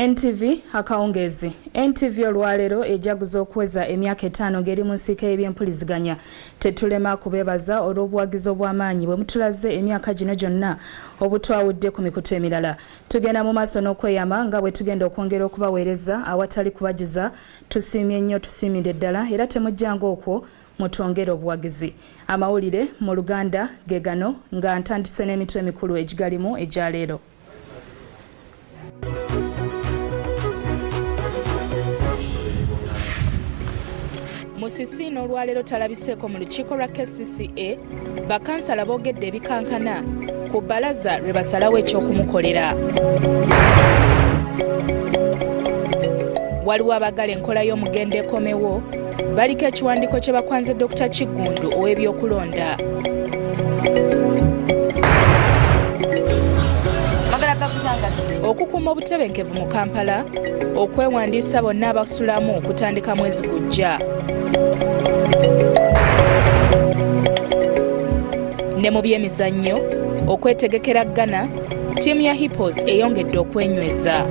NTV Akawungeezi. NTV olwaleero ejaguza okweza emyaka 5 ngeri mu nsiika y'ebyempuliziganya. Tetulema kubeebaza olw'obuwagizi obw'amaanyi bwe mutulaze emyaka gino gyonna obutwawudde ku mikutu emirala. Tugenda mu maaso n'okweyama nga bwe tugenda okwongera okubaweereza awatali kubajuza. Tusiimye nnyo, tusiimidde ddala era temujjanga okwo mutwongere obuwagizi. Amawulire mu Luganda ge gano nga ntandise n'emitwe emikulu egigalimu egya leero. Musisi n'olwaleero talabiseeko mu lukiiko lwa KCCA, bakansala boogedde ebikankana ku bbalaza lwe basalawo eky'okumukolera. Waliwo abagala enkola y'omugendo ekomewo, baliko ekiwandiiko kye bakwanze Dr. Kigundu ow'ebyokulonda. Okukuuma obutebenkevu mu Kampala, okwewandiisa bonna abasulamu kutandika mwezi gujja. Ne mu by'emizannyo, okwetegekera Ghana, ttiimu ya Hippos eyongedde okwenyweza.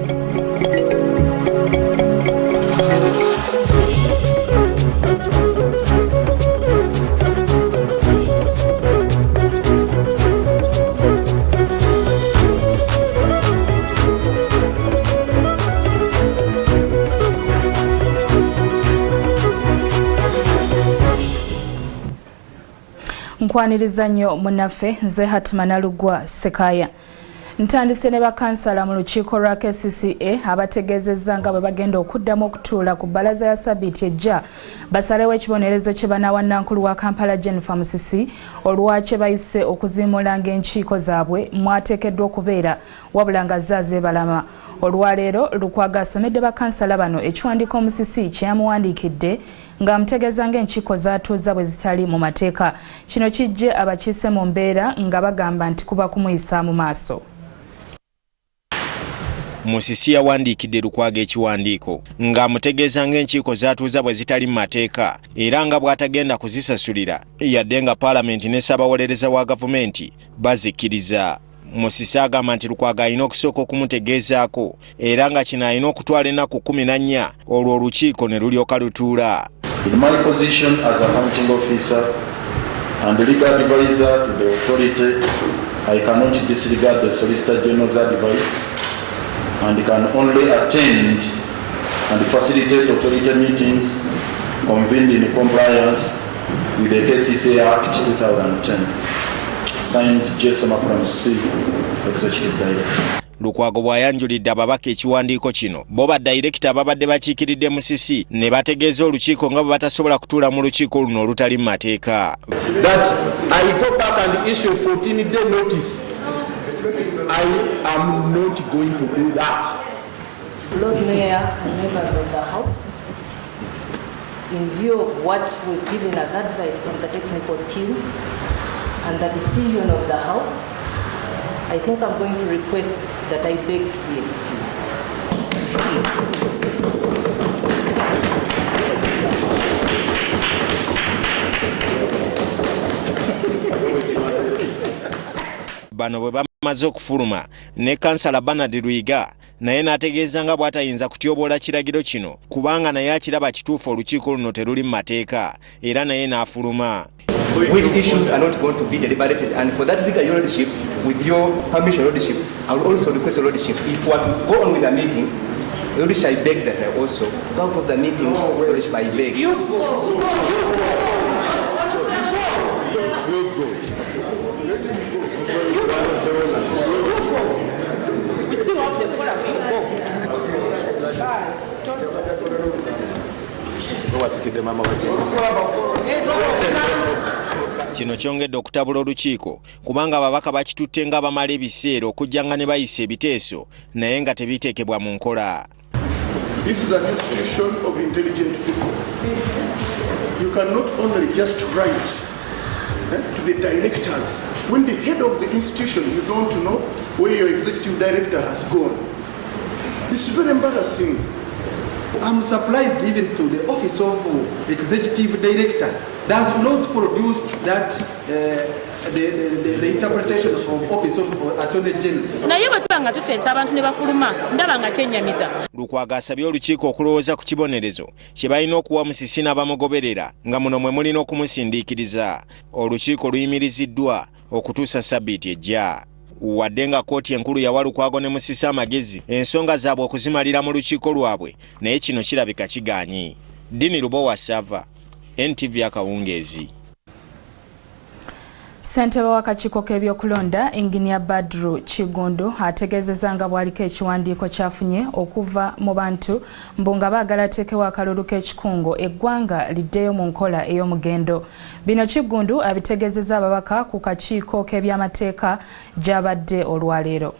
Nkwaniriza nnyo munnaffe nze Hatimana Lugwa Sekaya. Ntandise ne bakansala mu lukiiko lwa KCCA abategeezezza nga bwe bagenda okuddamu okutuula ku bbalaza ya Sabbiiti ejja basalewo ekibonerezo kye banawa Nankulu wa Kampala Jennifer Musisi olwakye bayise okuziimula ng'enkiiko zaabwe mwateekeddwa okubeera wabula nga zaaze balama. Olwaleero Lukwago asomedde bakansala bano ekiwandiiko Musisi kye yamuwandiikidde ng'amutegeeza ng'enkiiko zaatuuza bwe zitali mu mateeka. Kino kijje abakiise mu mbeera nga bagamba nti kuba kumuyisa mu maaso. Musisi yawandiikidde Lukwago ekiwandiiko ng'amutegeeza ng'enkiiko zaatuuza bwe zitali mu mateeka era nga bw'atagenda kuzisasulira yadde nga Paalamenti ne Ssaabawolereza wa gavumenti bazikkiriza. Musisi agamba nti Lukwago alina okusooka okumutegeezaako era nga kino alina okutwala ennaku 14 olwo olukiiko ne lulyoka lutuula. In my position as accounting officer and legal advisor to the authority, I cannot disregard the Solicitor General's advice and can only attend and facilitate authority meetings convened in compliance with the KCCA Act 2010. Signed Jason Makramsi, Executive Director. Lukwago bw'ayanjulidde ababaka ekiwandiiko kino bo badayirekita ababadde bakiikiridde Musisi ne bategeeza olukiiko nga bwe batasobola kutuula mu lukiiko luno olutali mu mateeka. That I go back and issue 14-day notice. I am not going to do that. Lord Mayor and members of the House, in view of what we've given as advice from the technical team and the decision of the House, I think I'm going to request that I beg to be excused. Bano bwe bamaze okufuluma ne kansala Bernard Lwiga naye n'ategeeza nga bw'atayinza kutyoboola kiragiro kino kubanga naye akiraba kituufu olukiiko luno teruli mu mateeka era naye n'afuluma. Which issues are not going to be deliberated, and for that legal lordship, with your permission, lordship, I will also request your lordship, if we are to go on with the meeting, lordship, I beg that I also go out of the meeting, lordship, I beg. Kino kyongedde okutabula olukiiko kubanga ababaka bakitutte nga bamala ebiseera okujjanga ne bayisa ebiteeso naye nga tebiteekebwa mu nkola. This is an institution of intelligent people. You cannot only just write to the directors. When the head of the institution, you don't know where your executive director has gone. This is very embarrassing. I'm surprised even to the office of executive director does not produce that the interpretation of office of attorney general. Naye batubanga tuteesa abantu ne bafuluma ndaba nga kyennyamiza. Lukwago asabye olukiiko okulowooza ku kibonerezo kye balina okuwa Musisi n'abamugoberera nga muno mwe mulina okumusindiikiriza. Olukiiko luyimiriziddwa okutuusa Ssabbiiti ejja. Wadde nga kkooti enkulu yawa Lukwago ne Musisi amagezi ensonga zaabwe okuzimalira mu lukiiko lwabwe, naye kino kirabika kigaanyi. Dini Lubowa Sava, NTV Akawungeezi. Ssentebe w'akakiiko k'ebyokulonda Engineer Badru Kigundu ategeezezza nga bw'aliko ekiwandiiko kyafunye okuva mu bantu mbu nga baagala ateekewo akalulu k'ekikungo eggwanga liddeyo mu nkola ey'omugendo. Bino Kigundu abitegeezezza ababaka ku kakiiko k'ebyamateeka gy'abadde olwaleero.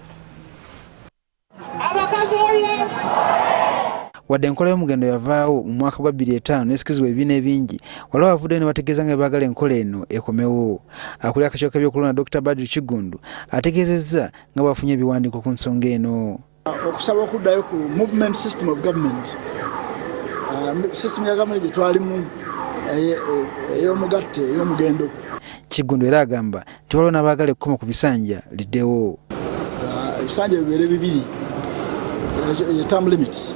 Wadde enkola y'omugendo yavaawo mu mwaka gwa 2005 n'esikizibwa ebibiina ebingi, waliwo abavuddeyo ne bategeeza nga baagala enkola eno ekomewo. Akulira akakiiko k'ebyokulonda Dr. Badru Kigundu ategeezezza nga bafunye ebiwandiiko ku nsonga eno. Okusaba okuddayo ku movement system of government, system ya gavumenti gye twalimu ey'omugatte ey'omugendo. Kigundu era agamba nti waliwo n'abaagala ekkoma ku bisanja liddewo. Ebisanja bibeere bibiri, ye term limit.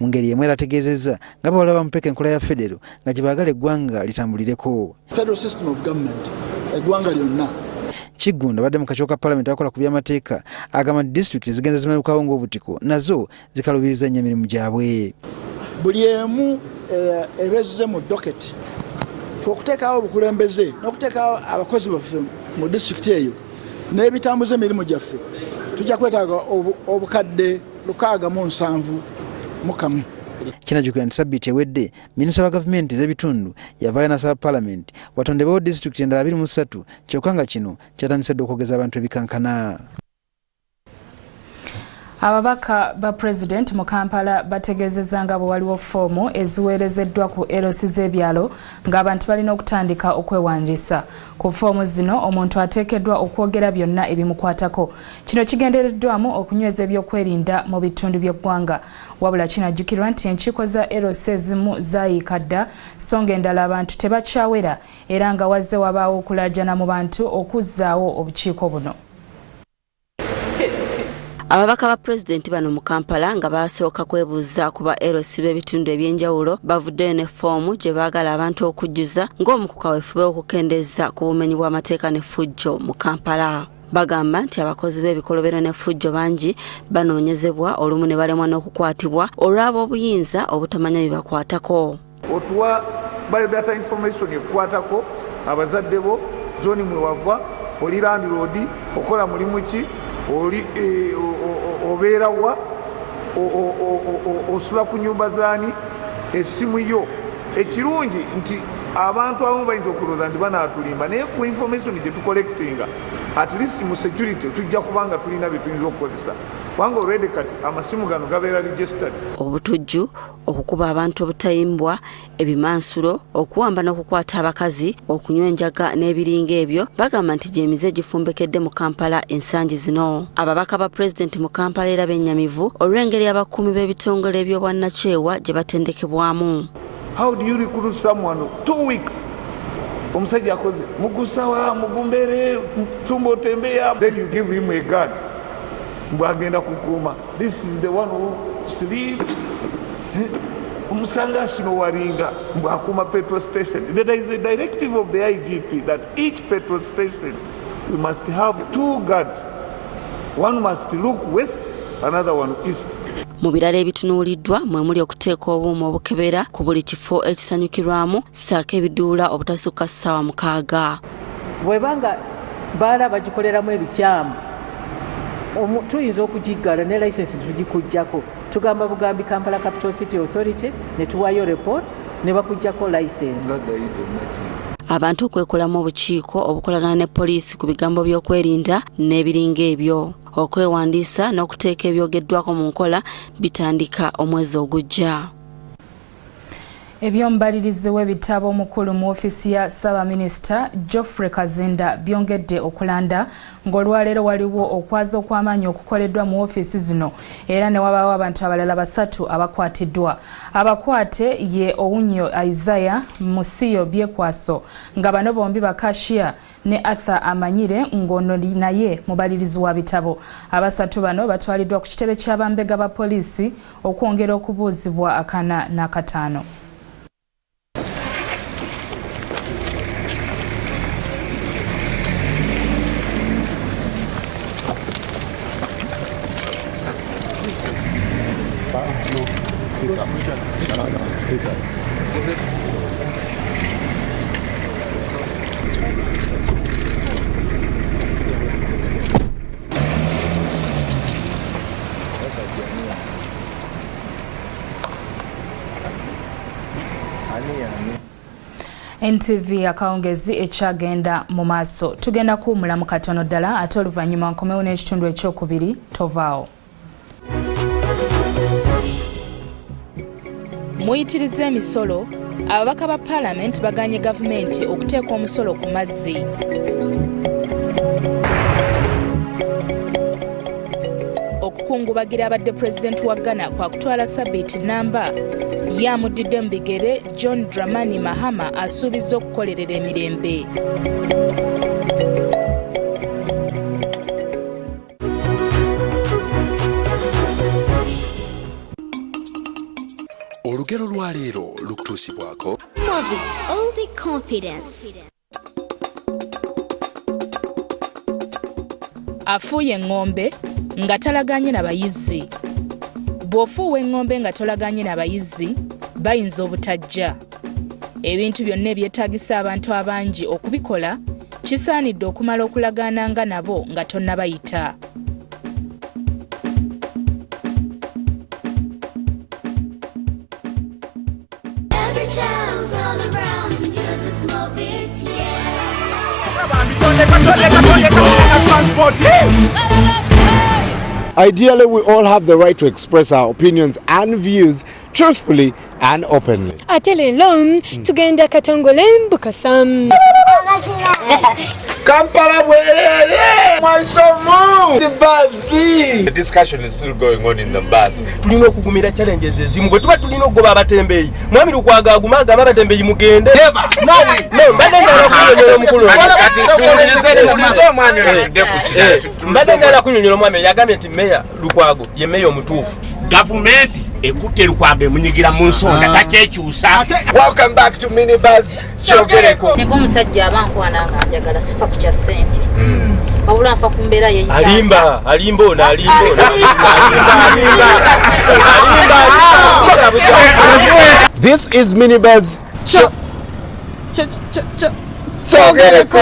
Mu ngeri yemu era ategeezezza nga bawala bamupeeka enkola ya federo nga gye baagala eggwanga litambulireko. Federal system of government, eggwanga lyonna. Kigundu abadde mu kakiiko ka Paalamenti akola ku by'amateeka agamba nti disitulikiti ezigenza zimalibwawo ng'obutiko nazo zikalubiriza nnyo emirimu gyabwe. Buli emu ebeezize mu doketi fe okuteekawo obukulembeze n'okuteekawo abakozi baffe mu disitulikiti eyo n'ebitambuza emirimu gyaffe tujja kwetaaga obukadde 67 mukamu. Kinajjukira nti Ssabbiiti ewedde minisita wa gavumenti z'ebitundu yavaayo n'asaba Paalamenti watondebwewo disitulikiti endala 23 kyokka nga kino kyatandise dda okwogeza abantu ebikankana. Ababaka ba President mu Kampala bategeezezza nga bwe waliwo ffoomu eziweerezeddwa ku LOC z'ebyalo ng'abantu balina okutandika okwewandiisa. Ku ffoomu zino omuntu ateekeddwa okwogera byonna ebimukwatako. Kino kigendereddwamu okunyweza ebyokwerinda mu bitundu by'eggwanga. Wabula kinajjukirwa nti enkiiko za LOC ezimu zaayiika dda so ng'endala abantu tebakyawera era nga wazze wabaawo okulaajana mu bantu okuzzaawo obukiiko buno. Ababaka ba President bano mu Kampala nga basooka kwebuuza ku ba LOC b'ebitundu ebyenjawulo bavuddeyo ne ffoomu gye baagala abantu okujjuza ng'omu ku kaweefube okukendeeza ku bumenyi bw'amateeka n'effujjo mu Kampala. Bagamba nti abakozi b'ebikolobero n'effujjo bangi banoonyezebwa olumu ne balemwa n'okukwatibwa olw'ab'obuyinza obutamanya bibakwatako. Otuwa biodata information ekukwatako abazadde bo, zoni mwe wava, oli landlord, okola mulimu ki, oli obeera wa, osula ku nyumba zaani, essimu yo. Ekirungi nti abantu abamu bayinza okulowooza nti banaatulimba naye ku information gye tukollectinga at least mu security tujja kubanga tulina bye tuyinza okukozesa kubanga already kati amasimu gano gabeera registered. Obutujju, okukuba abantu obutayimbwa, ebimansulo, okuwamba n'okukwata abakazi, okunywa enjaga n'ebiringa ebyo bagamba nti gy'emize gifumbekedde mu Kampala ensangi zino. Ababaka ba President mu Kampala era bennyamivu olw'engeri abakuumi b'ebitongole eby'obwannakyewa gye batendekebwamu. How do you recruit someone 2 weeks? Omusajja akoze mugusawa mugumbere tumbo tembeya, then you give him a gun. Mbagenda kukuuma. This is the one who sleeps. Umusanga sino waringa mbakuma petrol station. There is a directive of the IGP that each petrol station we must have 2 guards. One must look west, another one east. Mu birala ebitunuuliddwa mwe muli okuteeka obuuma obukebera ku buli kifo ekisanyukirwamu ssaako ebiduula obutasukka ssaawa 6. Bwebanga baala bagikoleramu ebikyamu tuyinza okugiggala ne license tugikujjako tugamba Bugambi Kampala Capital City Authority ne tuwaayo report ne bakujjako license. Abantu okwekolamu obukiiko obukolagana ne poliisi ku bigambo by'okwerinda n'ebiringa ebyo. Okwewandiisa n'okuteeka ebyogeddwako mu nkola bitandika omwezi ogujja. Ebyombalirizi w'ebitabo omukulu mu ofiisi ya Ssaabaminisita Geoffrey Kazinda byongedde okulanda ng'olwaleero waliwo okwaza okw'amaanyi okukoleddwa mu ofiisi zino era ne wabaawo abantu abalala 3 abakwatiddwa. Abakwate ye Owunyo Isaiah Musiyo Byekwaso nga bano bombi bakashiya ne Arthur Amanyire ng'ono naye mubalirizi wa bitabo. Abasatu bano batwaliddwa ku kitebe ky'abambega ba poliisi okwongera okubuuzibwa akana n'akataano. NTV Akawungeezi ekyagenda mu maaso. Tugenda kuwumulamu katono ddala ate oluvannyuma nkomewo n'ekitundu ekyokubiri tovaawo. Muyitiriza emisolo, ababaka ba Paalamenti baganye gavumenti okuteeka omusolo ku mazzi. Okukungubagira abadde Pulezidenti wa Ghana kwa kutwala Sabbiiti namba yamudidde mu bigere John Dramani Mahama asuubizza okukolerera emirembe. Olugero lwa leero lukutuusibwako all the confidence. Afuuye eng'ombe nga talaganye n'abayizzi. Bw'ofuuwa eng'ombe nga tolaganye n'abayizzi bayinza obutajja. Ebintu byonna ebyetaagisa abantu abangi okubikola kisaanidde okumala okulagaananga nabo nga tonnabayita. Ideally, we all have the right to express our opinions and views truthfully and openly. Ate leero tugenda Katongole Mbukasam. Kampala bwerere mwansomu the bus. The discussion is still going on in the bus. Tulina okugumira challenges ezimu bwe tuba tulina okugoba abatembeeyi mwami Lukwago aguma abatembeeyi mugende mbadde ndala kunyonyola omwami yagambye nti meya Lukwago ye meya omutuufu. Gavumenti ekutte Lukwago emunyigira mu nsonda takyekyusa. Welcome back to Minibus Kyogereko. Singa omusajja abankwana nga njagala sifa ku kya ssente wabula nfa ku mbeera yeeyisa alimba ono This is Minibus Kyogereko.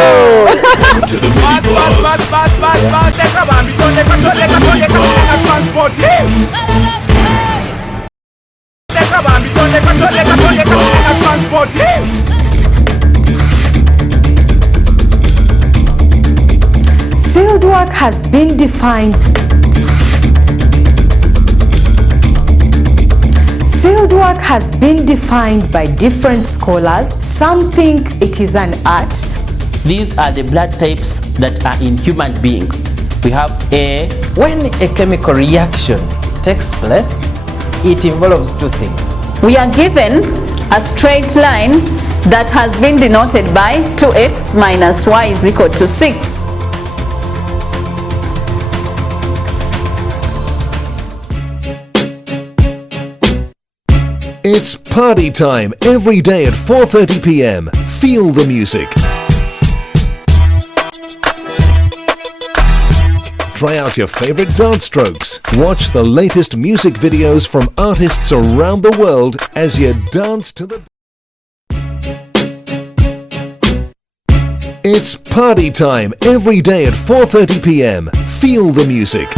Fieldwork has been defined. Fieldwork has been defined by different scholars. Some think it is an art. These are the blood types that are in human beings. We have A. When a chemical reaction takes place, it involves two things. We are given a straight line that has been denoted by 2x minus y is equal to 6. It's party time every day at 4:30 p.m. Feel the music. Try out your favorite dance strokes. Watch the latest music videos from artists around the world as you dance to the... It's party time every day at 4:30 p.m. Feel the music.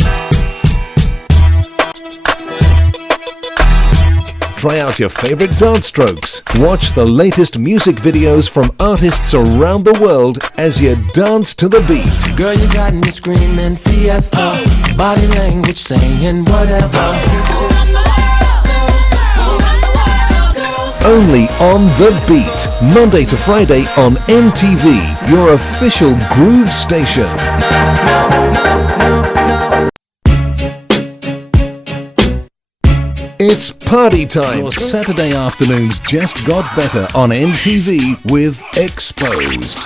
Try out your favorite dance strokes. Watch the latest music videos from artists around the world as you dance to the beat. Girl, you got me screaming fiesta. Body language saying whatever. Girls, only on The Beat, Monday to Friday on NTV, your official groove station. It's party time. Your Saturday afternoons just got better on NTV with Exposed.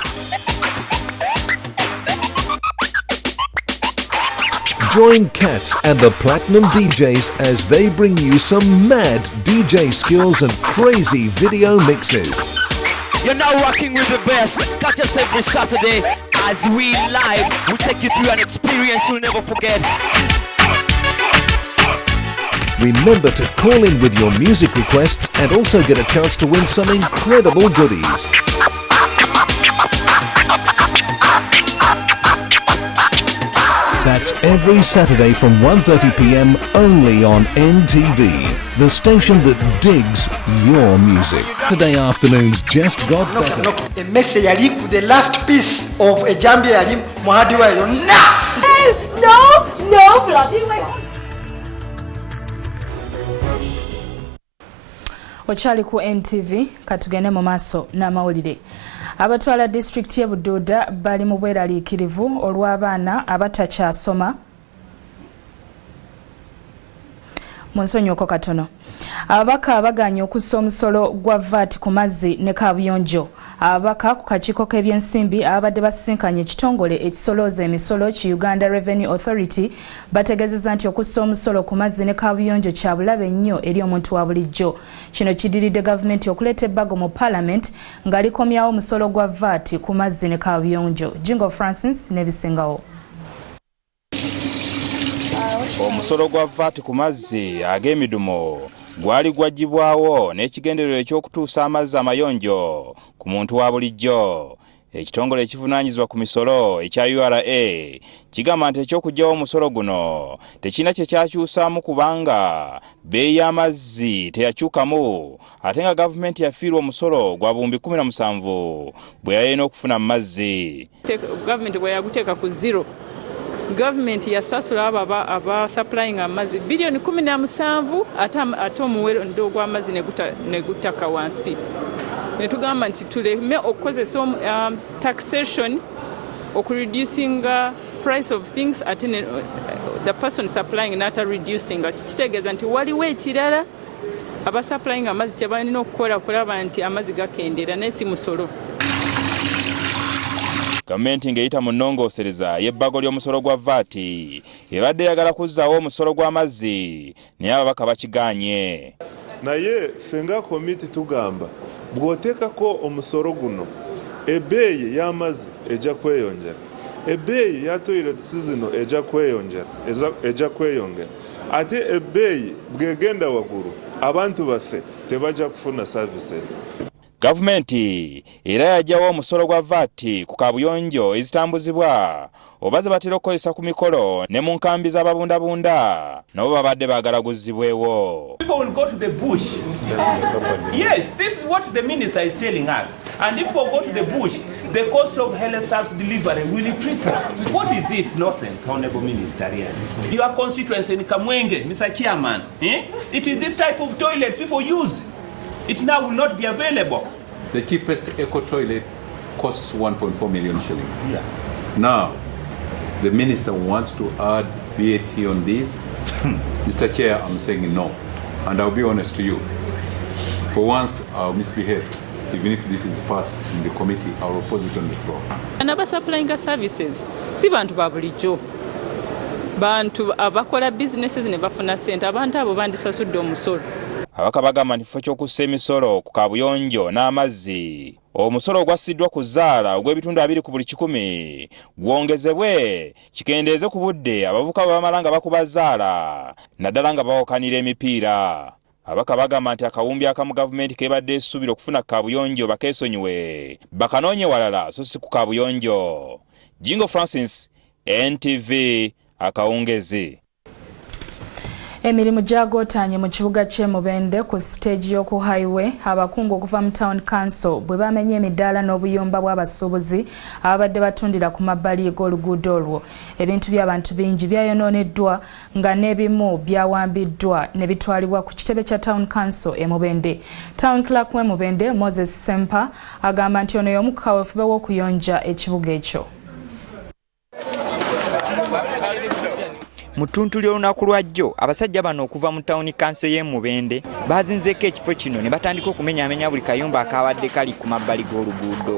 Join Cats and the Platinum DJs as they bring you some mad DJ skills and crazy video mixes. You're now rocking with the best. Catch us every Saturday as we live. We take you through an experience you'll never forget. Remember to call in with your music requests and also get a chance to win some incredible goodies. That's every Saturday from 1:30 p.m. only on NTV, the station that digs your music. Saturday afternoons just got better. A message yali the last piece of a jambia yali muhadiwa yo no bloody way. Okyali ku NTV katugende mu maaso n'amawulire. Abatwala district y'e Bududa bali mu bweraliikirivu olw'abaana abatakyasoma. Munsonyiweko katono. Ababaka baganye okussa omusolo gwa VAT ku mazzi ne kaabuyonjo. Ababaka ku kakiiko k'ebyensimbi abadde basisinkanye ekitongole ekisolooza emisolo ki Uganda Revenue Authority bategeezezza nti okussa omusolo ku mazzi ne kaabuyonjo kya bulabe nnyo eri omuntu wa bulijjo. Kino kidiridde gavumenti okuleeta ebbago mu Parliament ng'alikomyawo omusolo gwa VAT ku mazzi ne kaabuyonjo. Jingo Francis n'ebisingawo. Omusolo gwa VAT ku mazzi ag'emidumo gwali gwagibwawo n'ekigendererwa ekyokutuusa amazzi amayonjo ku muntu wa bulijjo. Ekitongole ekivunaanyizibwa ku misolo ekya URA kigamba nti eky'okuggyawo omusolo guno tekina kye kyakyusaamu kubanga bbeeyi y'amazzi teyakyukamu ate nga gavumenti yafiirwa omusolo gwa buwumbi 17 bwe yalina okufuna mu mazzi. Gavumenti bwe yaguteeka ku zero. Government yasasula aba supplying amazzi bilioni 17 ate omuwendo gw'amazzi ne gutaka wansi. Ne tugamba nti tuleme okukozesa taxation okureducing price of things ate the person supplying not reducing. Kitegeeza nti waliwo ekirala aba supplying amazzi kye balina okukola kulaba nti amazzi gakendera naye si musolo. Gavumenti ng'eyita mu nnongoosereza y'ebbago ly'omusolo gwa VAT ebadde eyagala kuzzaawo omusolo gw'amazzi naye ababaka bakigaanye. Naye ffe nga komiti tugamba bw'oteekako omusolo guno ebbeeyi y'amazzi ejja kweyongera, ebbeeyi ya toilets zino ejja kweyongera, ate ebbeeyi bw'egenda waggulu abantu baffe tebajja kufuna services. Gavumenti era yajjawo omusolo gwa VAT ku kaabuyonjo ezitambuzibwa oba ze batera okukozesa ku mikolo ne mu nkambi z'ababundabunda nabo babadde baagala guzzibwewo. People will go to the bush. Yes, this is what the minister is telling us. And if people go to the bush, the cost of health service delivery will triple. What is this nonsense, Honorable Minister? Yes. Your constituency in Kamwenge, Mr. Chairman, it is this type of toilet people use. It now will not be available. The cheapest eco toilet costs 1.4 million shillings. Yeah. Now, the minister wants to add VAT on this. Mr. Chair, I'm saying no. And I'll be honest to you. For once, I'll misbehave. Even if this is passed in the committee, I'll oppose it on the floor. And aba supplying services, si bantu ba bulijjo. Bantu abakola businesses ne bafuna sente, abantu abo bandisasudde omusolo. Abaka bagamba nti kifo ky'okussa emisolo ku kaabuyonjo n'amazzi omusolo ogwassiddwa ku zzaala ogw'ebitundu 2 ku buli 100 gwongezebwe kikendeeze ku budde abavubuka bwe bamala nga bakuba zzaala naddala nga bawokanira emipiira. Abaka bagamba nti akawumbi akamu gavumenti kebadde esuubira okufuna ku kaabuyonjo bakeesonyiwe bakanoonye walala so si ku kaabuyonjo. Jingo Francis, NTV Akawungeezi. Emirimu gyagootaanye mu kibuga ky'e Mubende ku stage y'oku highway abakungu okuva mu town council bwe bamenye emidaala n'obuyumba bw'abasuubuzi ababadde batundira ku mabbali g'oluguudo olwo. Ebintu by'abantu bingi byayonooneddwa nga n'ebimu byawambiddwa ne bitwalibwa ku kitebe kya town council e Mubende. Town clerk w'e Mubende Moses Sempa agamba nti ono y'omu ku kaweefube w'okuyonja ekibuga ekyo. Mu ttuntu ly'olunaku lwa jjo abasajja bano okuva mu tawuni kanso y'e Mubende bazinzeeko ekifo kino ne batandika okumenyaamenya buli kayumba akabadde kali ku mabbali g'oluguudo.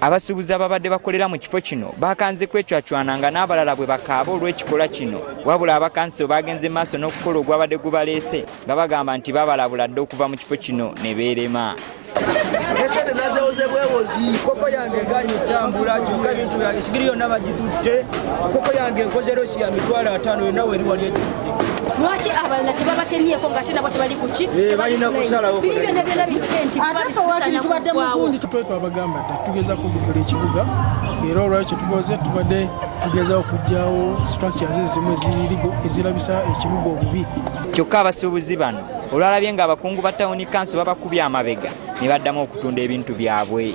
Abasuubuzi ababadde bakolera mu kifo kino bakanze kwecwacwananga n'abalala bwe bakaaba olw'ekikola kino, wabula abakanso bagenze maaso n'okukola ogwabadde gubaleese nga bagamba nti babalabula dde okuva mu kifo kino ne beerema. Esente nazewoze bwewozi koko yange nganye tambula kyokka ebintu byange sigiri yonna bagitutte koko yange nkoze rosi ya mitwalo 5 yonna weri wali etudde. Lwaki abalala tebabatemyeko nga ate nabo tebali ku ki? Balina kusalawo byonna bitenti tubadde mugundi twabagamba dda tugezaako okugula ekibuga era olwakyo tukoze tubadde tugezaho okuggyawo structures ezimu ezirabisa ekibuga obubi. Kyokka abasuubuzi bano olwalabye nga abakungu ba tawuni kanso babakubye amabega ne baddamu okutunda ebintu byabwe.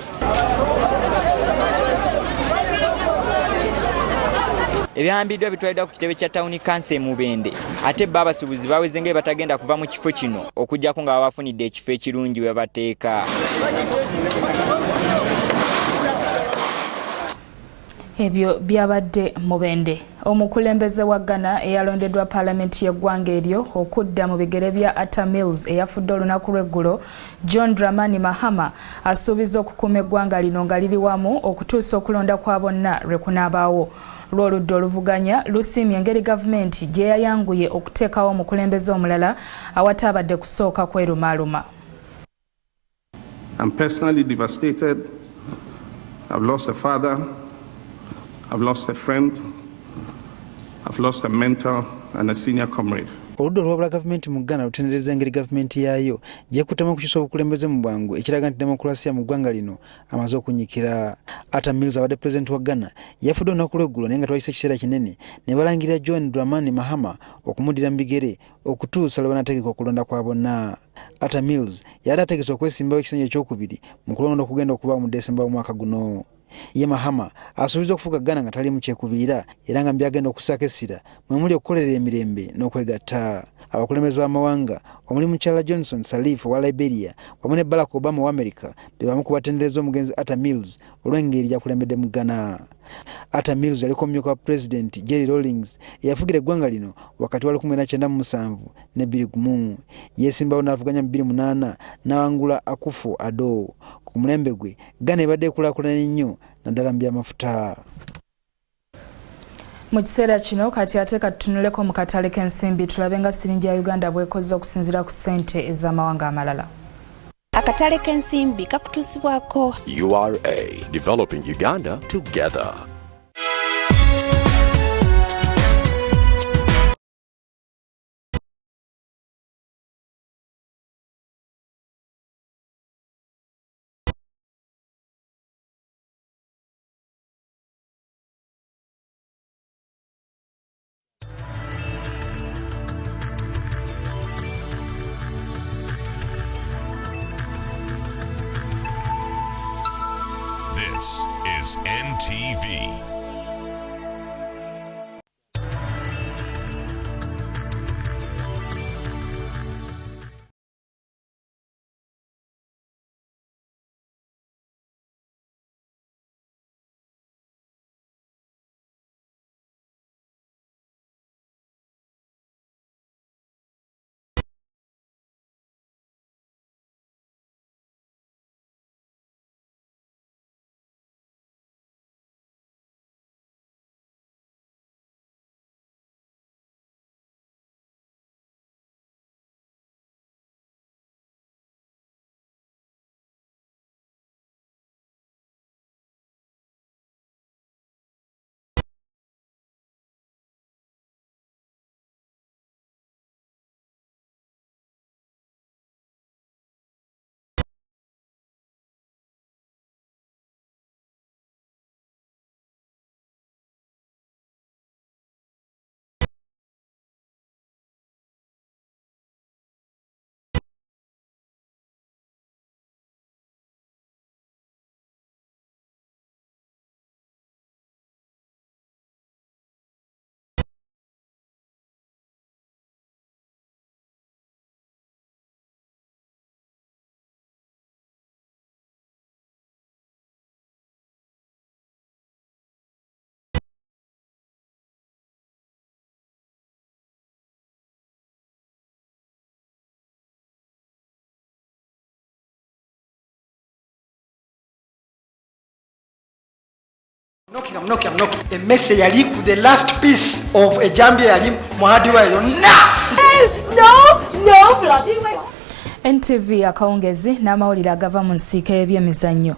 Ebyambiddwa bitwaliddwa ku kitebe kya tawuni kanso e Mubende ate bo abasuubuzi baweze nga batagenda kuva mu kifo kino okuggyako nga babafunidde ekifo ekirungi we bateeka. Ebyo byabadde Mubende. Omukulembeze wa Ghana eyalondeddwa paalamenti y'eggwanga eryo okudda mu bigere bya Atta Mills eyafudde olunaku lw'eggulo, John Dramani Mahama asuubiza okukuuma eggwanga lino nga liri wamu okutuusa okulonda kwa bonna lwe kunaabaawo. Lw'oludda oluvuganya lusiimye engeri gavumenti gye yayanguye okuteekawo omukulembeze omulala awatabadde kusooka kwerumaaluma. I'm personally devastated. I've lost a father. I've lost a friend, I've lost a mentor and a senior comrade. Oludda olwabula gavumenti mu Ghana lutendereza engeri gavumenti yaayo gyekuttamu okukyusa obukulembeze mu bwangu ekiraga nti demokulasiya mu ggwanga lino amaze okunyikira. Atta Mills abadde pulezidenti wa Ghana yafudde olunaku lw'eggulo naye nga twayise ekiseera kinene ne balangirira John Dramani Mahama okumuddira mu bigere okutuusa lwe banategeka okulonda kwa bonna. Atta Mills yali ategese okwesimbawo ekisanja ekyokubiri mu kulonda okugenda okuba mu Desemba w'omwaka guno. Ye Mahama asuubiza okufuga Ghana nga tali mu kyekubiira era nga byagenda okusaako essira mwe muli okukolerera emirembe n'okwegatta. Abakulembeze b'amawanga omuli mukyala Johnson Sirleaf owa Liberia wamu ne Barack Obama wa America be bamu ku batendereza omugenzi Atta Mills olw'engeri gy'akulembedde mu Ghana. Atta Mills yaliko omumyuka wa Pulezidenti Jerry Rawlings eyafugira eggwanga lino wakati wa 1997 ne 2001. Yeesimbawo n'avuganya mu 2008 n'awangula Akufo-Addo. Ku mulembe gwe Ghana ebadde ekulaakulanye nnyo naddala mu byamafuta. Mu kiseera kino kati ate katutunuleko mu katale k'ensimbi tulabe nga siringi ya Uganda bw'ekoze okusinziira ku ssente ez'amawanga amalala. Akatale k'ensimbi kakutuusibwako URA, developing Uganda together. This is NTV. I'm knocking. Emmese yali ku the last piece of a jambye yali muhadi wayo yonna. No, bloody way. NTV Akawungeezi n'amawulire agava mu nsiika y'ebyemizannyo.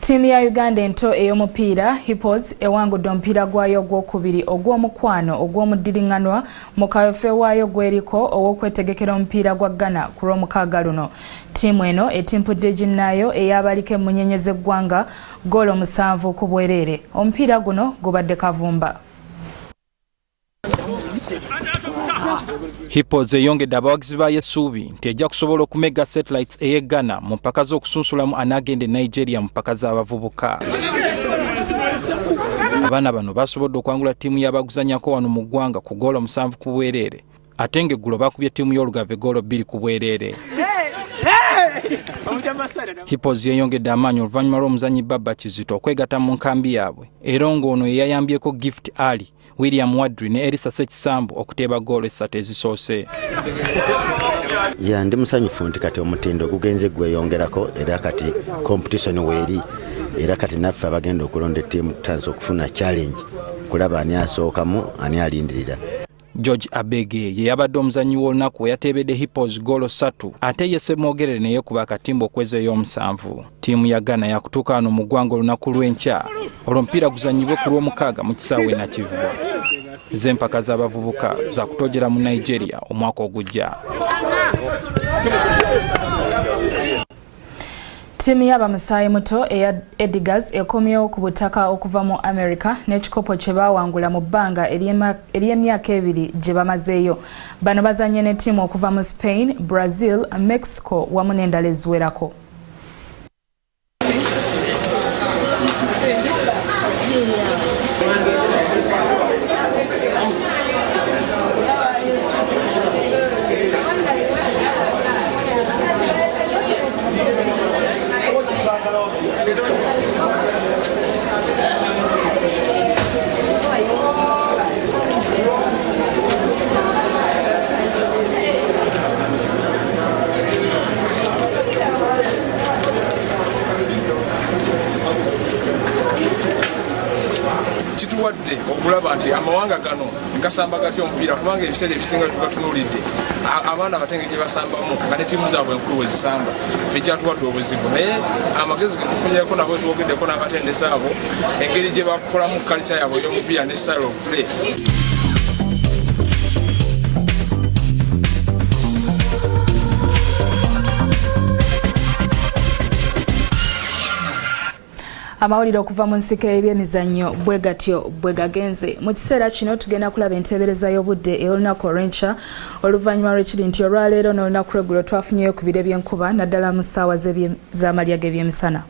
Ttiimu ya Uganda ento ey'omupiira Hippos ewangudde omupiira gwayo ogwokubiri ogw'omukwano ogw'omuddiringanwa mu kaweefube waayo gweriko ow'okwetegekera omupiira gwa Ghana ku Lwomukaaga luno. Ttiimu eno etimpudde ginnaayo ey'abaliko emmunyenye z'eggwanga goolo 7 ku bwereere. Omupiira guno gubadde kavumba. Hippos eyongedde abawagizi ba Yesuubi nti ejja kusobola okumega satellites ey'e Ghana mu mpaka z'okusunsulamu anaagende Nigeria mu mpaka z'abavubuka. Abaana bano basobodde okwangula ttiimu y'abaguzanyako wano mu ggwanga ku goolo 7 ku bwereere ate ng'eggulo bakubye ttiimu y'Olugave goolo 2 ku bwereere. Hippos yeyongedde amaanyi oluvannyuma lw'omuzannyi Baba Kizito okwegatta mu nkambi yaabwe era ng'ono yeyayambyeko Gift Ali, William Wadri ne Elisa Sekisambu okuteeba goolo 3 ezisoose. Ndi musanyufu nti kati omutindo gugenze gweyongerako era kati competition weeri era kati naffe abagenda okulonda ettiimu tutanze okufuna challenge kulaba ani asookamu ani alindirira. George Abege ye yabadde omuzannyi w'olunaku we yateebedde Hippos goolo 3 ate ye Ssemwogerere ne yeekuba akatimba okweza ey'omusanvu. Ttiimu ya Ghana yakutuuka wano mu ggwanga olunaku lw'enkya olw'omupiira guzannyibwe ku Lwomukaaga mu kisaawe e Nakivubwa. Z'empaka z'abavubuka za kutojera mu Nigeria omwaka ogujja. Ttiimu y'abamusaayi muto eya Edgars ekomyewo ku butaka okuva mu America n'ekikopo kye baawangula mu bbanga ery'emyaka 2 gye bamazeeyo. Bano bazanye ne ttiimu okuva mu Spain, Brazil, Mexico wamu n'endala eziwerako. Kituwadde okulaba nti amawanga gano gasamba gatya omupiira kubanga ebiseera ebisinga tugatunuulidde abaana abatenge gye basambamu nga ne ttiimu zaabwe enkulu we zisamba ffe kyatuwadde obuzibu naye amagezi ge tufunyeko nabo tuwogeddeko n'abatendesi abo engeri gye bakolamu culture yaabwe ey'omupiira ne style of play. Amawulire okuva mu nsiko y'ebyemizannyo bwe gatyo bwe gagenze. Mu kiseera kino tugenda kulaba enteebereza y'obudde ey'olunaku olw'enkya oluvannyuma lw'ekiri nti olwaleero n'olunaku lw'eggulo twafunyeyo ku bire by'enkuba naddala mu ssaawa z'amalya g'ebyemisana.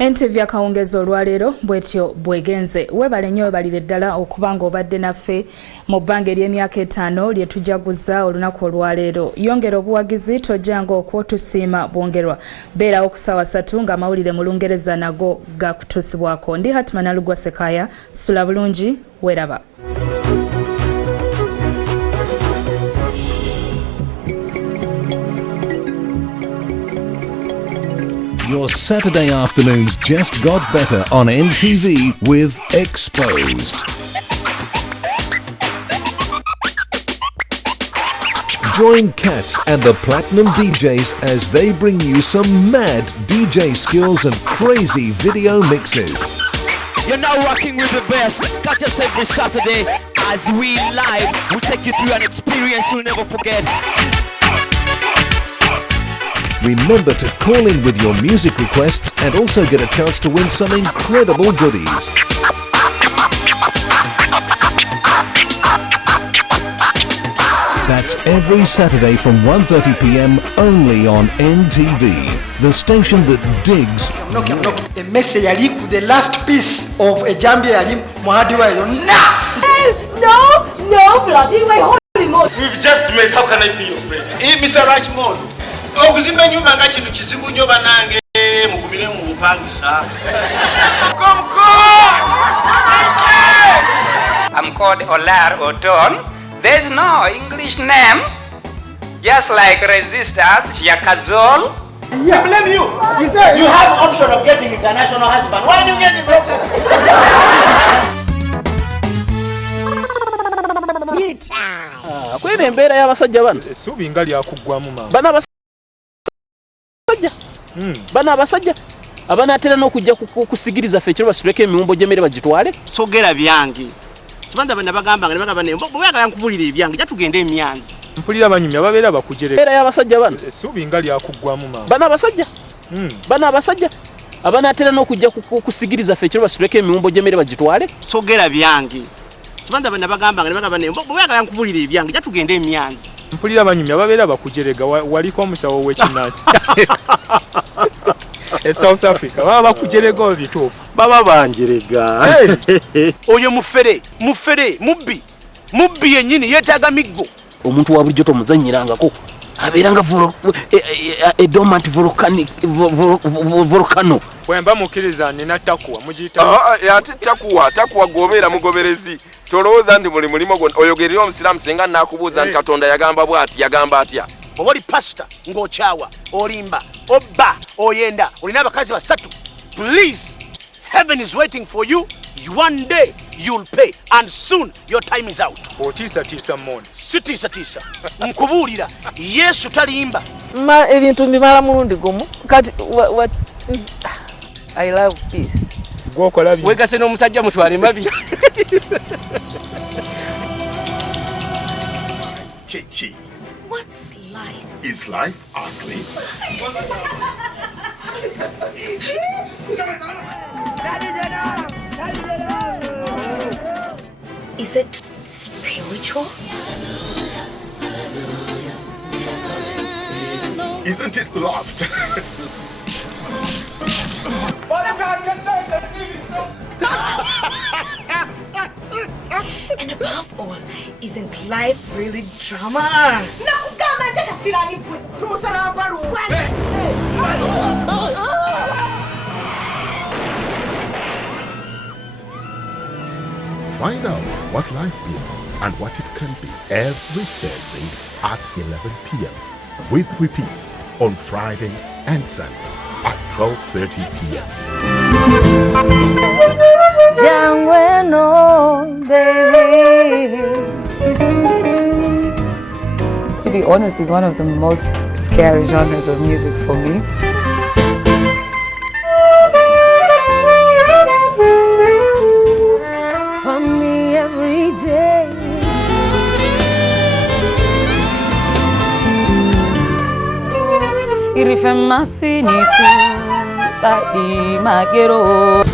NTV Akawungeezi olwaleero bwetyo bwegenze. Webale nnyo webalire ddala okuba ng'obadde naffe mu bbanga ery'emyaka 5 lye tujaguza olunaku olwaleero. Yongera obuwagizi tojjanga okwotusiima bwongerwa. Beerawo ku ssaawa 3 ng'amawulire mu Lungereza nago gakutuusibwako. Ndi Hatman Alugwa Sekaya, sula bulungi, weraba. Your Saturday afternoons just got better on NTV with Exposed. Join Cats and the Platinum DJs as they bring you some mad DJ skills and crazy video mixes. You're now rocking with the best. Catch us every Saturday as we live. We take you through an experience you'll never forget. Remember to call in with your music requests and also get a chance to win some incredible goodies. That's every Saturday from 1:30 p.m. only on NTV, the station that digs. A message yali ku the last piece of a jambye yali muhadi wa yonna. No, bloody way, holy moly. We've just met, how can I be your friend? Mr. Rashmond, okuzimba nyumba nga kintu kizibu nnyo banange mugumire mu bupangisa. Come. I'm called Olar Oton. There's no English name. Just like resistance, Yakazol. Yeah. I blame you. You have option of getting international husband. Why do you get it local? Kwebe embeera y'abasajja bano essuubi nga lyakuggwamu maama bano abasajja abanaatera n'okujja kusigiriza ffe ekiro basituleko emiwumbo gy'emmere bagitwale sogera byange kibanda bana bagamba nga bagamba ne bwagala nkubulira ebyange ja tugende emyanzi mpulira banyumya ababeera bakujereka embeera y'abasajja bano essuubi nga lyakuggwamu maama bano abasajja abanaatera n'okujja kusigiriza ffe ekiro basituleko emiwumbo gy'emmere bagitwale sogera byange kibanda bana bagamba nga bagamba ne bwagala nkubulira ebyange ja tugende emyanzi mpulira banyumya ababeera bakujereka waliko omusawo w'ekinansi South Africa baba bakujerega obituufu baba banjerega oyo mufere mubbi yennyini yeetaaga miggo omuntu wa bulijjo tomuzanyirangako abeeranga dormant volcano bwemba mukkiriza nina takuwa mugiyita ate takuwa gobeera mugoberezi tolowooza nti muli mulimo gwonna oyogerera omusiraamu singa naakubuuza nti katonda yagamba bw'ati yagamba atya oba oli pasita ng'okyawa olimba obba oyenda olina abakazi basatu please heaven is waiting for you one day you'll pay and soon your time is out otiisatiisa mmoni sitiisatiisa nkubuulira yesu talimba ebintu mbimala mulundi gumu kati I love peace gwokola byo wegase n'omusajja mutwale mabi Chichi. What's life? Is life ugly? Is it spiritual? Isn't it loved? And above all, isn't life really drama? Find out what life is and what it can be every Thursday at 11 p.m. with repeats on Friday and Sunday at 12:30 p.m. To be honest, it's one of the most scary genres of music for me. For me every day. Irifemasi nisu tadi magero.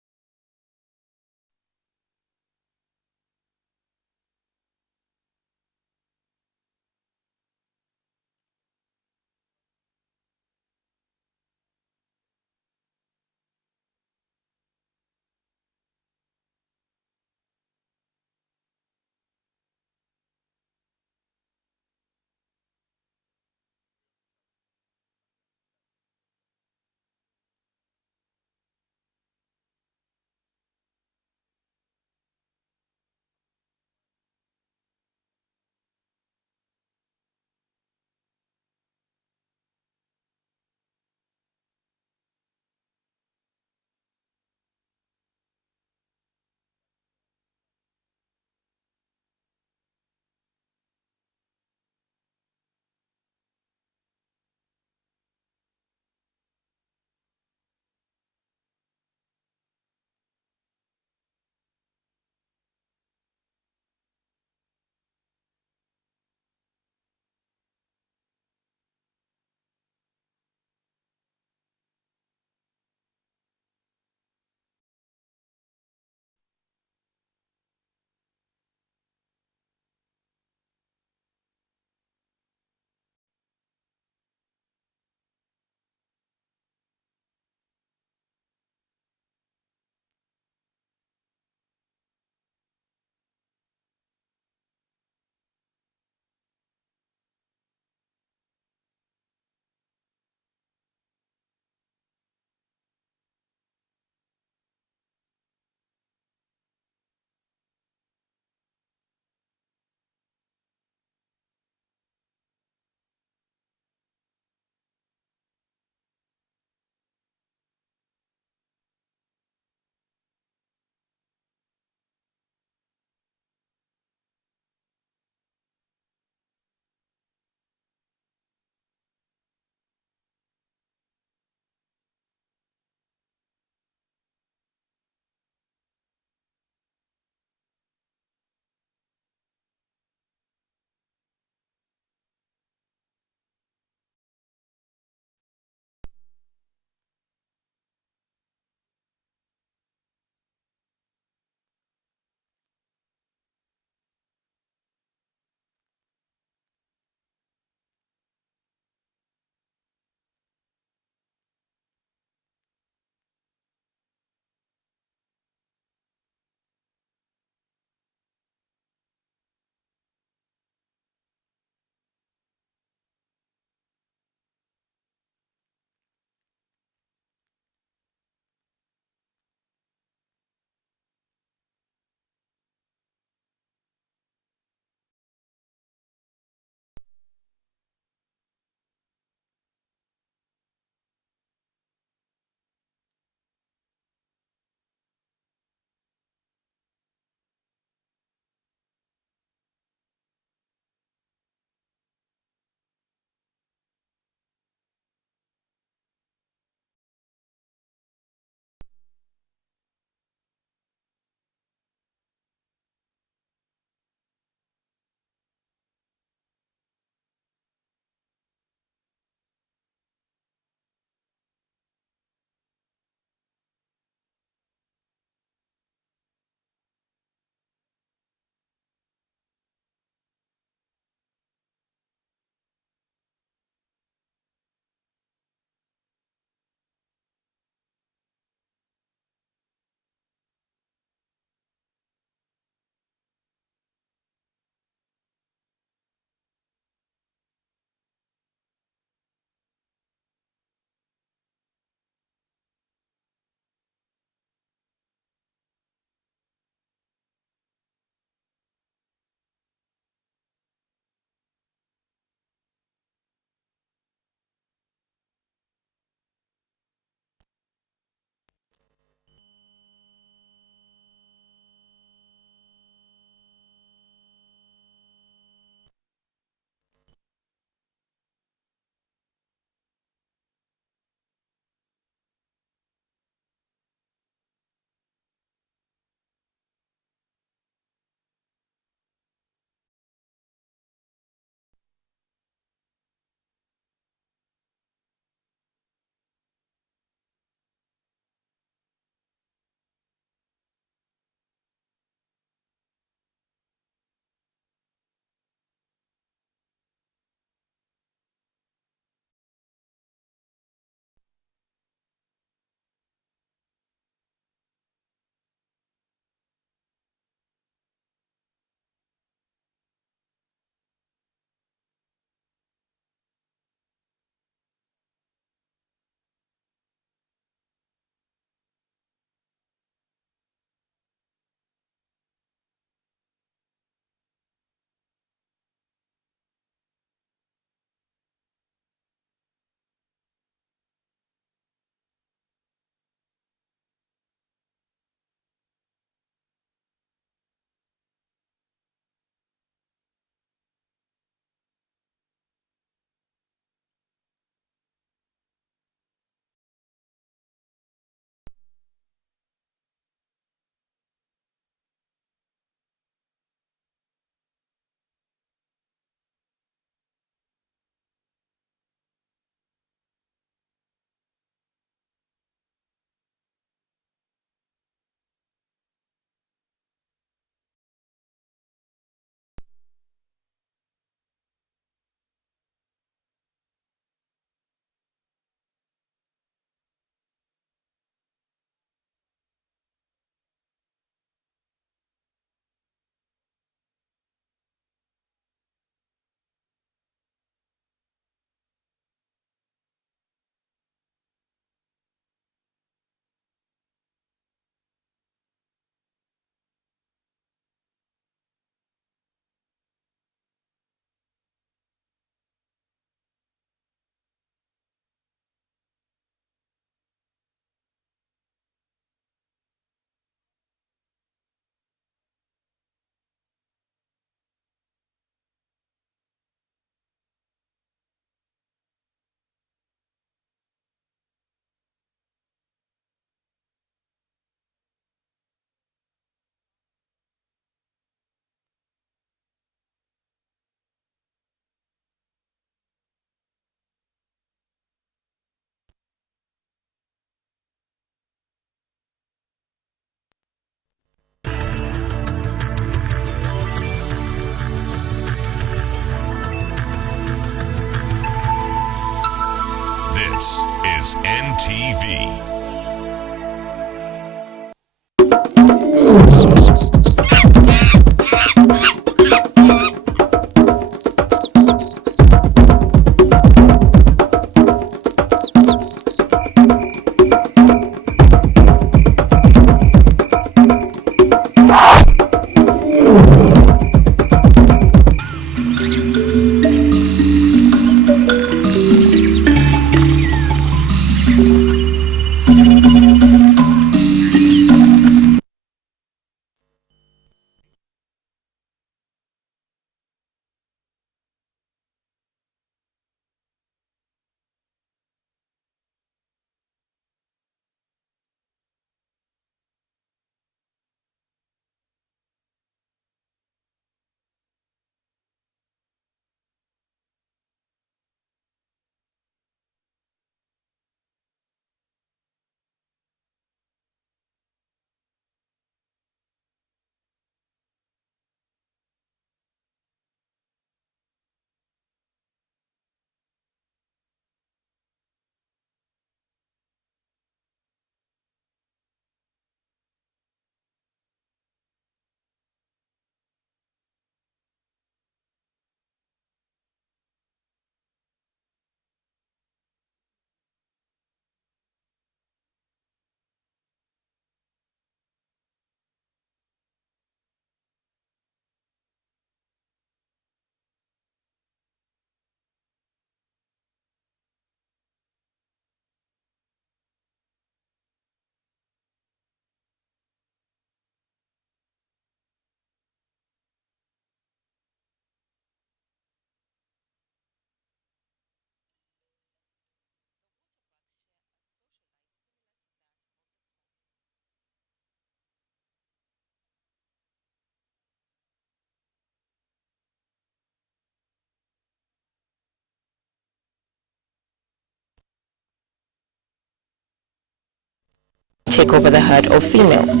take over the herd of females.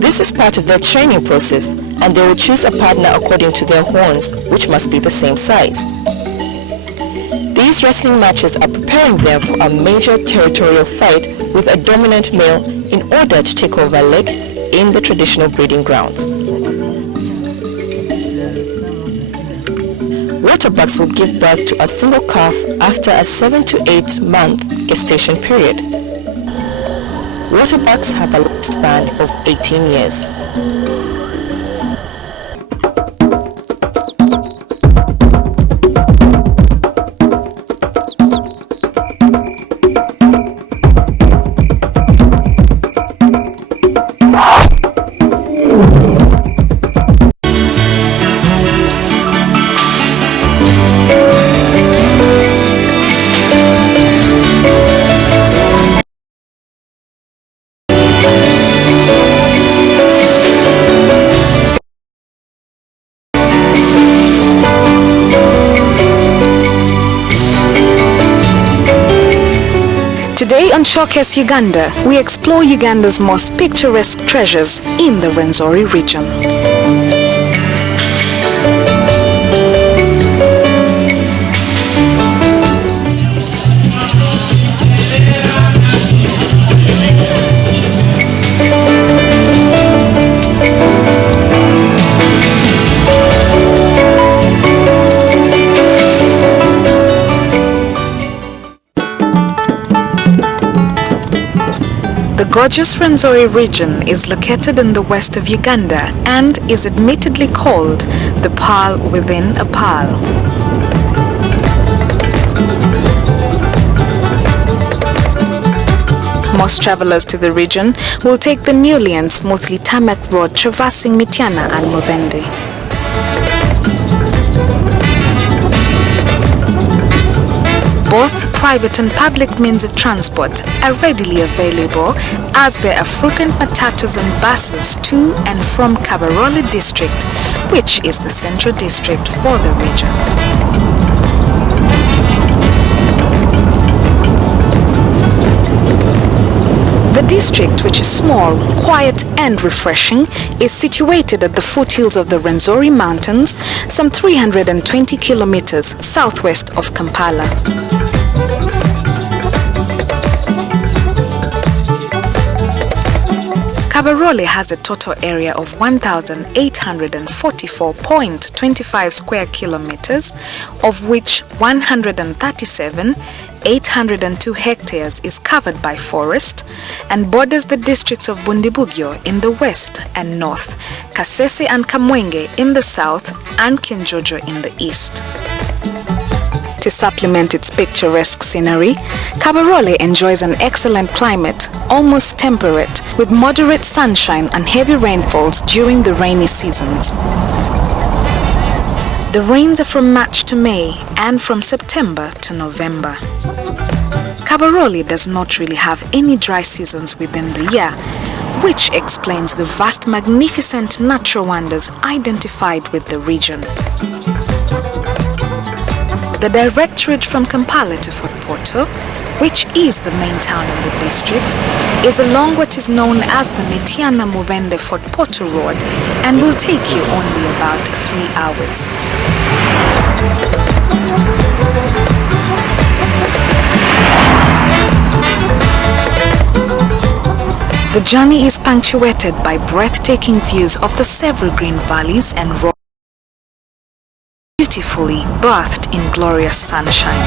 This is part of their training process, and they will choose a partner according to their horns, which must be the same size. These wrestling matches are preparing them for a major territorial fight with a dominant male in order to take over a leg in the traditional breeding grounds. Waterbucks will give birth to a single calf after a 7 to 8 month gestation period. Waterbucks have a lifespan of 18 years. Today on Showcase Uganda, we explore Uganda's most picturesque treasures in the Ruwenzori region. The gorgeous Ruwenzori region is located in the west of Uganda and is admittedly called the pearl within a pearl. Most travelers to the region will take the newly and smoothly tarmac road traversing Mityana and Mubende. Both private and public means of transport are readily available, as there are frequent matatus and buses to and from Kabarole district, which is the central district for the region. The district, which is small, quiet and refreshing, is situated at the foothills of the Ruwenzori Mountains, some 320 kilometers southwest of Kampala. Kabarole has a total area of 1,844.25 square kilometers, of which 137,802 hectares is covered by forest and borders the districts of Bundibugyo in the west and north, Kasese and Kamwenge in the south, and Kinjojo in the east. To supplement its picturesque scenery, Kabarole enjoys an excellent climate, almost temperate, with moderate sunshine and heavy rainfalls during the rainy seasons. The rains are from March to May and from September to November. Kabarole does not really have any dry seasons within the year, which explains the vast, magnificent natural wonders identified with the region. The direct route from Kampala to Fort Portal, which is the main town in the district, is along what is known as the Mityana Mubende Fort Portal Road and will take you only about 3 hours. The journey is punctuated by breathtaking views of the several green valleys and rocks, beautifully bathed in glorious sunshine.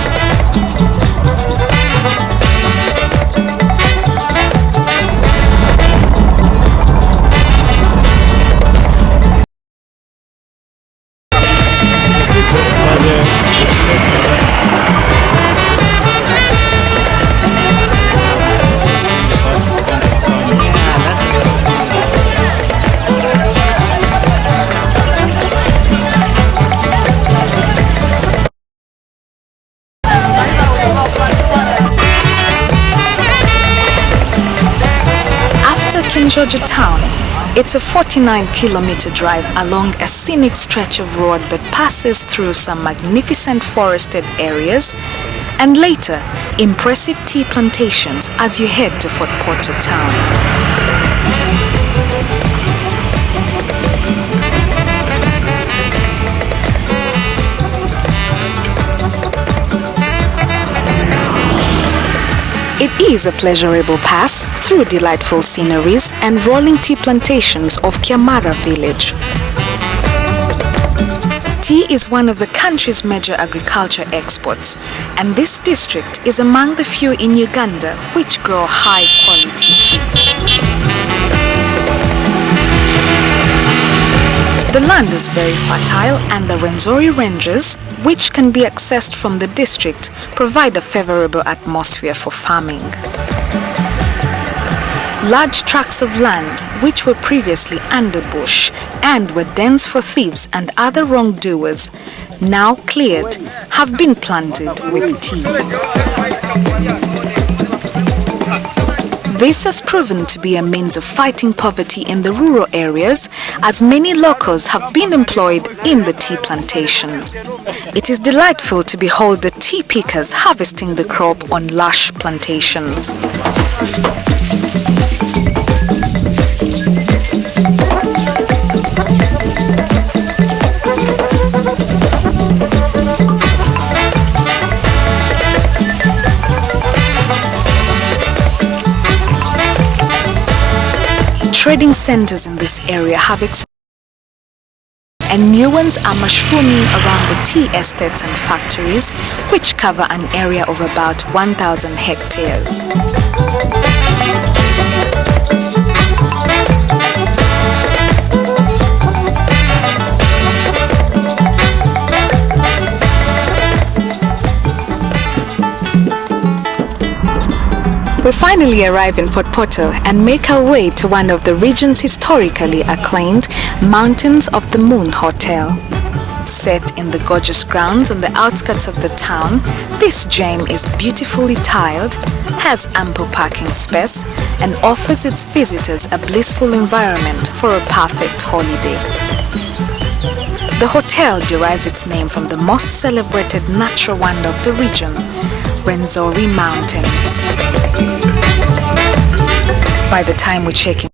Georgia town. It's a 49-kilometer drive along a scenic stretch of road that passes through some magnificent forested areas and later impressive tea plantations as you head to Fort Portal town. It is a pleasurable pass through delightful sceneries and rolling tea plantations of Kyamara village. Tea is one of the country's major agriculture exports, and this district is among the few in Uganda which grow high-quality tea. The land is very fertile, and the Ruwenzori ranges, which can be accessed from the district, provide a favorable atmosphere for farming. Large tracts of land, which were previously underbush and were dens for thieves and other wrongdoers, now cleared, have been planted with tea. This has proven to be a means of fighting poverty in the rural areas, as many locals have been employed in the tea plantations. It is delightful to behold the tea pickers harvesting the crop on lush plantations. Trading centers in this area have expanded, and new ones are mushrooming around the tea estates and factories, which cover an area of about 1,000 hectares. We finally arrive in Fort Portal and make our way to one of the region's historically acclaimed Mountains of the Moon Hotel. Set in the gorgeous grounds on the outskirts of the town, this gem is beautifully tiled, has ample parking space, and offers its visitors a blissful environment for a perfect holiday. The hotel derives its name from the most celebrated natural wonder of the region, Ruwenzori Mountains. By the time we check in,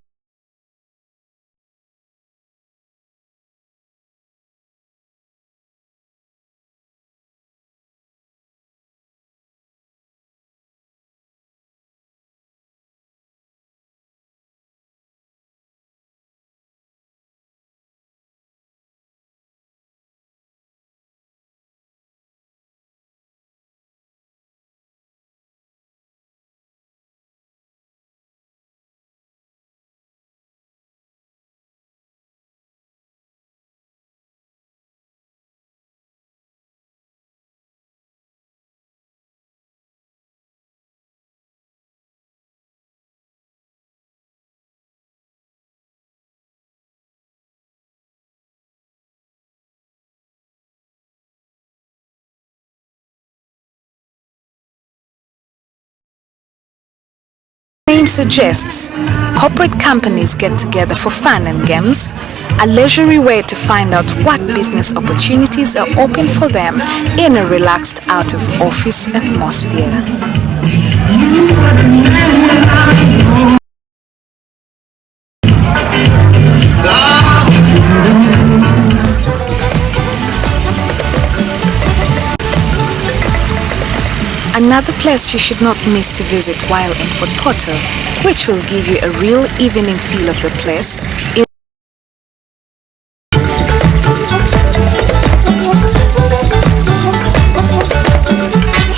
name suggests, corporate companies get together for fun and games, a leisurely way to find out what business opportunities are open for them in a relaxed out-of-office atmosphere. Another place you should not miss to visit while in Fort Portal, which will give you a real evening feel of the place, is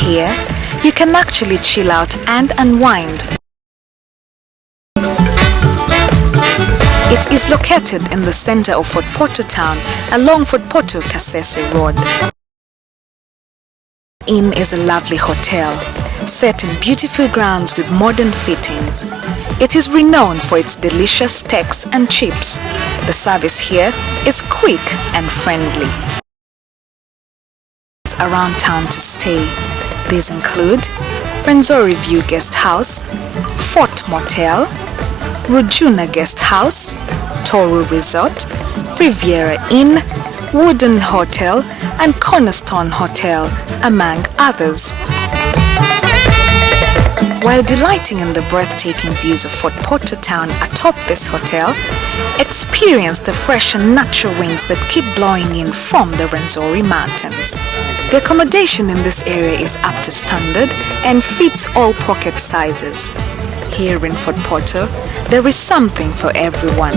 here. You can actually chill out and unwind. It is located in the center of Fort Portal town along Fort Portal Kasese Road. Inn is a lovely hotel, set in beautiful grounds with modern fittings. It is renowned for its delicious steaks and chips. The service here is quick and friendly. Around town to stay. These include Ruwenzori View Guest House, Fort Motel, Rujuna Guest House, Toro Resort, Riviera Inn, Wooden Hotel, and Cornerstone Hotel, among others. while delighting in the breathtaking views of Fort Portal town atop this hotel, experience the fresh and natural winds that keep blowing in from the Ruwenzori mountains. The accommodation in this area is up to standard and fits all pocket sizes. Here in Fort Portal, there is something for everyone.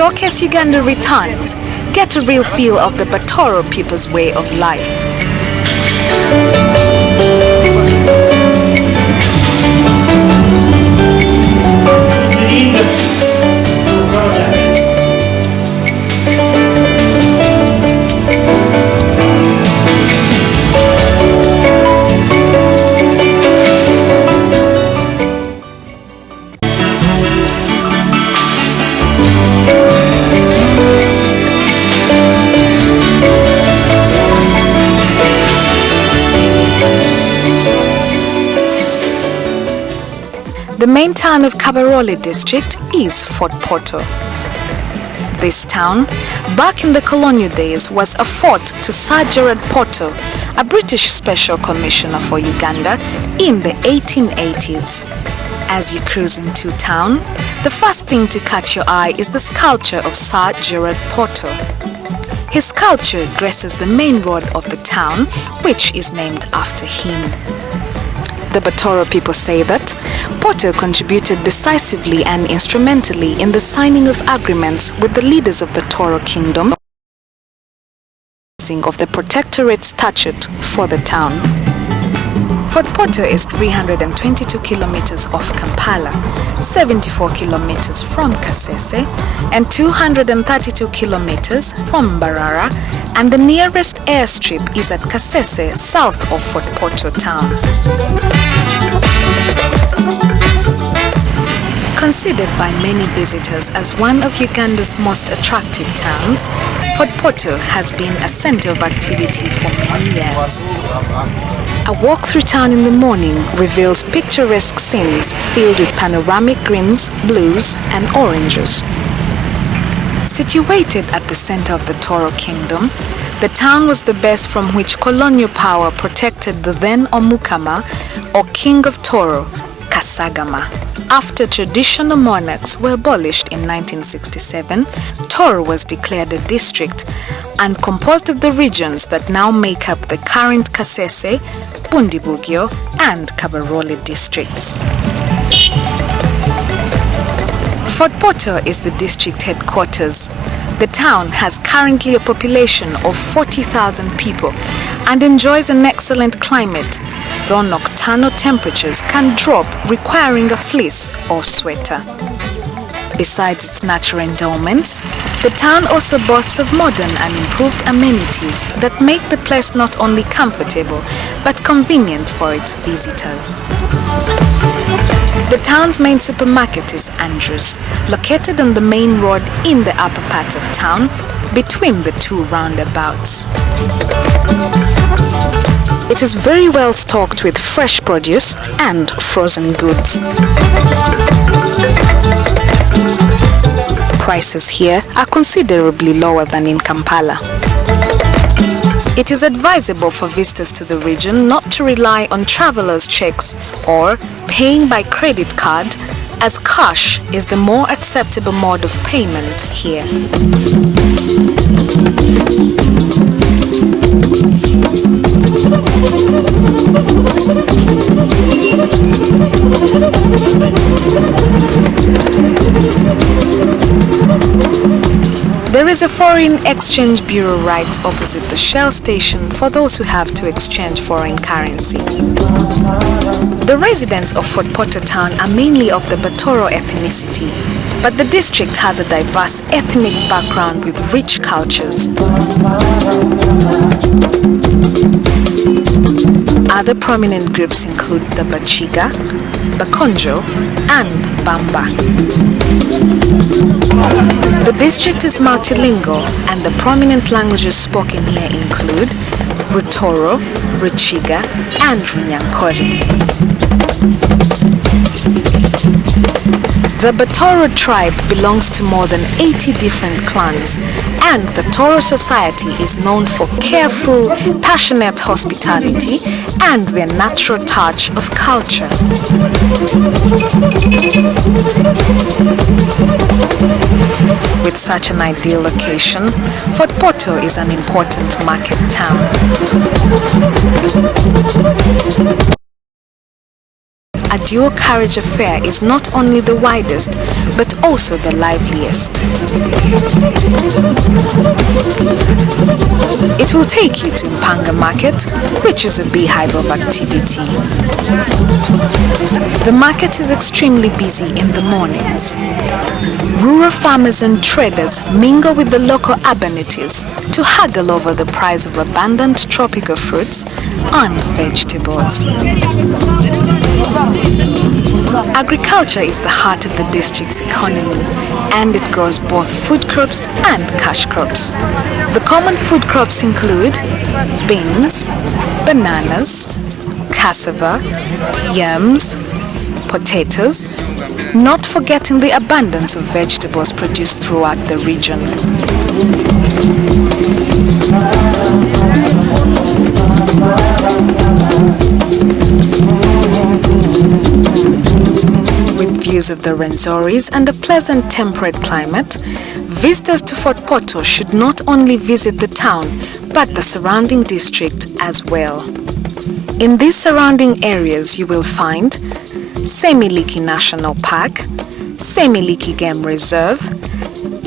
Showcase Uganda returns, get a real feel of the Toro people's way of life. The main town of Kabarole district is Fort Portal. This town, back in the colonial days, was a fort to Sir Gerard Portal, a British Special Commissioner for Uganda in the 1880s. As you cruise into town, the first thing to catch your eye is the sculpture of Sir Gerard Portal. His sculpture graces the main road of the town, which is named after him. The Toro people say that Portal contributed decisively and instrumentally in the signing of agreements with the leaders of the Toro kingdom of the Protectorate Statute for the town. Fort Portal is 322 kilometers off Kampala, 74 kilometers from Kasese, and 232 kilometers from Mbarara, and the nearest airstrip is at Kasese, south of Fort Portal town. Considered by many visitors as one of Uganda's most attractive towns, Fort Portal has been a center of activity for many years. A walk through town in the morning reveals picturesque scenes filled with panoramic greens, blues, and oranges. Situated at the center of the Toro kingdom, the town was the base from which colonial power protected the then Omukama, or King of Toro, Kasagama. After traditional monarchs were abolished in 1967, Toro was declared a district and composed of the regions that now make up the current Kasese, Bundibugyo, and Kabarole districts. Fort Portal is the district headquarters. The town has currently a population of 40,000 people and enjoys an excellent climate, though nocturnal temperatures can drop, requiring a fleece or sweater. Besides its natural endowments, the town also boasts of modern and improved amenities that make the place not only comfortable but convenient for its visitors. The town's main supermarket is Andrews, located on the main road in the upper part of town, between the two roundabouts. It is very well stocked with fresh produce and frozen goods. Prices here are considerably lower than in Kampala. It is advisable for visitors to the region not to rely on travelers' checks or paying by credit card, as cash is the more acceptable mode of payment here. There is a foreign exchange bureau right opposite the Shell station for those who have to exchange foreign currency. The residents of Fort Portal town are mainly of the Toro ethnicity, but the district has a diverse ethnic background with rich cultures. Other prominent groups include the Bachiga, Bakonjo, and Bamba. The district is multilingual, and the prominent languages spoken here include Rutoro, Ruchiga, and Runyankore. The Batoro tribe belongs to more than 80 different clans, and the Toro society is known for careful, passionate hospitality and their natural touch of culture. With such an ideal location, Fort Portal is an important market town. A dual carriage affair is not only the widest, but also the liveliest. It will take you to Mpanga Market, which is a beehive of activity. The market is extremely busy in the mornings. Rural farmers and traders mingle with the local urbanities to haggle over the price of abundant tropical fruits and vegetables. Agriculture is the heart of the district's economy, and it grows both food crops and cash crops. The common food crops include beans, bananas, cassava, yams, potatoes, not forgetting the abundance of vegetables produced throughout the region. With views of the Ruwenzoris and a pleasant temperate climate, visitors to Fort Portal should not only visit the town, but the surrounding district as well. In these surrounding areas you will find Semiliki National Park, Semiliki Game Reserve,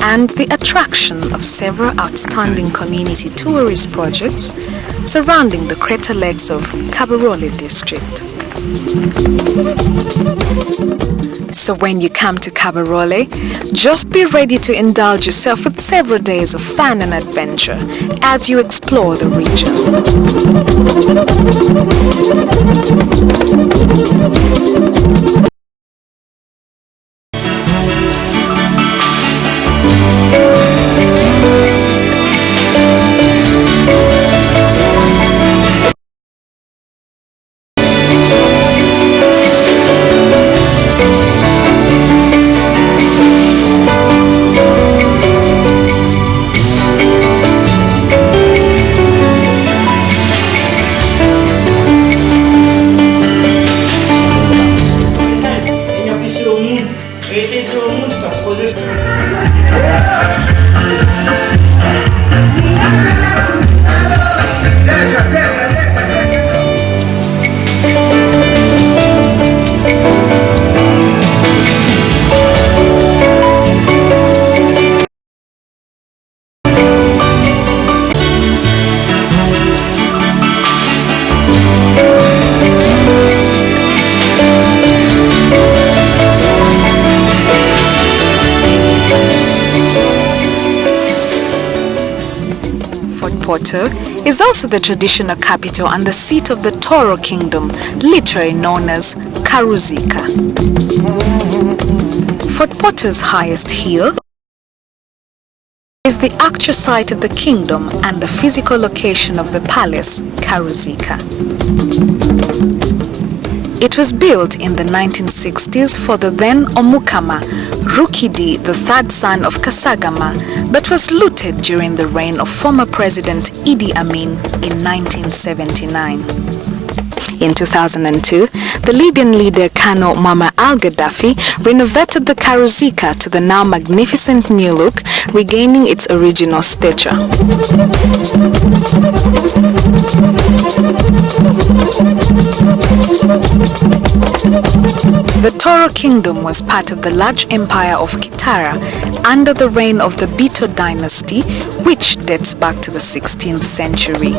and the attraction of several outstanding community tourist projects surrounding the crater lakes of Kabarole district. So when you come to Kabarole, just be ready to indulge yourself with several days of fun and adventure as you explore the region. Porto is also the traditional capital and the seat of the Toro kingdom, literally known as Karuzika. Fort Porto's highest hill is the actual site of the kingdom and the physical location of the palace, Karuzika. It was built in the 1960s for the then Omukama, Rukidi, the third son of Kasagama, but was looted during the reign of former President Idi Amin in 1979. In 2002, the Libyan leader Colonel Muammar al-Gaddafi renovated the Karuzika to the now magnificent new look, regaining its original stature. The Toro kingdom was part of the large empire of Kitara under the reign of the Bito dynasty, which dates back to the 16th century.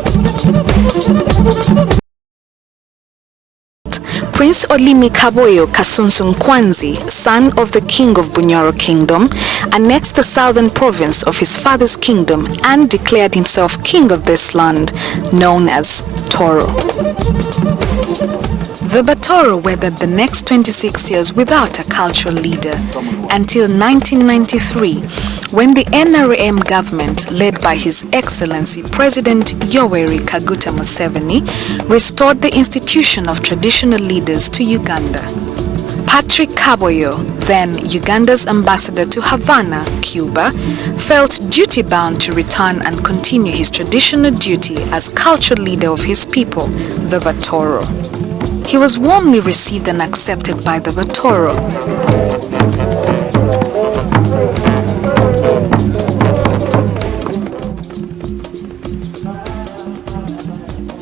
Prince Olimi Kaboyo Kasunsu Nkwanzi, son of the king of Bunyoro Kingdom, annexed the southern province of his father's kingdom and declared himself king of this land, known as Toro. The Batoro weathered the next 26 years without a cultural leader until 1993, when the NRM government, led by His Excellency President Yoweri Kaguta Museveni, restored the institution of traditional leaders to Uganda. Patrick Kaboyo, then Uganda's ambassador to Havana, Cuba, felt duty-bound to return and continue his traditional duty as cultural leader of his people, the Batoro. He was warmly received and accepted by the Batoro.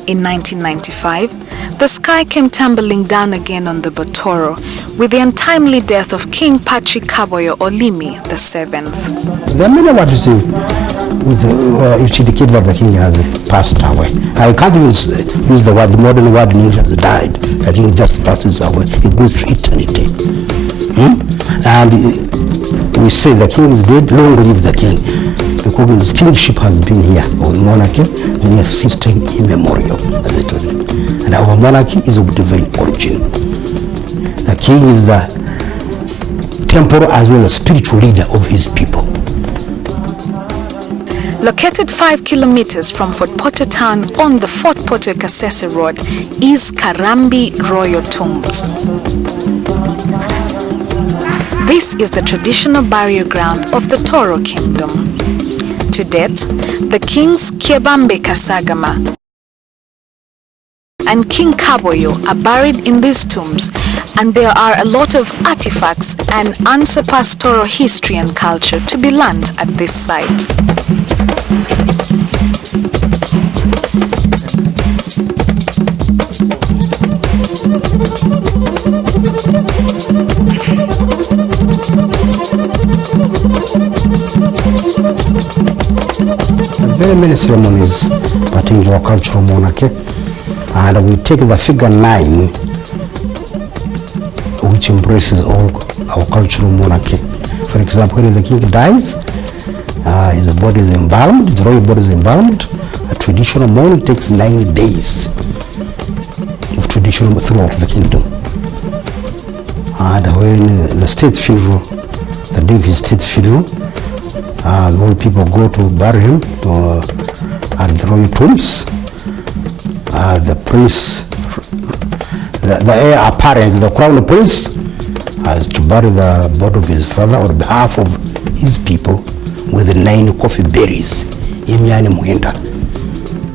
In 1995, the sky came tumbling down again on the Batoro with the untimely death of King Patrick Kaboyo Olimi VII. There are many what to say which indicate that the king has passed away. I can't use the word, the modern word in English has died. The king just passes away. It goes to eternity. And we say the king is dead, long live the king. Because his kingship has been here, or monarchy, since time immemorial, as I told you. And our monarchy is of divine origin. The king is the temporal as well as spiritual leader of his people. Located 5 kilometers from Fort Portal town on the Fort Portal Kasese Road is Karambi Royal Tombs. This is the traditional burial ground of the Toro Kingdom. To date, the kings Kyebambe Kasagama and King Kaboyo are buried in these tombs, and there are a lot of artifacts and unsurpassed Toro history and culture to be learned at this site. Very many ceremonies pertaining to our cultural monarchy, and we take the figure 9, which embraces all our cultural monarchy. For example, when the king dies, his body is embalmed, his royal body is embalmed. A traditional mourning takes 9 days of traditional throughout the kingdom. And when the state funeral, the day of his state funeral, all people go to bury him at the royal tombs. The prince, the heir apparent, the crown prince, has to bury the body of his father on behalf of his people with 9 coffee berries. Mwenda.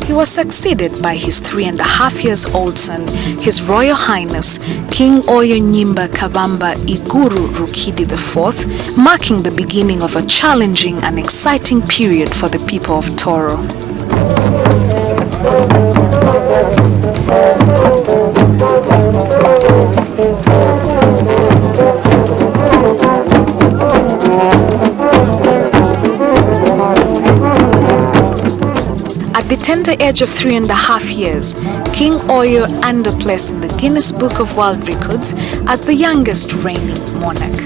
He was succeeded by his 3.5-year-old son, His Royal Highness King Oyo Nyimba Kabamba Iguru Rukidi IV, marking the beginning of a challenging and exciting period for the people of Toro. At the tender age of 3.5 years, King Oyo earned a place in the Guinness Book of World Records as the youngest reigning monarch.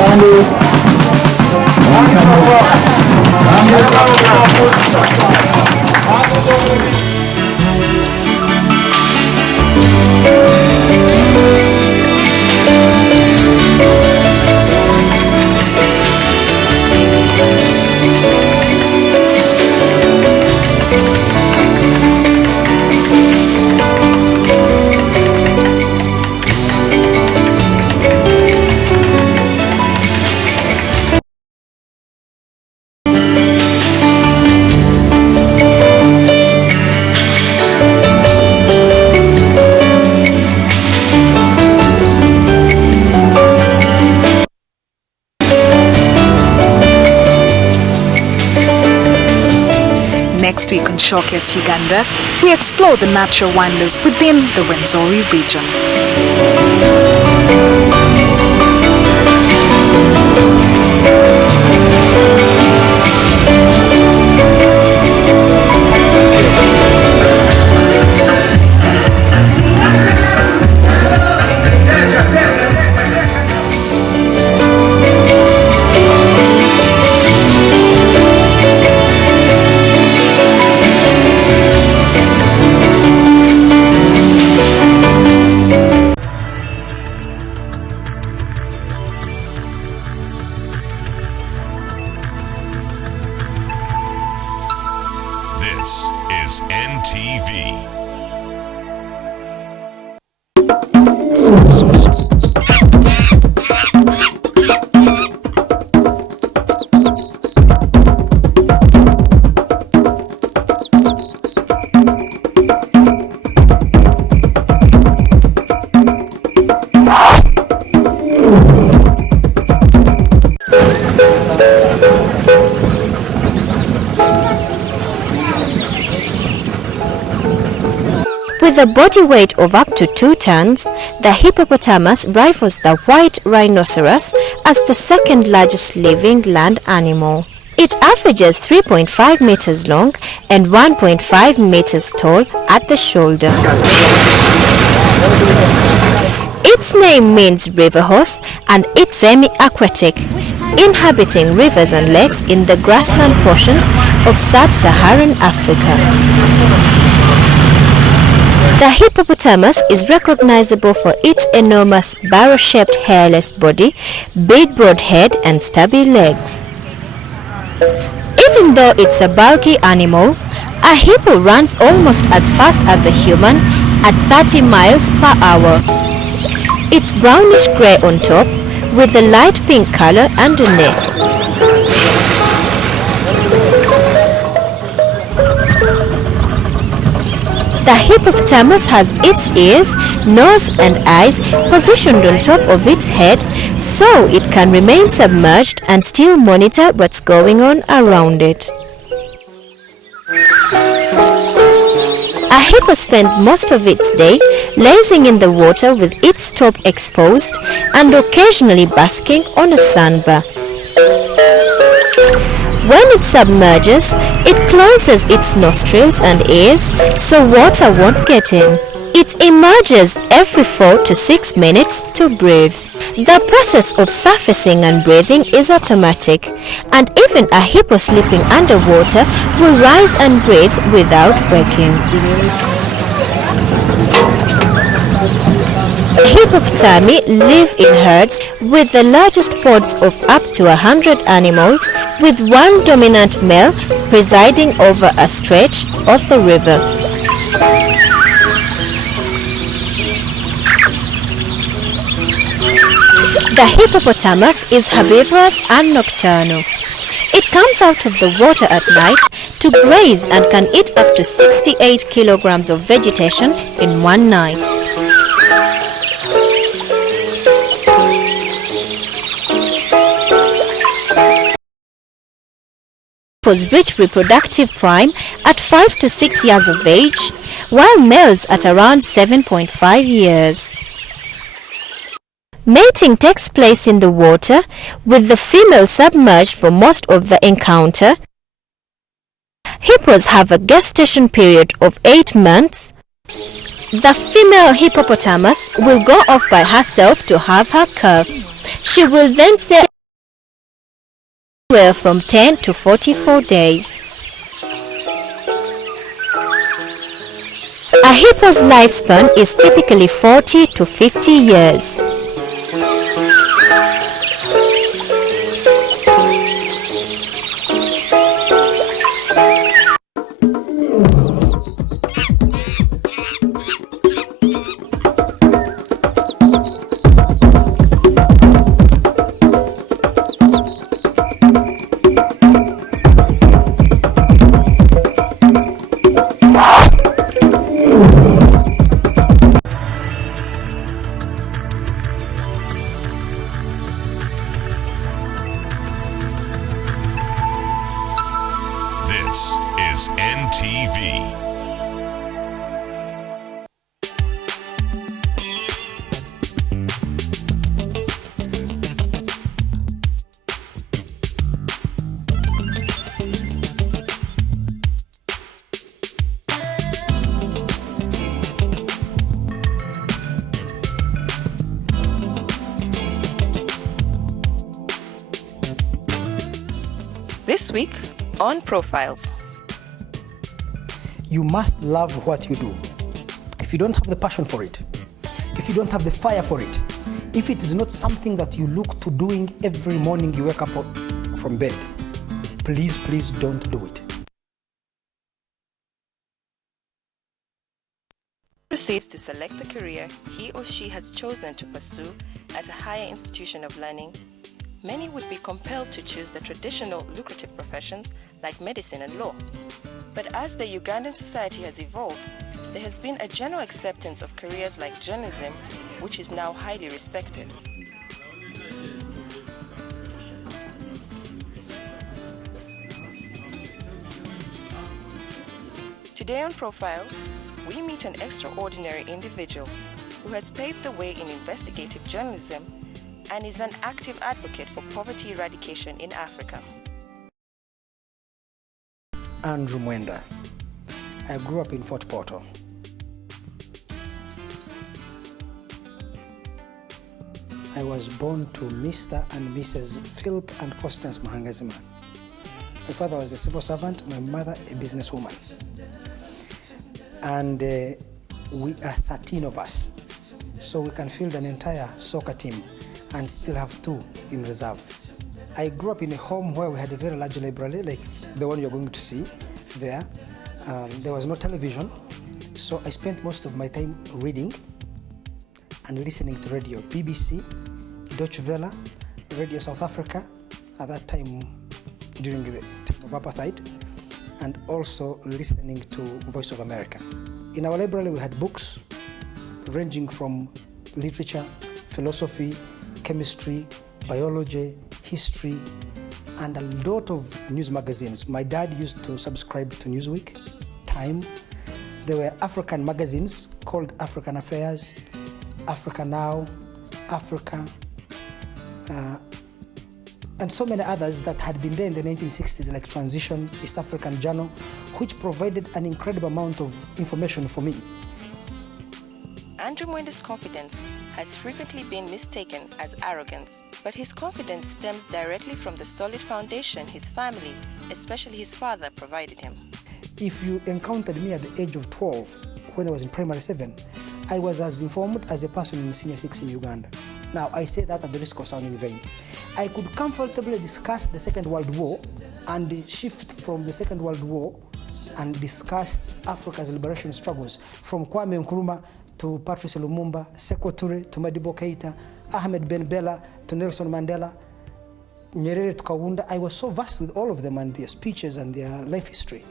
And Next week on Showcase Uganda, we explore the natural wonders within the Ruwenzori region. This is NTV. With a body weight of up to 2 tons, the hippopotamus rivals the white rhinoceros as the second largest living land animal. It averages 3.5 meters long and 1.5 meters tall at the shoulder. Its name means river horse and it's semi-aquatic, inhabiting rivers and lakes in the grassland portions of sub-Saharan Africa. The hippopotamus is recognizable for its enormous barrel-shaped hairless body, big broad head and stubby legs. Even though it's a bulky animal, a hippo runs almost as fast as a human at 30 miles per hour. It's brownish gray on top with a light pink color underneath. The hippopotamus has its ears, nose and eyes positioned on top of its head so it can remain submerged and still monitor what's going on around it. A hippo spends most of its day lazing in the water with its top exposed and occasionally basking on a sandbar. When it submerges, it closes its nostrils and ears so water won't get in. It emerges every 4 to 6 minutes to breathe. The process of surfacing and breathing is automatic, and even a hippo sleeping underwater will rise and breathe without waking. Hippopotami live in herds with the largest pods of up to 100 animals, with one dominant male presiding over a stretch of the river. The hippopotamus is herbivorous and nocturnal. It comes out of the water at night to graze and can eat up to 68 kilograms of vegetation in one night. Hippos reach reproductive prime at 5 to 6 years of age, while males at around 7.5 years. Mating takes place in the water, with the female submerged for most of the encounter. Hippos have a gestation period of 8 months. The female hippopotamus will go off by herself to have her calf. She will then stay anywhere from 10 to 44 days. A hippo's lifespan is typically 40 to 50 years. This is is NTV. This week on Profiles. You must love what you do. If you don't have the passion for it, if you don't have the fire for it, if it is not something that you look to doing every morning you wake up from bed, please don't do it. Proceeds to select the career he or she has chosen to pursue at a higher institution of learning, many would be compelled to choose the traditional lucrative professions like medicine and law. But as the Ugandan society has evolved, there has been a general acceptance of careers like journalism, which is now highly respected. Today on Profiles, we meet an extraordinary individual who has paved the way in investigative journalism and is an active advocate for poverty eradication in Africa. Andrew Mwenda. I grew up in Fort Portal. I was born to Mr. and Mrs. Philip and Constance Mahangazima. My father was a civil servant, my mother a businesswoman. And we are 13 of us, so we can field an entire soccer team and still have 2 in reserve. I grew up in a home where we had a very large library, like the one you're going to see there. There was no television, so I spent most of my time reading and listening to radio. BBC, Deutsche Welle, Radio South Africa, at that time during the time of apartheid, and also listening to Voice of America. In our library we had books ranging from literature, philosophy, chemistry, biology, history, and a lot of news magazines. My dad used to subscribe to Newsweek, Time. There were African magazines called African Affairs, Africa Now, Africa, and so many others that had been there in the 1960s, like Transition, East African Journal, which provided an incredible amount of information for me. Andrew Mwenda's confidence has frequently been mistaken as arrogance, but his confidence stems directly from the solid foundation his family, especially his father, provided him. If you encountered me at the age of 12, when I was in primary 7, I was as informed as a person in senior 6 in Uganda. Now, I say that at the risk of sounding vain. I could comfortably discuss the Second World War and shift from the Second World War and discuss Africa's liberation struggles, from Kwame Nkrumah to Patrice Lumumba, Sekou Toure to Madibo Keita, Ahmed Ben Bella to Nelson Mandela, Nyerere to Kaunda. I was so vast with all of them and their speeches and their life history.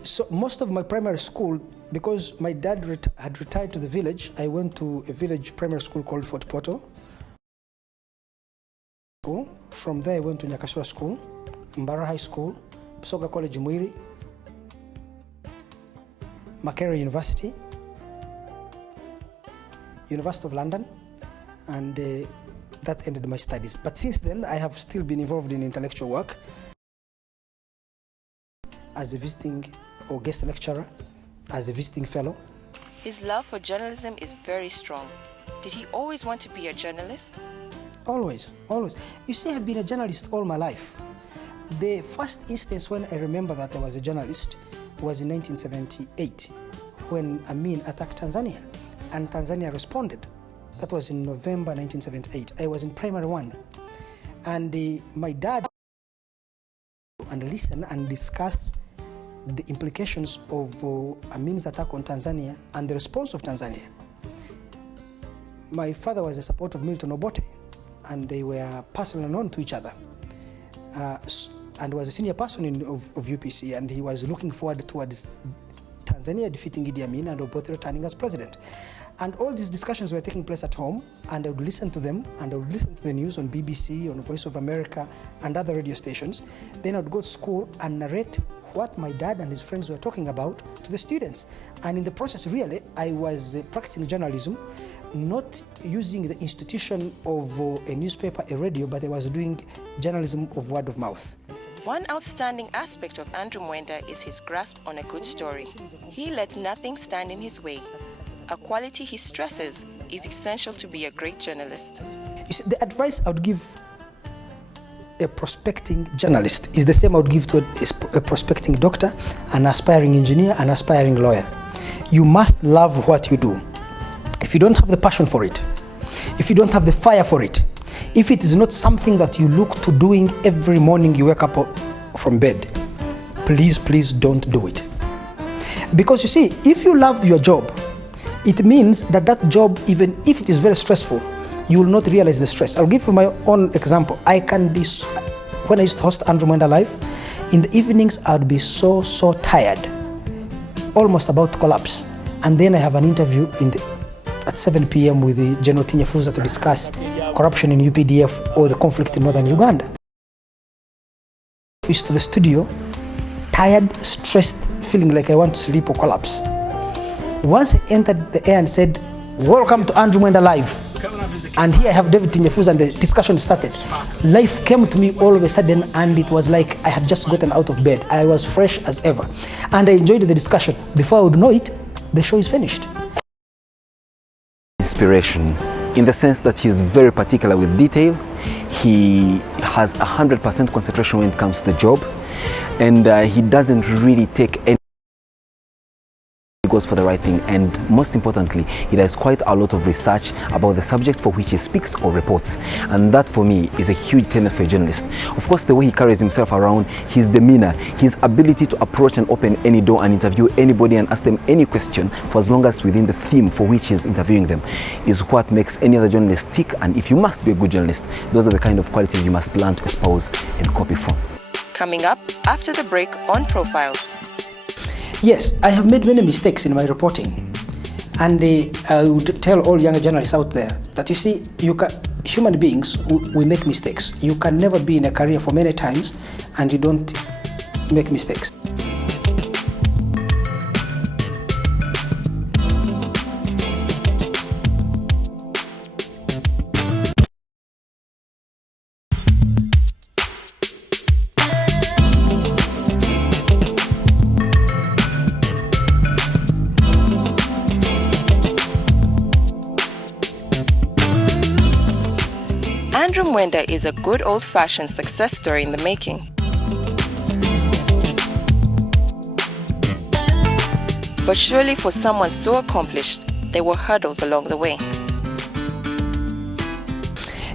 So most of my primary school, because my dad had retired to the village, I went to a village primary school called Fort Portal. From there I went to Nyakasura School, Mbara High School, Psoga College Mwiri, Makerere University, University of London, and that ended my studies. But since then, I have still been involved in intellectual work as a visiting or guest lecturer, as a visiting fellow. His love for journalism is very strong. Did he always want to be a journalist? Always, always. You see, I've been a journalist all my life. The first instance when I remember that I was a journalist was in 1978, when Amin attacked Tanzania, and Tanzania responded. That was in November 1978. I was in primary 1, and my dad and listen and discuss the implications of Amin's attack on Tanzania and the response of Tanzania. My father was a supporter of Milton Obote, and they were personally known to each other, and was a senior person of UPC, and he was looking forward towards Tanzania defeating Idi Amin and Obote returning as president. And all these discussions were taking place at home, and I would listen to them, and I would listen to the news on BBC, on Voice of America, and other radio stations. Then I would go to school and narrate what my dad and his friends were talking about to the students. And in the process, really, I was practicing journalism, not using the institution of a newspaper, a radio, but I was doing journalism of word of mouth. One outstanding aspect of Andrew Mwenda is his grasp on a good story. He lets nothing stand in his way, a quality he stresses is essential to be a great journalist. You see, the advice I would give a prospecting journalist is the same I would give to a prospecting doctor, an aspiring engineer, an aspiring lawyer. You must love what you do. If you don't have the passion for it, if you don't have the fire for it, if it is not something that you look to doing every morning you wake up from bed, please don't do it. Because you see, if you love your job, it means that job, even if it is very stressful, you will not realize the stress. I'll give you my own example. When I used to host Andrew Mwenda Live, in the evenings I would be so tired, almost about to collapse. And then I have an interview at 7 p.m. with the General Tinyafuza to discuss corruption in UPDF or the conflict in northern Uganda. I used to the studio, tired, stressed, feeling like I want to sleep or collapse. Once I entered the air and said, "Welcome to Andrew Mwenda Live," and here I have David Tinyafuza, and the discussion started. Life came to me all of a sudden, and it was like I had just gotten out of bed. I was fresh as ever, and I enjoyed the discussion. Before I would know it, the show is finished. Inspiration, in the sense that he's very particular with detail. He has 100% concentration when it comes to the job, and he doesn't really take any. He goes for the right thing, and most importantly, he does quite a lot of research about the subject for which he speaks or reports, and that for me is a huge tenet for a journalist. Of course, the way he carries himself around, his demeanor, his ability to approach and open any door and interview anybody and ask them any question for as long as within the theme for which he's interviewing them, is what makes any other journalist tick. And if you must be a good journalist, those are the kind of qualities you must learn to espouse and copy from. Coming up after the break on Profiles. Yes, I have made many mistakes in my reporting, and I would tell all younger journalists out there that, you see, human beings, we make mistakes. You can never be in a career for many times and you don't make mistakes. Andrew Mwenda is a good old-fashioned success story in the making. But surely for someone so accomplished, there were hurdles along the way.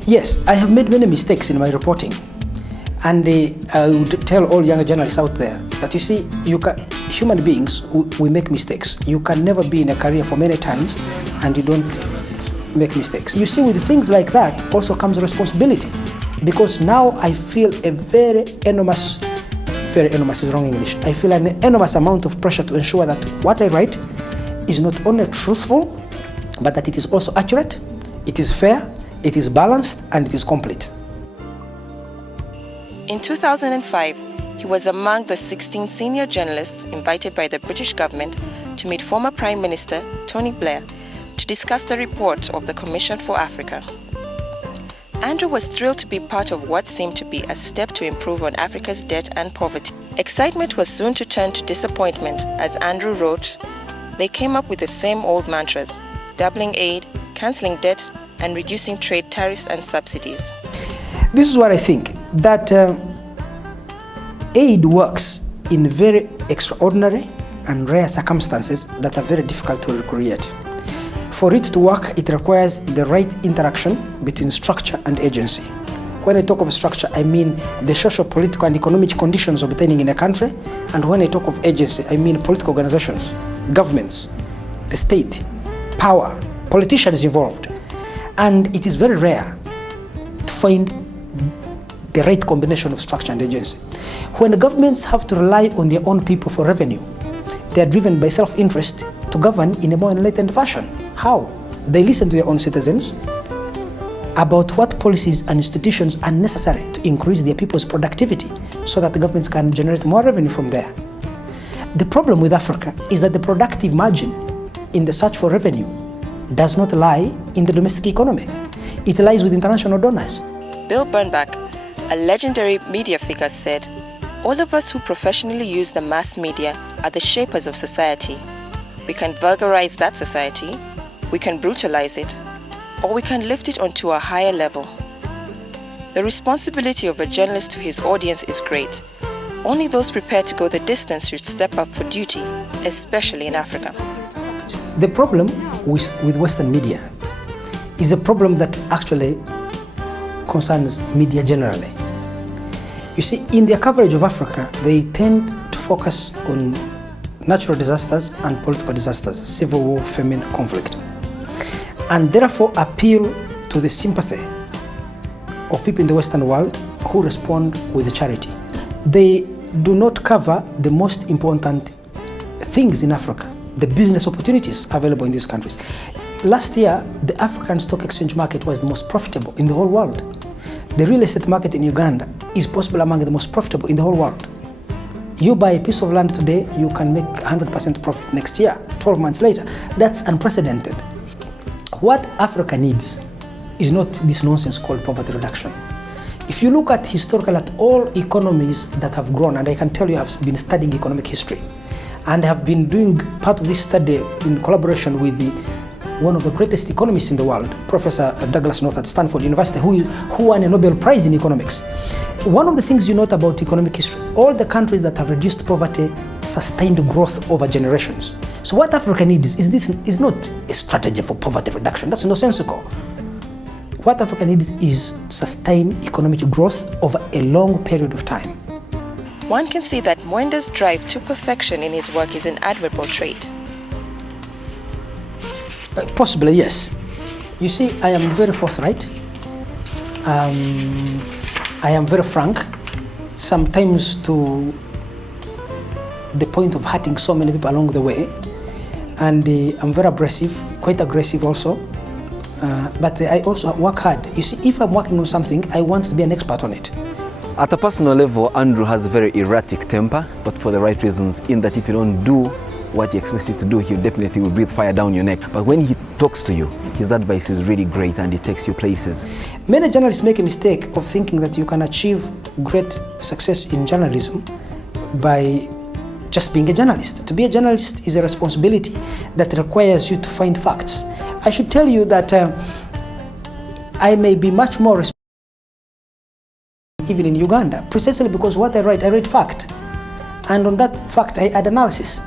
Yes, I have made many mistakes in my reporting, and I would tell all younger journalists out there that, you see, human beings, we make mistakes. You can never be in a career for many times and you don't make mistakes. You see, with things like that also comes responsibility, because now I feel a very enormous is wrong English. I feel an enormous amount of pressure to ensure that what I write is not only truthful, but that it is also accurate, it is fair, it is balanced, and it is complete. In 2005, he was among the 16 senior journalists invited by the British government to meet former Prime Minister Tony Blair to discuss the report of the Commission for Africa. Andrew was thrilled to be part of what seemed to be a step to improve on Africa's debt and poverty. Excitement was soon to turn to disappointment as Andrew wrote, "They came up with the same old mantras, doubling aid, cancelling debt, and reducing trade tariffs and subsidies." This is what I think, that aid works in very extraordinary and rare circumstances that are very difficult to recreate. For it to work, it requires the right interaction between structure and agency. When I talk of structure, I mean the social, political, and economic conditions obtaining in a country. And when I talk of agency, I mean political organizations, governments, the state, power, politicians involved. And it is very rare to find the right combination of structure and agency. When the governments have to rely on their own people for revenue, they are driven by self-interest to govern in a more enlightened fashion. How? They listen to their own citizens about what policies and institutions are necessary to increase their people's productivity so that the governments can generate more revenue from there. The problem with Africa is that the productive margin in the search for revenue does not lie in the domestic economy. It lies with international donors. Bill Bernbach, a legendary media figure, said, "All of us who professionally use the mass media are the shapers of society. We can vulgarize that society, we can brutalize it, or we can lift it onto a higher level. The responsibility of a journalist to his audience is great. Only those prepared to go the distance should step up for duty, especially in Africa." The problem with Western media is a problem that actually concerns media generally. You see, in their coverage of Africa, they tend to focus on natural disasters and political disasters, civil war, famine, conflict, and therefore appeal to the sympathy of people in the Western world who respond with charity. They do not cover the most important things in Africa, the business opportunities available in these countries. Last year, the African stock exchange market was the most profitable in the whole world. The real estate market in Uganda is possibly among the most profitable in the whole world. You buy a piece of land today, you can make 100% profit next year, 12 months later. That's unprecedented. What Africa needs is not this nonsense called poverty reduction. If you look at historically at all economies that have grown, and I can tell you I've been studying economic history, and have been doing part of this study in collaboration with one of the greatest economists in the world, Professor Douglas North at Stanford University, who won a Nobel Prize in economics. One of the things you note about economic history, all the countries that have reduced poverty sustained growth over generations. So what Africa needs is not a strategy for poverty reduction. That's nonsensical. What Africa needs is to sustain economic growth over a long period of time. One can see that Mwenda's drive to perfection in his work is an admirable trait. Possibly, yes. You see, I am very forthright. I am very frank, sometimes to the point of hurting so many people along the way. And I'm very abrasive, quite aggressive also. But I also work hard. You see, if I'm working on something, I want to be an expert on it. At a personal level, Andrew has a very erratic temper, but for the right reasons, in that if you don't do what he expects you to do, he definitely will breathe fire down your neck. But when he talks to you, his advice is really great and he takes you places. Many journalists make a mistake of thinking that you can achieve great success in journalism by just being a journalist. To be a journalist is a responsibility that requires you to find facts. I should tell you that I may be much more responsible even in Uganda, precisely because what I write fact. And on that fact, I add analysis.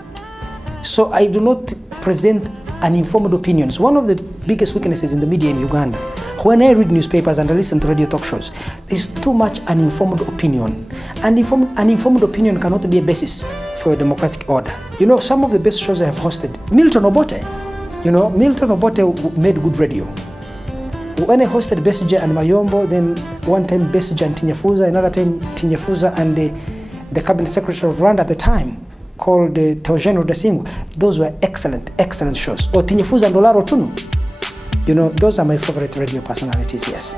So I do not present uninformed opinions. One of the biggest weaknesses in the media in Uganda, when I read newspapers and I listen to radio talk shows, there's too much uninformed opinion. And uninformed opinion cannot be a basis for a democratic order. You know, some of the best shows I have hosted, Milton Obote. You know, Milton Obote made good radio. When I hosted Besije and Mayombo, then one time Besije and Tinyafuza, another time Tinyafuza and the cabinet secretary of Rwanda at the time, called Teogene Rudasingwa. Those were excellent shows. Or Tinyafuza and Olaro Tunu. You know, those are my favorite radio personalities, yes.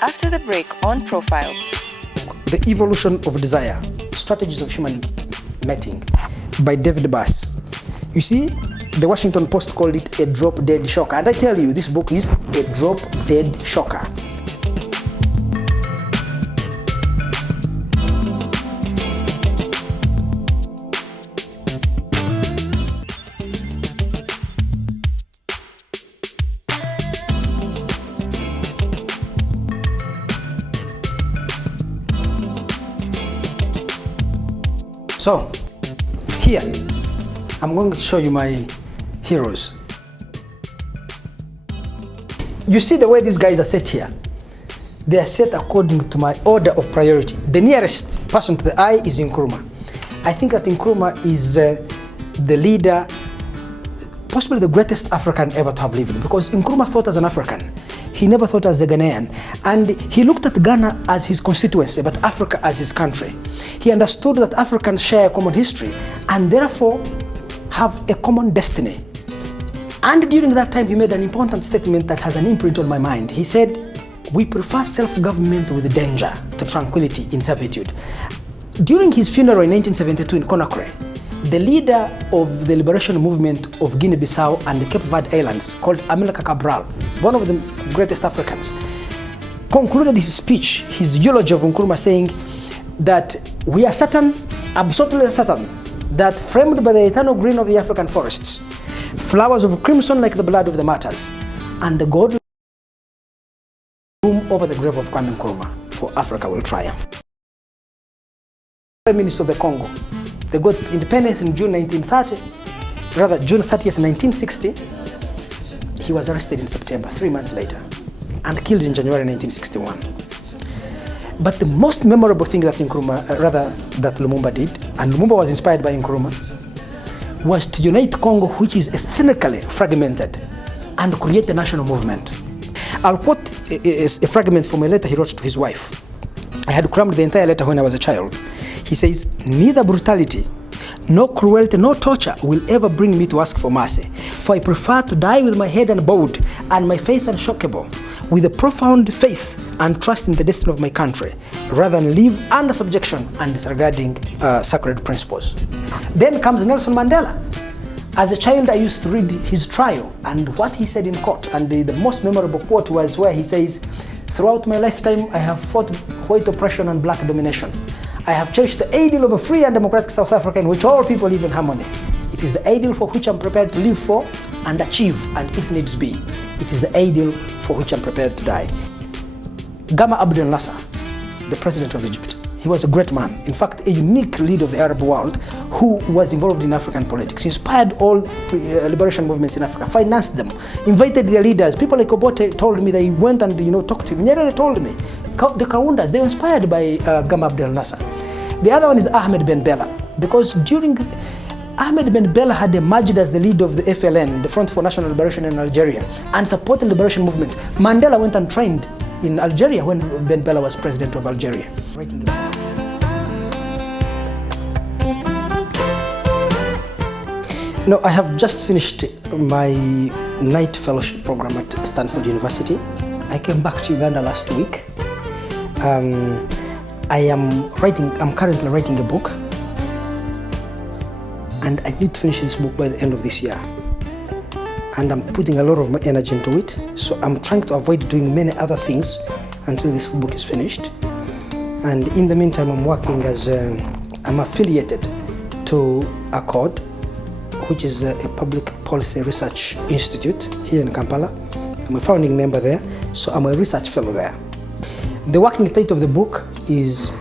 After the break, on Profiles. The Evolution of Desire, Strategies of Human Mating by David Bass. You see, the Washington Post called it a drop-dead shocker. And I tell you, this book is a drop-dead shocker. So, here, I'm going to show you my heroes. You see the way these guys are set here? They are set according to my order of priority. The nearest person to the eye is Nkrumah. I think that Nkrumah is the leader, possibly the greatest African ever to have lived, because Nkrumah thought as an African. He never thought as a Ghanaian. And he looked at Ghana as his constituency, but Africa as his country. He understood that Africans share a common history and therefore have a common destiny. And during that time, he made an important statement that has an imprint on my mind. He said, "We prefer self-government with danger to tranquility in servitude." During his funeral in 1972 in Conakry, the leader of the liberation movement of Guinea-Bissau and the Cape Verde Islands, called Amilcar Cabral, one of the greatest Africans, concluded his speech, his eulogy of Nkrumah, saying that we are certain, absolutely certain, that framed by the eternal green of the African forests, flowers of crimson like the blood of the martyrs, and the godly room over the grave of Kwame Nkrumah, for Africa will triumph. Prime Minister of the Congo, they got independence in June 1930, rather June 30th, 1960. He was arrested in September, 3 months later, and killed in January 1961. But the most memorable thing that that Lumumba did, and Lumumba was inspired by Nkrumah, was to unite Congo, which is ethnically fragmented, and create a national movement. I'll quote a fragment from a letter he wrote to his wife. I had crammed the entire letter when I was a child. He says, "Neither brutality, no cruelty, no torture will ever bring me to ask for mercy, for I prefer to die with my head unbowed and my faith unshockable, with a profound faith and trust in the destiny of my country, rather than live under subjection and disregarding sacred principles." Then comes Nelson Mandela. As a child, I used to read his trial and what he said in court. And the most memorable quote was where he says, "Throughout my lifetime, I have fought white oppression and black domination. I have cherished the ideal of a free and democratic South Africa in which all people live in harmony. It is the ideal for which I'm prepared to live for and achieve, and if needs be, it is the ideal for which I'm prepared to die." Gamal Abdel Nasser, the president of Egypt, he was a great man. In fact, a unique leader of the Arab world who was involved in African politics. He inspired all liberation movements in Africa, financed them, invited their leaders. People like Obote told me that he went and talked to him. Nyerere told me. The Kaundas, they were inspired by Gamal Abdel Nasser. The other one is Ahmed Ben Bella, because Ahmed Ben Bella had emerged as the leader of the FLN, the Front for National Liberation in Algeria, and supported liberation movements. Mandela went and trained in Algeria when Ben Bella was president of Algeria. No, I have just finished my night fellowship program at Stanford University. I came back to Uganda last week. I'm currently writing a book, and I need to finish this book by the end of this year. And I'm putting a lot of my energy into it, so I'm trying to avoid doing many other things until this book is finished. And in the meantime, I'm working as I'm affiliated to Accord, which is a public policy research institute here in Kampala. I'm a founding member there, so I'm a research fellow there. The working title of the book is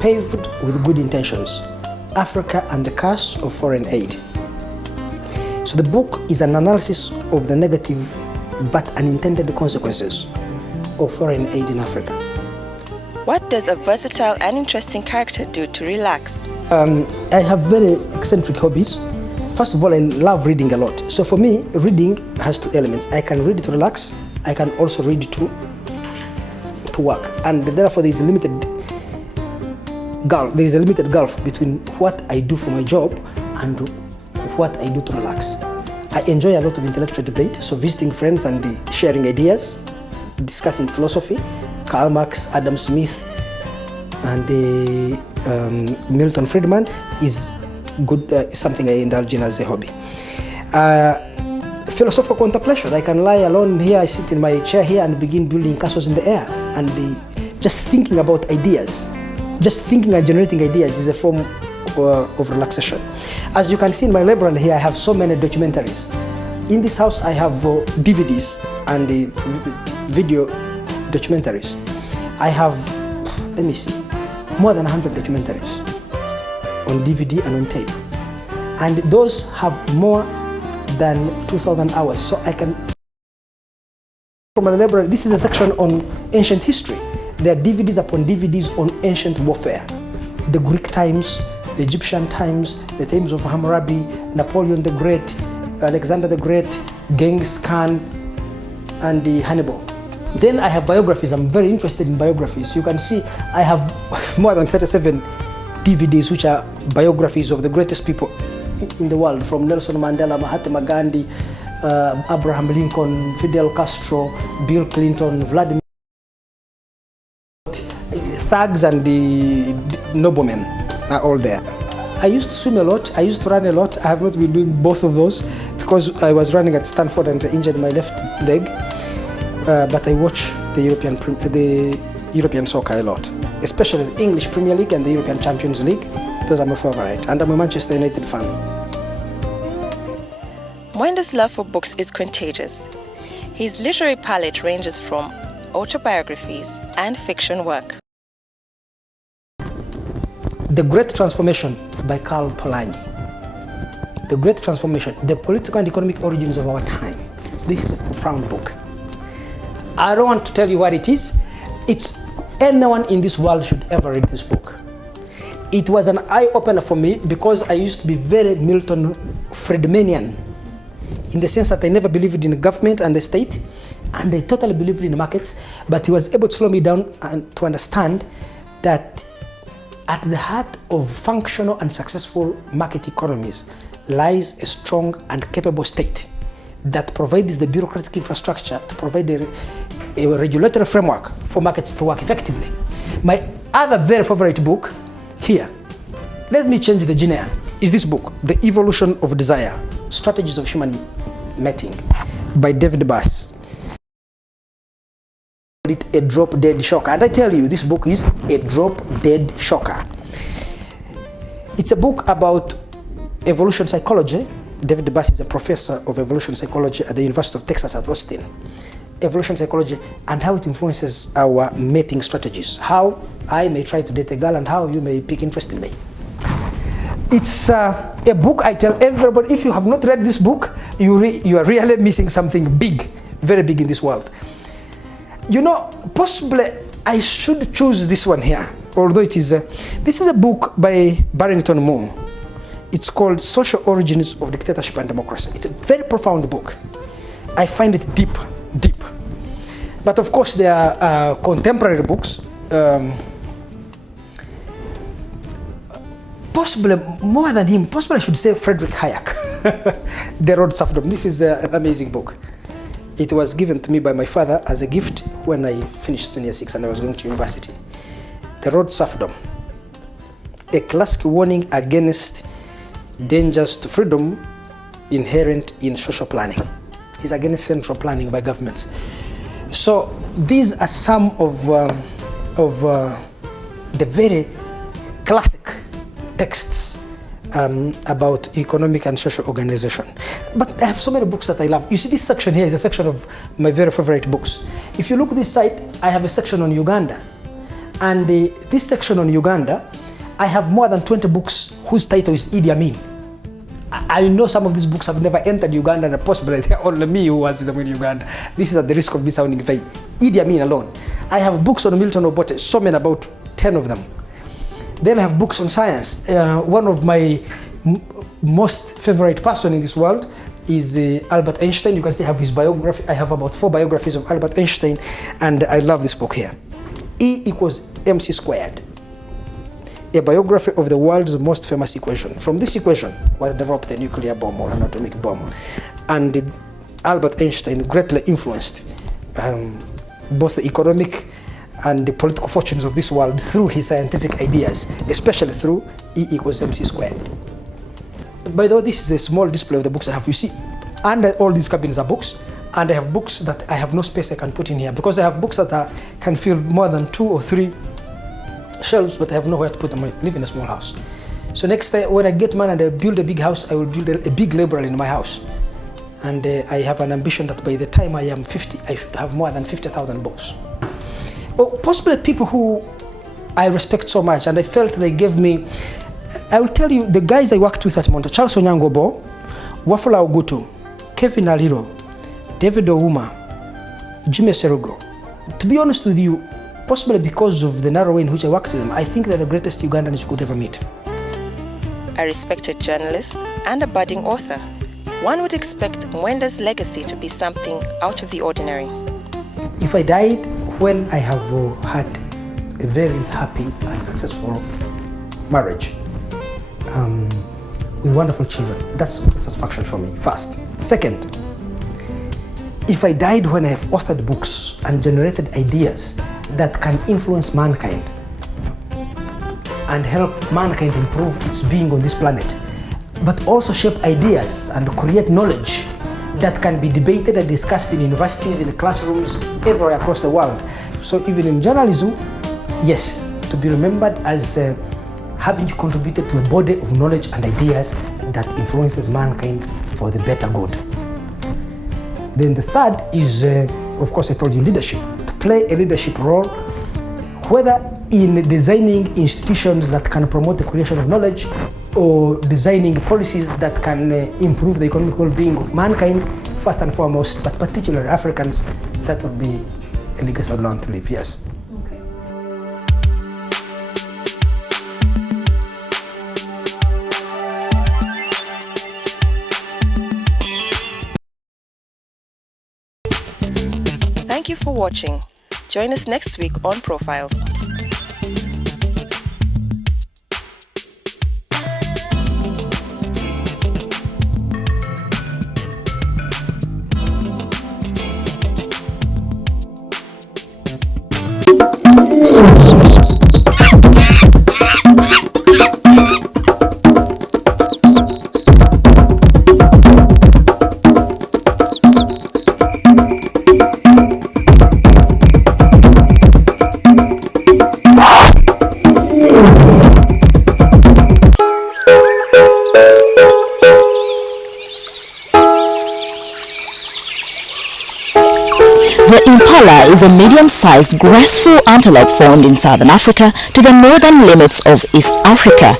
Paved with Good Intentions, Africa and the Curse of Foreign Aid. So the book is an analysis of the negative but unintended consequences of foreign aid in Africa. What does a versatile and interesting character do to relax? I have very eccentric hobbies. First of all, I love reading a lot. So for me, reading has two elements. I can read to relax. I can also read to work. And therefore, there is a limited gulf between what I do for my job and what I do to relax. I enjoy a lot of intellectual debate, so visiting friends and sharing ideas, discussing philosophy, Karl Marx, Adam Smith, and Milton Friedman is good, something I indulge in as a hobby. Philosophical contemplation. I can lie alone here, I sit in my chair here and begin building castles in the air, and just thinking about ideas. Just thinking and generating ideas is a form of relaxation. As you can see in my library here, I have so many documentaries. In this house, I have DVDs and video documentaries. I have, let me see, more than 100 documentaries on DVD and on tape. And those have more than 2,000 hours. So I can, from my library, this is a section on ancient history. There are DVDs upon DVDs on ancient warfare. The Greek times, the Egyptian times, the times of Hammurabi, Napoleon the Great, Alexander the Great, Genghis Khan, and Hannibal. Then I have biographies. I'm very interested in biographies. You can see I have more than 37 DVDs which are biographies of the greatest people in the world, from Nelson Mandela, Mahatma Gandhi, Abraham Lincoln, Fidel Castro, Bill Clinton, Vladimir, thugs and the noblemen. are all there. I used to swim a lot, I used to run a lot. I have not been doing both of those because I was running at Stanford and injured my left leg. But I watch the European soccer a lot, especially the English Premier League and the European Champions League. Those are my favorite, and I'm a Manchester United fan. Mwenda's love for books is contagious. His literary palette ranges from autobiographies and fiction work. The Great Transformation by Karl Polanyi. The Great Transformation, the political and economic origins of our time. This is a profound book. I don't want to tell you what it is. It's anyone in this world should ever read this book. It was an eye-opener for me because I used to be very Milton Friedmanian in the sense that I never believed in government and the state, and I totally believed in markets, but he was able to slow me down and to understand that at the heart of functional and successful market economies lies a strong and capable state that provides the bureaucratic infrastructure to provide a regulatory framework for markets to work effectively. My other very favorite book here, let me change the genre, is this book, The Evolution of Desire, Strategies of Human Mating by David Bass. It a drop-dead shocker, and I tell you, this book is a drop-dead shocker. It's a book about evolution psychology. David Bass is a professor of evolution psychology at the University of Texas at Austin. Evolution psychology and how it influences our mating strategies. How I may try to date a girl and how you may pick interest in me. It's a book I tell everybody, if you have not read this book, you are really missing something big, very big in this world. You know, possibly I should choose this one here, although it is this is a book by Barrington Moore. It's called Social Origins of Dictatorship and Democracy. It's a very profound book. I find it deep. But of course there are contemporary books, possibly more than him, possibly I should say Friedrich Hayek, The Road to Serfdom. This is an amazing book. It was given to me by my father as a gift when I finished senior 6 and I was going to university. The Road to Serfdom, a classic warning against dangers to freedom inherent in social planning. It's against central planning by governments. So these are some of the very classic texts about economic and social organization. But I have so many books that I love. You see, this section here is a section of my very favorite books. If you look at this side, I have a section on Uganda. And this section on Uganda, I have more than 20 books whose title is Idi Amin. I know some of these books have never entered Uganda, and possibly they're only me who was them in Uganda. This is at the risk of me sounding vain. Idi Amin alone. I have books on Milton Obote, so many, about 10 of them. Then I have books on science. One of my most favorite person in this world is Albert Einstein. You can see I have his biography. I have about 4 biographies of Albert Einstein, and I love this book here. E equals MC squared. A biography of the world's most famous equation. From this equation was developed a nuclear bomb or an atomic bomb. And Albert Einstein greatly influenced both the economic and the political fortunes of this world through his scientific ideas, especially through E equals MC squared. By the way, this is a small display of the books I have. You see, under all these cabins are books, and I have books that I have no space I can put in here because I have books that can fill more than 2 or 3 shelves, but I have nowhere to put them. I live in a small house. So next time when I get money and I build a big house, I will build a big library in my house. And I have an ambition that by the time I am 50, I should have more than 50,000 books. Or possibly people who I respect so much, and I felt they gave me, I will tell you, the guys I worked with at Monta, Charles Onyangobo, Wafula Ogutu, Kevin Aliro, David Ouma, Jimmy Serugo. To be honest with you, possibly because of the narrow way in which I worked with them, I think they're the greatest Ugandans you could ever meet. A respected journalist and a budding author, one would expect Mwenda's legacy to be something out of the ordinary. If I died when I have had a very happy and successful marriage with wonderful children, that's satisfaction for me, first. Second, if I died when I have authored books and generated ideas that can influence mankind and help mankind improve its being on this planet, but also shape ideas and create knowledge that can be debated and discussed in universities, in classrooms, everywhere across the world. So even in journalism, yes, to be remembered as having contributed to a body of knowledge and ideas that influences mankind for the better good. Then the third is, of course, I told you, leadership. To play a leadership role, whether in designing institutions that can promote the creation of knowledge or designing policies that can improve the economic well-being of mankind, first and foremost, but particularly Africans, that would be a legacy I'd want to leave, yes. Thank you for watching. Join us next week on Profiles. Impala is a medium-sized graceful antelope found in southern Africa to the northern limits of East Africa.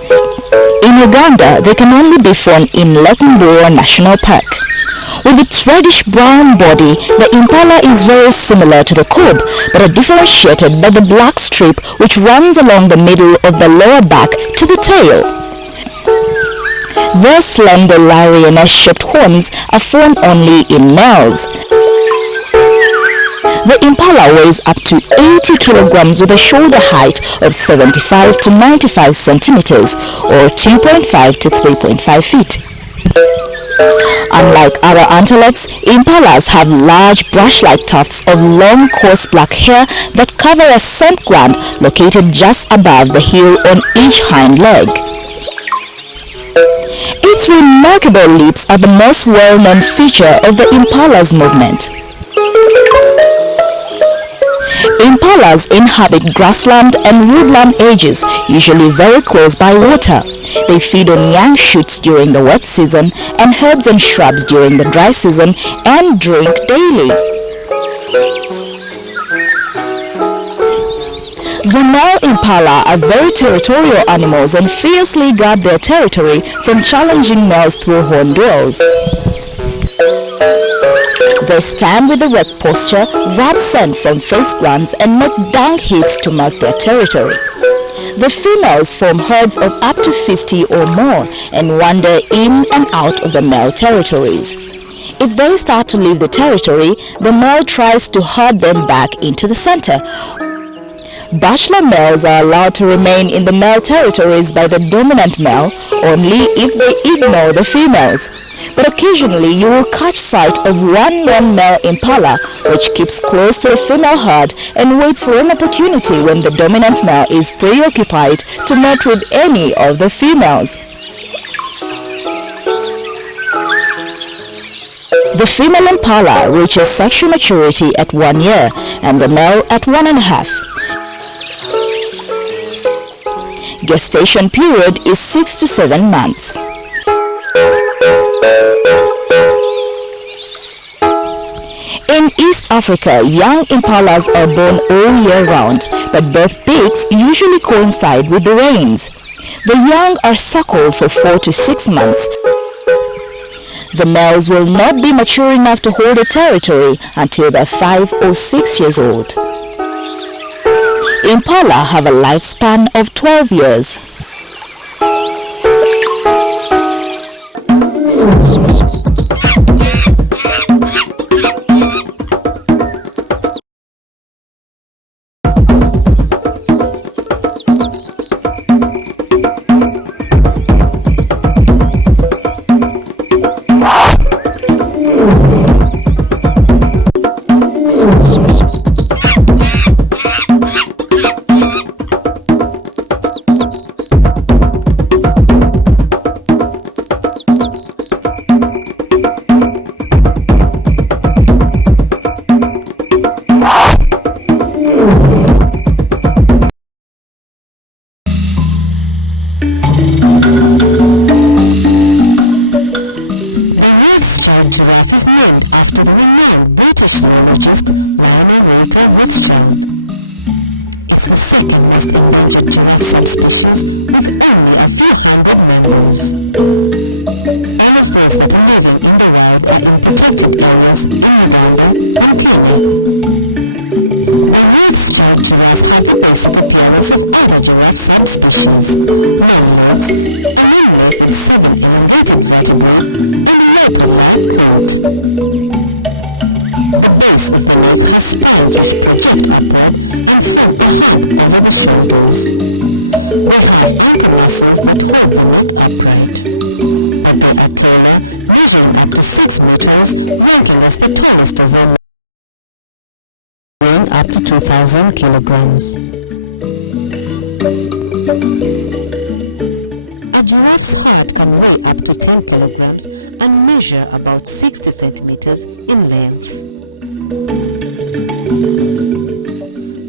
In Uganda, they can only be found in Lake Mburo National Park. With its reddish-brown body, the impala is very similar to the kob, but are differentiated by the black strip which runs along the middle of the lower back to the tail. Their slender lioness-shaped horns are found only in males. The impala weighs up to 80 kilograms with a shoulder height of 75 to 95 centimeters or 2.5 to 3.5 feet. Unlike other antelopes, impalas have large brush-like tufts of long coarse black hair that cover a scent gland located just above the heel on each hind leg. Its remarkable leaps are the most well-known feature of the impala's movement. Impalas inhabit grassland and woodland edges, usually very close by water. They feed on young shoots during the wet season and herbs and shrubs during the dry season and drink daily. The male impala are very territorial animals and fiercely guard their territory from challenging males through horn duels. They stand with erect posture, grab scent from face glands and make dung heaps to mark their territory. The females form herds of up to 50 or more and wander in and out of the male territories. If they start to leave the territory, the male tries to herd them back into the center. Bachelor males are allowed to remain in the male territories by the dominant male only if they ignore the females. But occasionally you will catch sight of one male impala which keeps close to the female herd and waits for an opportunity when the dominant male is preoccupied to mate with any of the females. The female impala reaches sexual maturity at 1 year and the male at 1.5. Gestation period is 6 to 7 months. In East Africa, young impalas are born all year round, but birth dates usually coincide with the rains. The young are suckled for 4 to 6 months. The males will not be mature enough to hold a territory until they're 5 or 6 years old. Impala have a lifespan of 12 years. walk upright. The Toro, measuring up to 6 meters, ranking as the tallest of all, weighing up to 2,000 kilograms. A giraffe's head can weigh up to 10 kilograms and measure about 60 centimeters in length.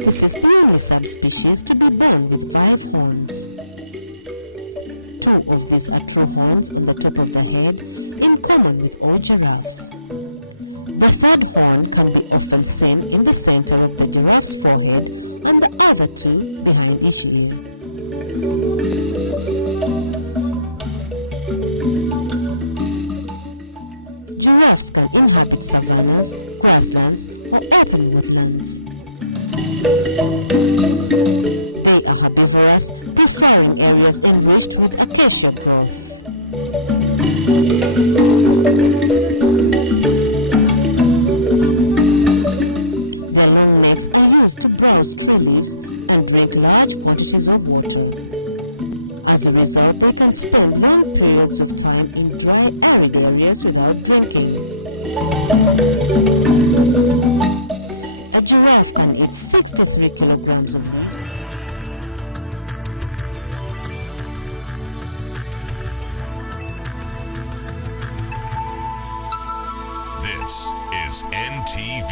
This is the only subspecies to be born with 5 horns. 2 of these are true horns on the top of the head, in common with all giraffes. The third horn can be often seen in the center of the giraffe's forehead and the other 2 behind each ear. Giraffes can inhabit savannas, grasslands, or open woodlands. They are herbivorous, preferring areas enriched with acacia growth. Their long legs are used to browse through leaves and drink large quantities of water. As a result, they can spend long periods of time in dry, arid areas without drinking. A giraffe can eat 63 kilograms of meat. This is NTV.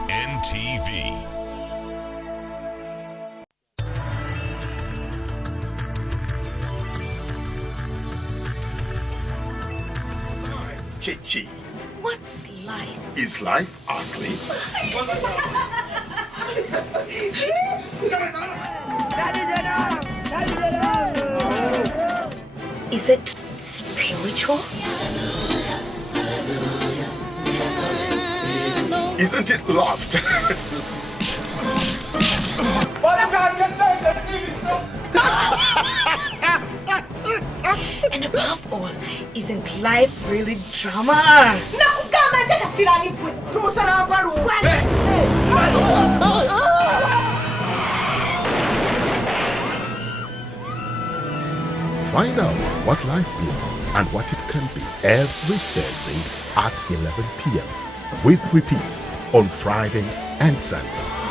is NTV. Chichi, What's life? is life ugly? Is it spiritual? Isn't it loved? And above all, isn't life really drama? Find out what life is and what it can be every Thursday at 11 p.m. with repeats on Friday and Sunday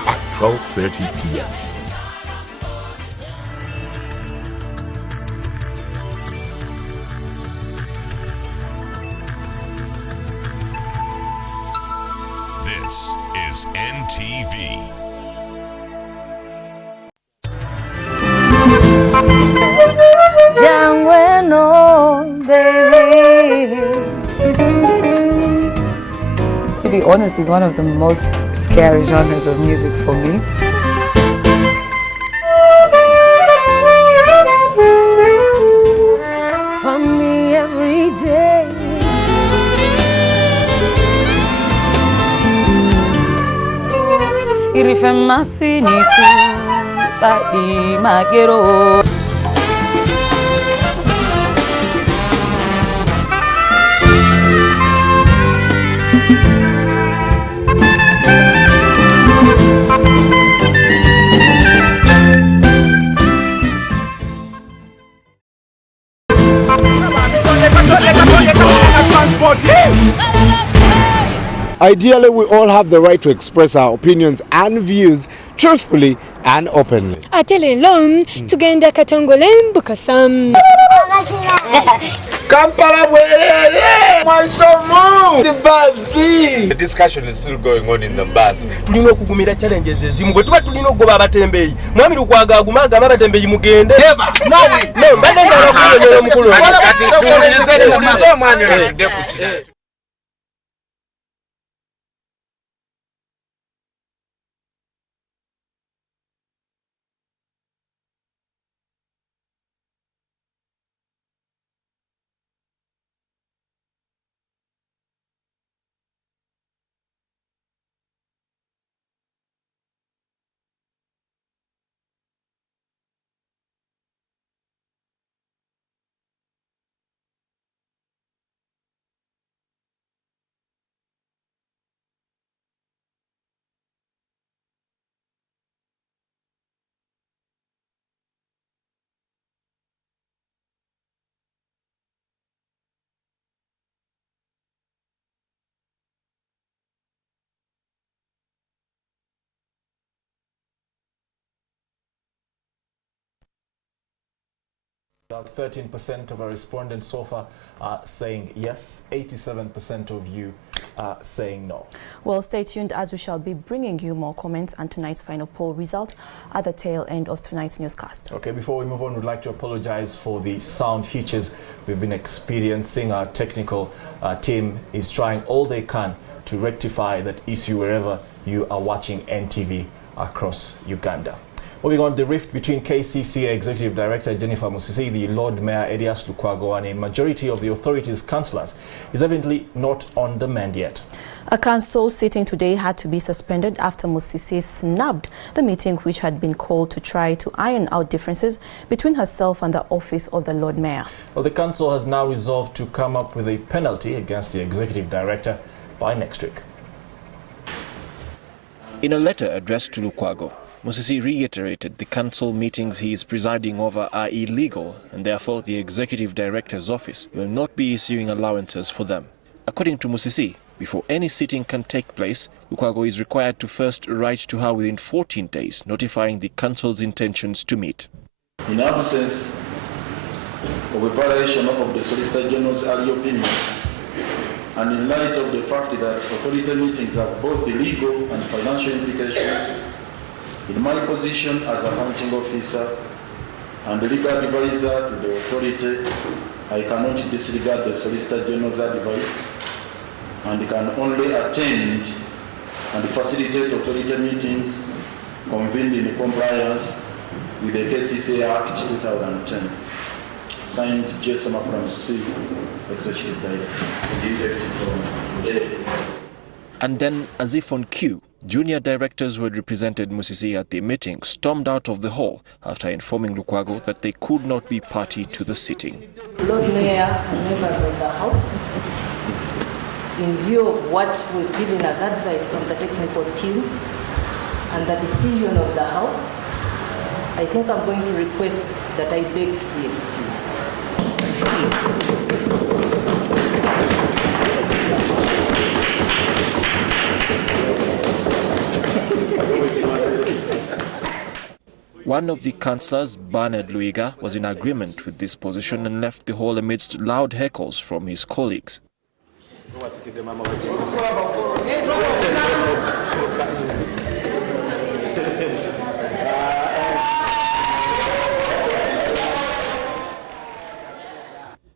at 12:30 p.m. This is NTV. To be honest, it's one of the most scary genres of music for me. For me every day. Irifemasi nisu tadi magero. Ideally, we all have the right to express our opinions and views truthfully and openly. Atele lom tugenda katongole mbukasam. Kampala bwerere mwasomo the bus. The discussion is still going on in the bus. Tulino kugumira challenges ezimu gwe tuba tulino goba abatembeyi mwami lukwaga agumaga abatembeyi mugende no mbadde ndala kuyemera omukulu kati tuwulirize mwami atudde ku kiti. About 13% of our respondents so far are saying yes, 87% of you are saying no. Well, stay tuned as we shall be bringing you more comments and tonight's final poll result at the tail end of tonight's newscast. Okay, before we move on, we'd like to apologize for the sound hitches we've been experiencing. Our technical team is trying all they can to rectify that issue wherever you are watching NTV across Uganda. Moving on, the rift between KCCA Executive Director Jennifer Musisi, the Lord Mayor Elias Lukwago, and a majority of the authority's councillors is evidently not on the mend yet. A council sitting today had to be suspended after Musisi snubbed the meeting which had been called to try to iron out differences between herself and the office of the Lord Mayor. Well, the council has now resolved to come up with a penalty against the Executive Director by next week. In a letter addressed to Lukwago, Musisi reiterated the council meetings he is presiding over are illegal and therefore the Executive Director's office will not be issuing allowances for them. According to Musisi, before any sitting can take place, Lukwago is required to first write to her within 14 days, notifying the council's intentions to meet. In absence of a violation of the Solicitor General's early opinion and in light of the fact that authority meetings have both legal and financial implications, in my position as accounting officer and legal advisor to the authority, I cannot disregard the Solicitor General's advice and can only attend and facilitate authority meetings convened in compliance with the KCCA Act 2010. Signed, Jason Makramsi, Executive Director, effective from today. And then, as if on cue, junior directors who had represented Musisi at the meeting stormed out of the hall after informing Lukwago that they could not be party to the sitting. Lord Mayor and members of the House, in view of what we've given as advice from the technical team and the decision of the House, I think I'm going to request that I beg to be excused. One of the councillors, Bernard Luiga, was in agreement with this position and left the hall amidst loud heckles from his colleagues.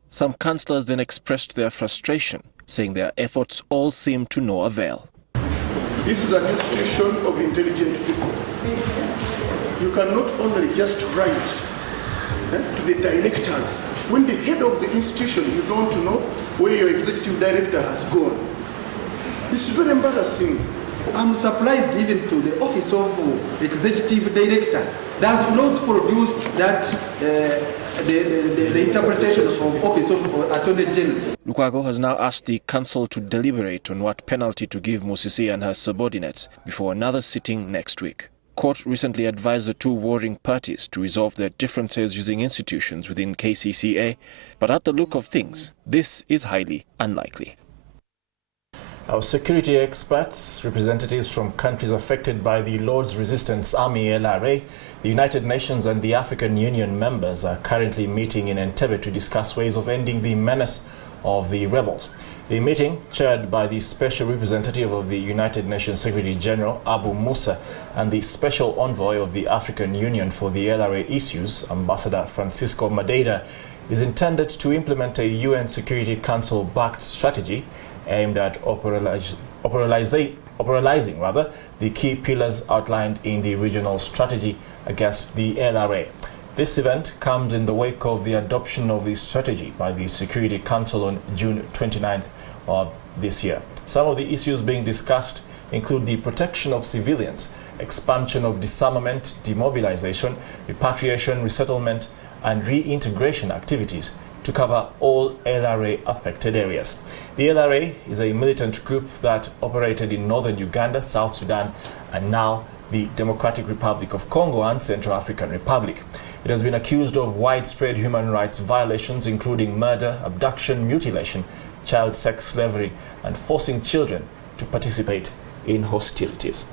Some councillors then expressed their frustration, saying their efforts all seemed to no avail. This is an institution of intelligent people. You cannot only just write to the directors. When the head of the institution, you don't know where your executive director has gone. It's very embarrassing. I'm surprised even to the office of executive director does not produce that the interpretation of office of attorney general. Lukwago has now asked the council to deliberate on what penalty to give Musisi and her subordinates before another sitting next week. Court recently advised the two warring parties to resolve their differences using institutions within KCCA, but at the look of things, this is highly unlikely. Our security experts, representatives from countries affected by the Lord's Resistance Army LRA, the United Nations and the African Union members are currently meeting in Entebbe to discuss ways of ending the menace of the rebels. The meeting, chaired by the Special Representative of the United Nations Secretary General Abu Musa and the Special Envoy of the African Union for the LRA issues, Ambassador Francisco Madeira, is intended to implement a UN Security Council-backed strategy aimed at operationalizing the key pillars outlined in the regional strategy against the LRA. This event comes in the wake of the adoption of the strategy by the Security Council on June 29th of this year. Some of the issues being discussed include the protection of civilians, expansion of disarmament, demobilization, repatriation, resettlement, and reintegration activities to cover all LRA-affected areas. The LRA is a militant group that operated in northern Uganda, South Sudan, and now the Democratic Republic of Congo and Central African Republic. It has been accused of widespread human rights violations, including murder, abduction, mutilation, child sex slavery, and forcing children to participate in hostilities.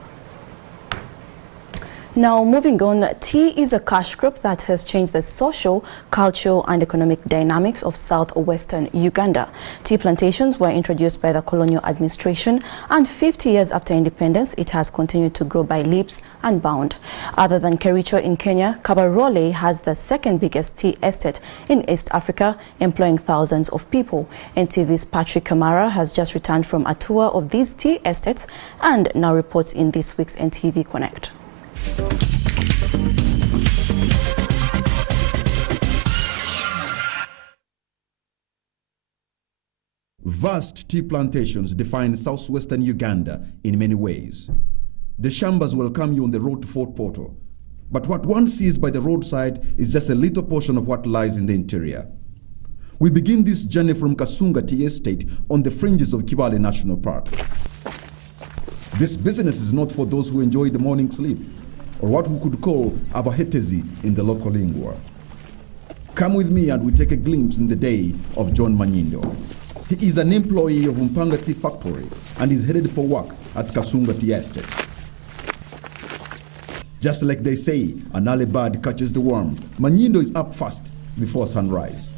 Now, moving on, tea is a cash crop that has changed the social, cultural and economic dynamics of southwestern Uganda. Tea plantations were introduced by the colonial administration, and 50 years after independence, it has continued to grow by leaps and bounds. Other than Kericho in Kenya, Kabarole has the second biggest tea estate in East Africa, employing thousands of people. NTV's Patrick Kamara has just returned from a tour of these tea estates and now reports in this week's NTV Connect. Vast tea plantations define southwestern Uganda in many ways. The shambas welcome you on the road to Fort Portal, but what one sees by the roadside is just a little portion of what lies in the interior. We begin this journey from Kasunga Tea Estate on the fringes of Kibale National Park. This business is not for those who enjoy the morning sleep, or what we could call abahetezi in the local lingua. Come with me and we take a glimpse in the day of John Manyindo. He is an employee of Mpanga Tea Factory and is headed for work at Kasunga Tea Estate. Just like they say, an early bird catches the worm, Manyindo is up first before sunrise.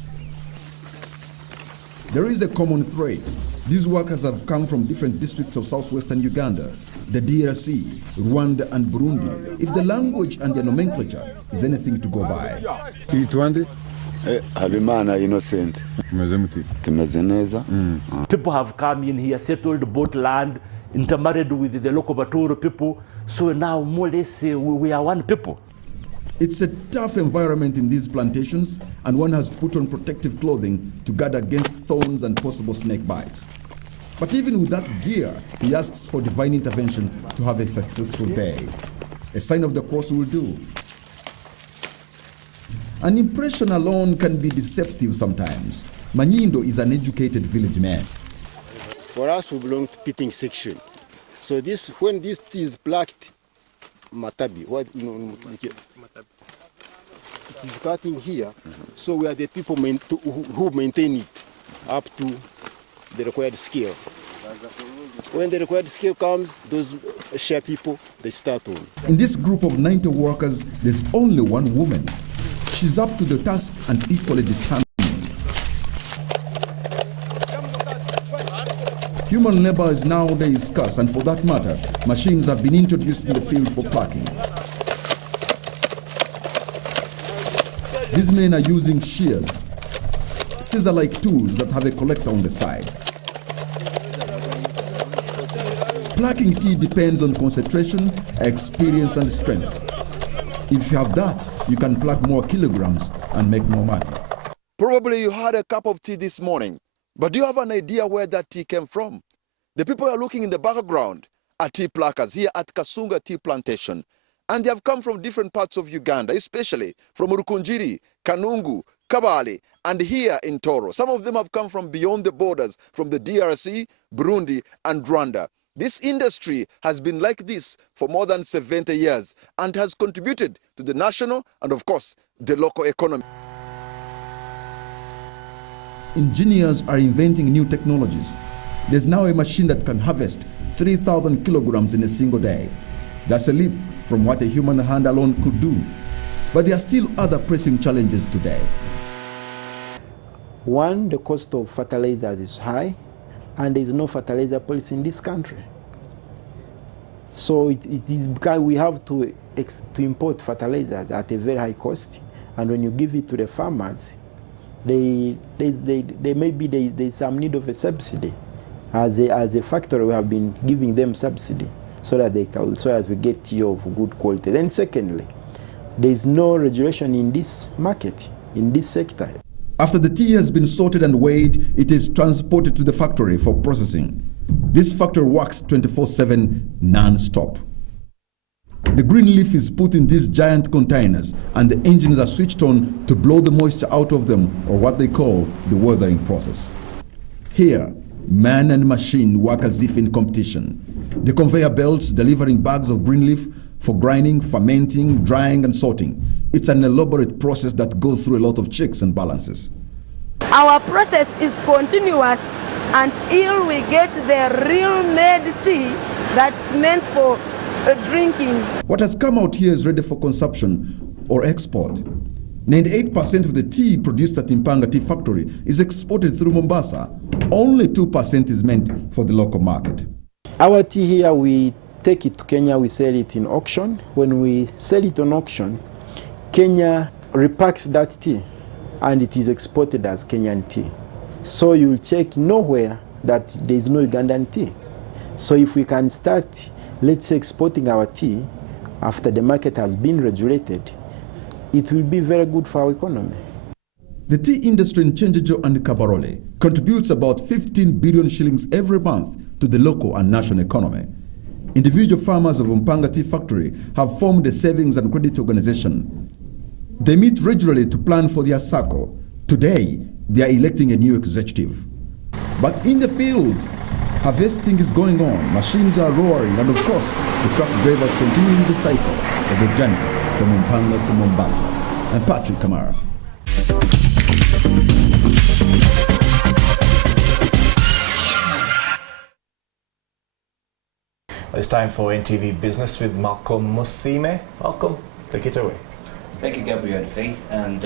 There is a common thread. These workers have come from different districts of southwestern Uganda, the DRC, Rwanda and Burundi. If the language and the nomenclature is anything to go by. Habimana innocent. People have come in here, settled, bought land, intermarried with the local Toro people. So now more or less we are one people. It's a tough environment in these plantations, and one has to put on protective clothing to guard against thorns and possible snake bites. But even with that gear, he asks for divine intervention to have a successful day. A sign of the cross will do. An impression alone can be deceptive sometimes. Manyindo is an educated village man. For us, we belong to pitting section. So this, when this is plucked, matabi, what it is cutting here. So we are the people who maintain it up to the required scale. When the required scale comes, those share people, they start on. In this group of 90 workers, there's only one woman. She's up to the task and equally determined. Human labor is nowadays scarce, and for that matter, machines have been introduced in the field for plucking. These men are using shears, scissor-like tools that have a collector on the side. Plucking tea depends on concentration, experience, and strength. If you have that, you can pluck more kilograms and make more money. Probably you had a cup of tea this morning, but do you have an idea where that tea came from? The people you are looking in the background are tea pluckers here at Kasunga Tea Plantation. And they have come from different parts of Uganda, especially from Rukunjiri, Kanungu, Kabale, and here in Toro. Some of them have come from beyond the borders, from the DRC, Burundi, and Rwanda. This industry has been like this for more than 70 years and has contributed to the national and, of course, the local economy. Engineers are inventing new technologies. There's now a machine that can harvest 3,000 kilograms in a single day. That's a leap from what a human hand alone could do. But there are still other pressing challenges today. One, the cost of fertilizers is high, and there is no fertilizer policy in this country. So it is because we have to import fertilizers at a very high cost, and when you give it to the farmers, there's some need of a subsidy. As a factory, we have been giving them subsidy so that they can, so as we get tea of good quality. Then secondly, there is no regulation in this market, in this sector. After the tea has been sorted and weighed, it is transported to the factory for processing. This factory works 24/7 non-stop. The green leaf is put in these giant containers, and the engines are switched on to blow the moisture out of them, or what they call the weathering process. Here, man and machine work as if in competition. The conveyor belts delivering bags of green leaf for grinding, fermenting, drying, and sorting. It's an elaborate process that goes through a lot of checks and balances. Our process is continuous until we get the real made tea that's meant for drinking. What has come out here is ready for consumption or export. 98% of the tea produced at Impala Tea Factory is exported through Mombasa. Only 2% is meant for the local market. Our tea here, we take it to Kenya, we sell it in auction. When we sell it on auction, Kenya repacks that tea and it is exported as Kenyan tea. So you'll check nowhere that there is no Ugandan tea. So if we can start, let's say, exporting our tea after the market has been regulated, it will be very good for our economy. The tea industry in Chenjejo and Kabarole contributes about 15 billion shillings every month to the local and national economy. Individual farmers of Impala Tea Factory have formed a savings and credit organization. They meet regularly to plan for their circle. Today, they are electing a new executive. But in the field, harvesting is going on, machines are roaring, and of course, the truck drivers continuing the cycle of the journey from Impala to Mombasa. I'm Patrick Kamara. It's time for NTV Business with Malcolm Musime. Malcolm, take it away. Thank you, Gabriel and Faith. And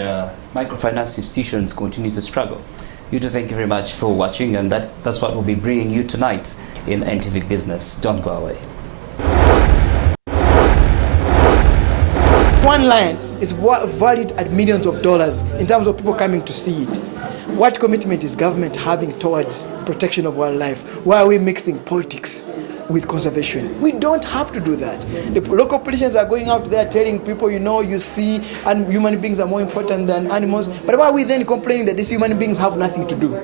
microfinance institutions continue to struggle. You too, thank you very much for watching, and that's what we'll be bringing you tonight in NTV Business. Don't go away. One line is valued at millions of dollars in terms of people coming to see it. What commitment is government having towards protection of wildlife? Why are we mixing politics with conservation? We don't have to do that. The local politicians are going out there telling people, you see, and human beings are more important than animals. But why are we then complaining that these human beings have nothing to do?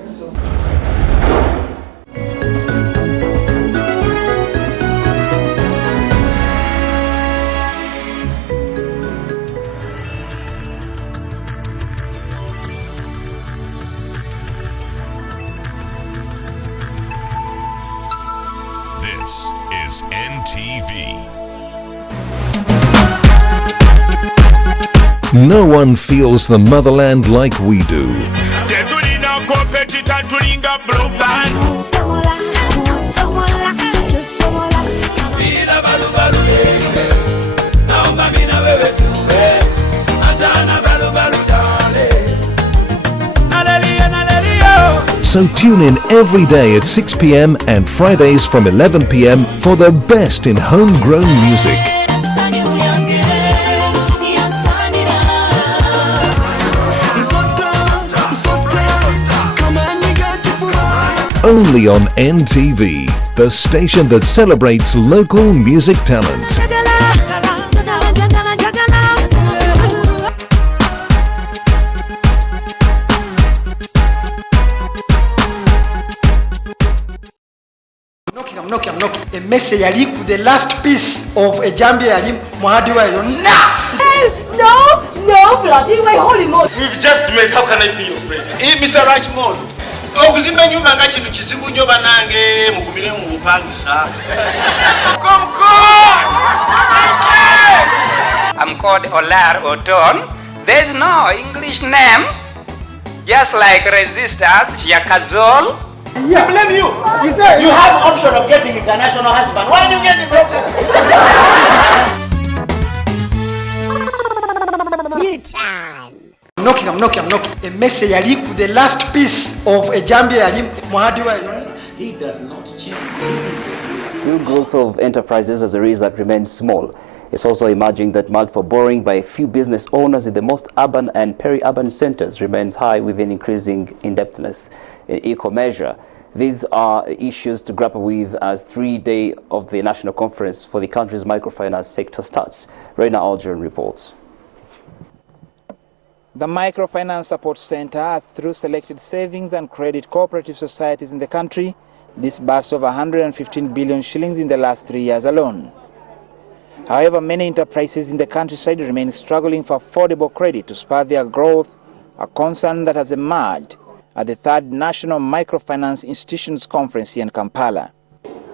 This is NTV. No one feels the motherland like we do. So tune in every day at 6 p.m. and Fridays from 11 p.m. for the best in homegrown music. Only on NTV, the station that celebrates local music talent. I'm knocking. A message yali ku the last piece of a jambia yali muhadi wa yonna. No, bloody way, holy moly. We've just met. How can I be your friend? Mr. Rashmond. Okuzimba nyumba nga kintu kizibu nnyo banange mugumire mu bupangisa. I'm called Olar Oton. There's no English name. Just like resistance, Yakazol. I blame you. You have option of getting international husband. Why do you get it local? I'm knocking. A message yali ku the last piece of a jambia yali muhadi wa yonna. He does not change. Real growth of enterprises as a result remains small. It's also emerging that multiple borrowing by a few business owners in the most urban and peri-urban centers remains high within increasing indebtedness. In equal measure, these are issues to grapple with as 3-day of the national conference for the country's microfinance sector starts. Reina Algerin reports. The Microfinance Support Center, through selected savings and credit cooperative societies in the country, disbursed over 115 billion shillings in the last 3 years alone. However, many enterprises in the countryside remain struggling for affordable credit to spur their growth, a concern that has emerged at the 3rd National Microfinance Institutions Conference here in Kampala.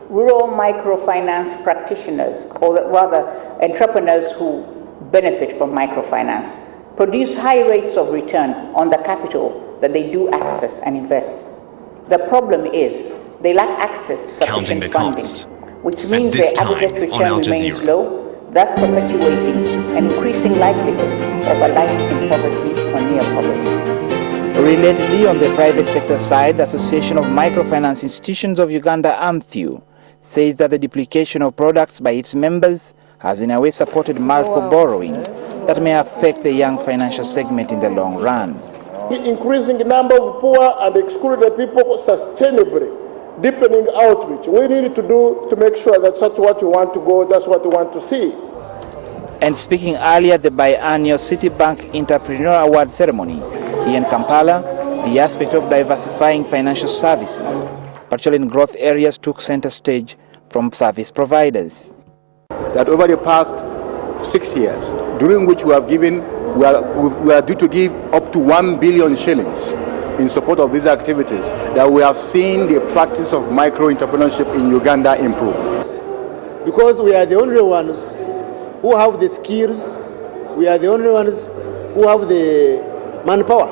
Rural microfinance practitioners, or rather entrepreneurs who benefit from microfinance, produce high rates of return on the capital that they do access and invest. The problem is they lack access to sufficient funding, which means their aggregate return remains low, thus perpetuating an increasing likelihood of a life in poverty or near poverty. Relatedly, on the private sector side, the Association of Microfinance Institutions of Uganda, AMFIU, says that the duplication of products by its members has in a way supported multiple borrowing that may affect the young financial segment in the long run. Increasing the number of poor and excluded people sustainably, deepening outreach. We need to do to make sure that that's what we want to go, that's what we want to see. And speaking earlier at the biannual Citibank Entrepreneur Award ceremony here in Kampala, the aspect of diversifying financial services, particularly in growth areas, took center stage from service providers. That over the past 6 years, during which we are due to give up to 1 billion shillings in support of these activities, that we have seen the practice of micro-entrepreneurship in Uganda improve. Because we are the only ones who have the skills, we are the only ones who have the manpower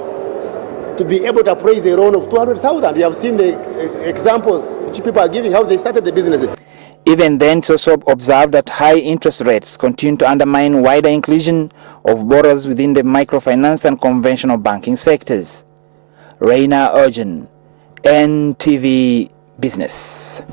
to be able to appraise a loan of 200,000. We have seen the examples which people are giving, how they started the business. Even then, it's also observed that high interest rates continue to undermine wider inclusion of borrowers within the microfinance and conventional banking sectors. Reina Ojen, NTV Business.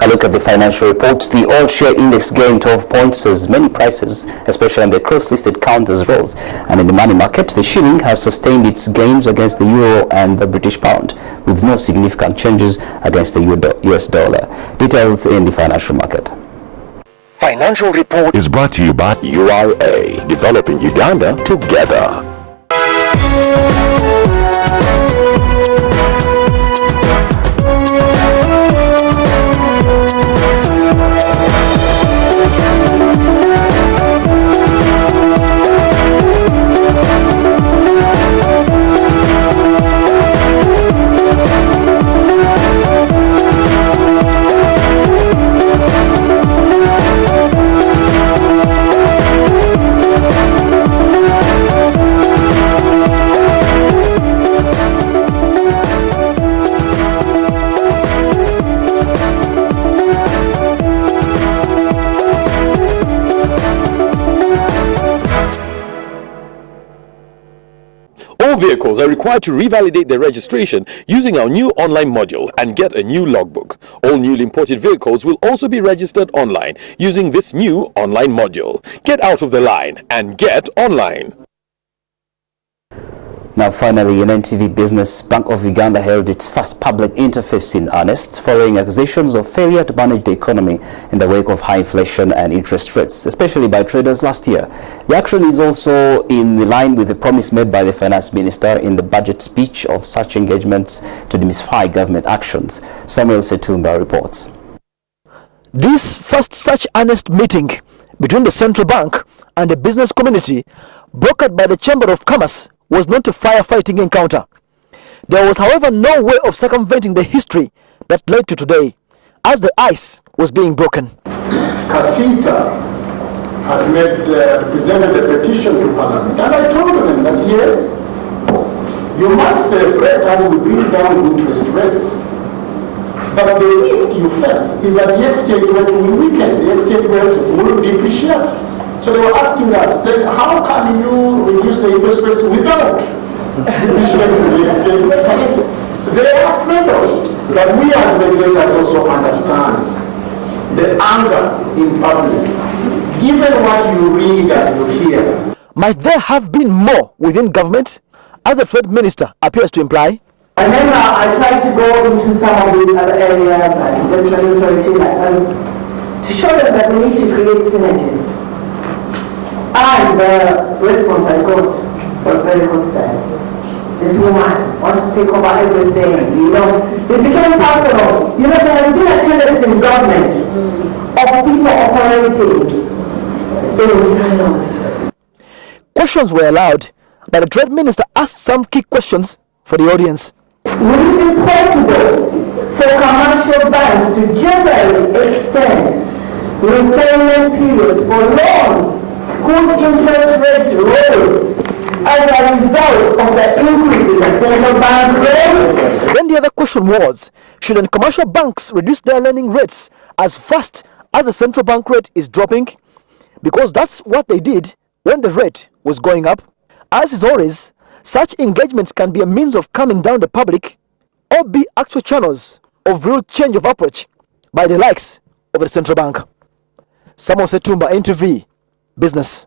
A look at the financial reports. The all-share index gained 12 points as many prices, especially on the cross-listed counters, rose. And in the money market, the shilling has sustained its gains against the euro and the British pound, with no significant changes against the US dollar. Details in the financial market. Financial Report is brought to you by URA, developing Uganda together. Vehicles are required to revalidate their registration using our new online module and get a new logbook. All newly imported vehicles will also be registered online using this new online module. Get out of the line and get online. Now finally, in NTV Business, Bank of Uganda held its first public interface in earnest following accusations of failure to manage the economy in the wake of high inflation and interest rates, especially by traders last year. The action is also in line with the promise made by the Finance Minister in the budget speech of such engagements to demystify government actions. Samuel Setumba reports. This first such earnest meeting between the central bank and the business community, brokered by the Chamber of Commerce, was not a firefighting encounter. There was, however, no way of circumventing the history that led to today, as the ice was being broken. Kasita had presented a petition to Parliament, and I told them that yes, you might celebrate as we bring down interest rates, but the risk you face is that the exchange rate will weaken, the exchange rate will depreciate. So they were asking us, how can you reduce the interest rates without depreciating the exchange rate? There are trade-offs that we as regulators also understand. The anger in public, given what you read and you hear. Might there have been more within government, as the Trade Minister appears to imply? And then I tried to go into some of these other areas, like investment authority, to show them that we need to create synergies. And the response I got was very hostile. This woman wants to take over everything, you know. It became personal. You know, there has been a tendency in government of people operating in silos. Questions were allowed, but the Trade Minister asked some key questions for the audience. Would it be possible for commercial banks to generally extend repayment periods for loans whose interest rates rose as a result of the increase in the central bank rate? Then the other question was, shouldn't commercial banks reduce their lending rates as fast as the central bank rate is dropping? Because that's what they did when the rate was going up. As is always, such engagements can be a means of calming down the public or be actual channels of real change of approach by the likes of the central bank. Samuel Setumba, NTV Business.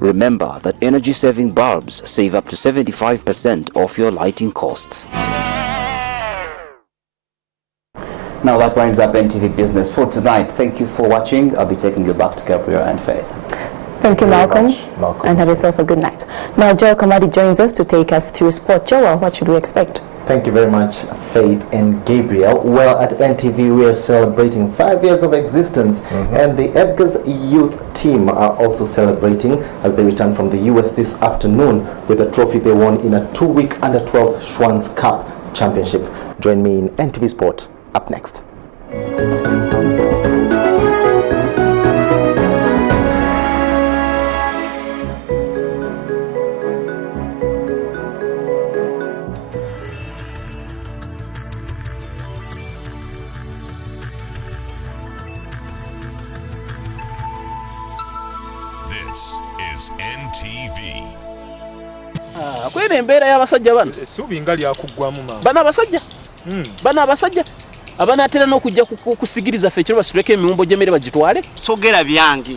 Remember that energy-saving bulbs save up to 75% off your lighting costs. Now that winds up NTV Business for tonight. Thank you for watching. I'll be taking you back to Gabriel and Faith. Thank you, Malcolm. And have yourself a good night. Now, Joel Kamadi joins us to take us through sport. Joel, what should we expect? Thank you very much, Faith and Gabriel. Well, at NTV, we are celebrating 5 years of existence, and the Edgar's youth team are also celebrating as they return from the US this afternoon with a trophy they won in a 2-week Under-12 Schwanz Cup Championship. Join me in NTV Sport up next. This is NTV. kwera embeera y'abasajja bano essuubi nga lyakugwamu mama bano abasajja abanaatera n'okujja kusigiriza ffe ekiro basituleko emiwumbo gy'emmere bagitwale sogera byange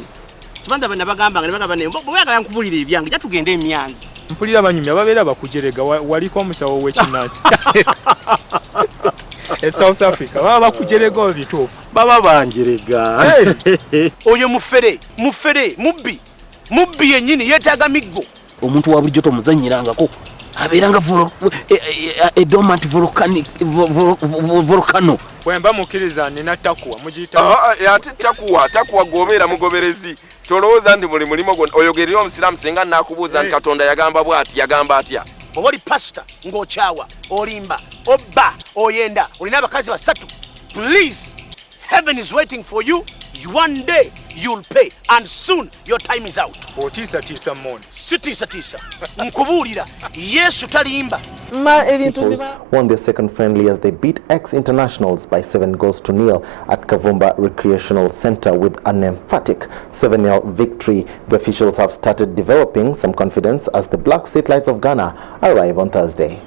kibanda bana bagambanga ne bagamba bwagala nkubulira ebyange ja tugende emyanzi mpulira banyumya babeera bakujerega waliko omusawo w'ekinansi South Africa baba bakujerega obituufu baba banjerega oyo mufere mubbi yennyini yeetaaga miggo omuntu wa bulijjo tomuzannyirangako abeeranga dormant volcano bwemba mukkiriza nina takuwa mugiyita ate takuwa gobeera mugoberezi tolowooza nti buli mulimo oyogerera omusiraamu singa naakubuuza nti katonda yagamba atya oba oli pasita ng'okyawa olimba obba oyenda olina abakazi basatu please heaven is waiting for you. One day you'll pay and soon your time is out. Otisa moni. Sitisa. Mkubulira. Yesu talimba. Hippos won their second friendly as they beat ex-internationals by 7-0 at Kavumba Recreational Center with an emphatic 7-0 victory. The officials have started developing some confidence as the Black Satellites of Ghana arrive on Thursday.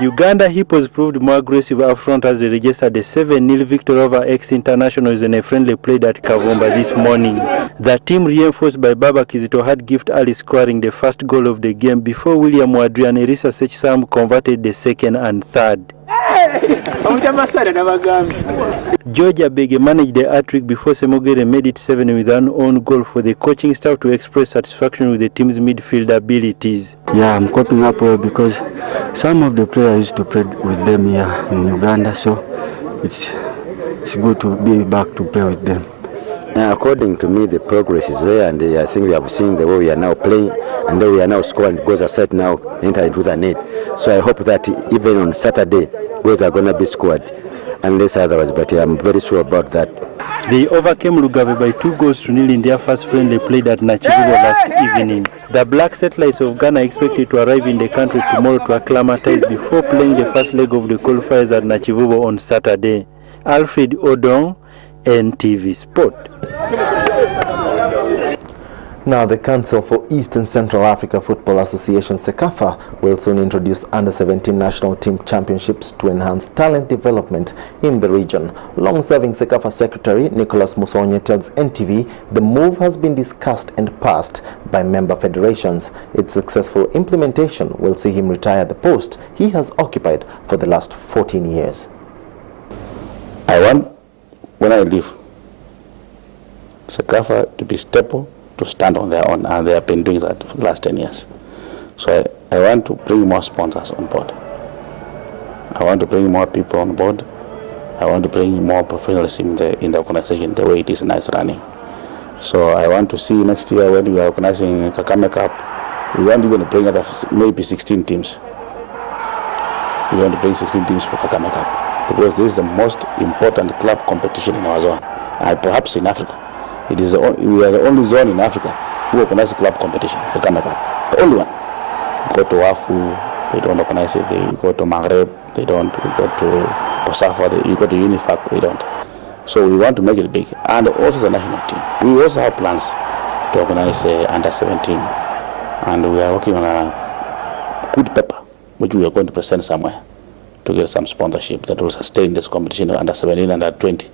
Uganda Hippos proved more aggressive up front as they registered a 7-0 victory over ex-internationals in a friendly played at Kavumba this morning. The team, reinforced by Baba Kizito, had Gift Ali scoring the first goal of the game before William Wadri and Erisa Sechsam converted the second and third. Georgia Bege managed the hat-trick before Semogere made it 7 with an own goal for the coaching staff to express satisfaction with the team's midfield abilities. Yeah, I'm coping up well because some of the players used to play with them here in Uganda, so it's good to be back to play with them. According to me, the progress is there, and I think we have seen the way we are now playing, and then we are now scoring goals are set now enter into the net. So I hope that even on Saturday, goals are going to be scored, unless otherwise, but I'm very sure about that. They overcame Lugave by 2-0 in their first friendly played at Nachivubo last evening. The Black Satellites of Ghana expected to arrive in the country tomorrow to acclimatize before playing the first leg of the qualifiers at Nachivubo on Saturday. Alfred Odong, NTV Sport. Now, the Council for East and Central Africa Football Association, CECAFA, will soon introduce Under-17 National Team Championships to enhance talent development in the region. Long-serving CECAFA Secretary Nicholas Musonye tells NTV the move has been discussed and passed by member federations. Its successful implementation will see him retire the post he has occupied for the last 14 years. I want, when I leave, CECAFA to be stable, to stand on their own, and they have been doing that for the last 10 years. So I want to bring more sponsors on board. I want to bring more people on board. I want to bring more professionalism in the organization, the way it is nice running. So I want to see next year when we are organizing Kakame Cup, we want even to bring maybe 16 teams. We want to bring 16 teams for Kakame Cup, because this is the most important club competition in our zone, and perhaps in Africa. We are the only zone in Africa who organize a club competition for Ghana Cup. The only one. You go to Wafu, they don't organize it. They go to Maghreb, they don't. You go to Bosafa, you go to Unifac, they don't. So we want to make it big. And also the national team. We also have plans to organize Under-17. And we are working on a good paper, which we are going to present somewhere to get some sponsorship that will sustain this competition Under-17 and Under-20.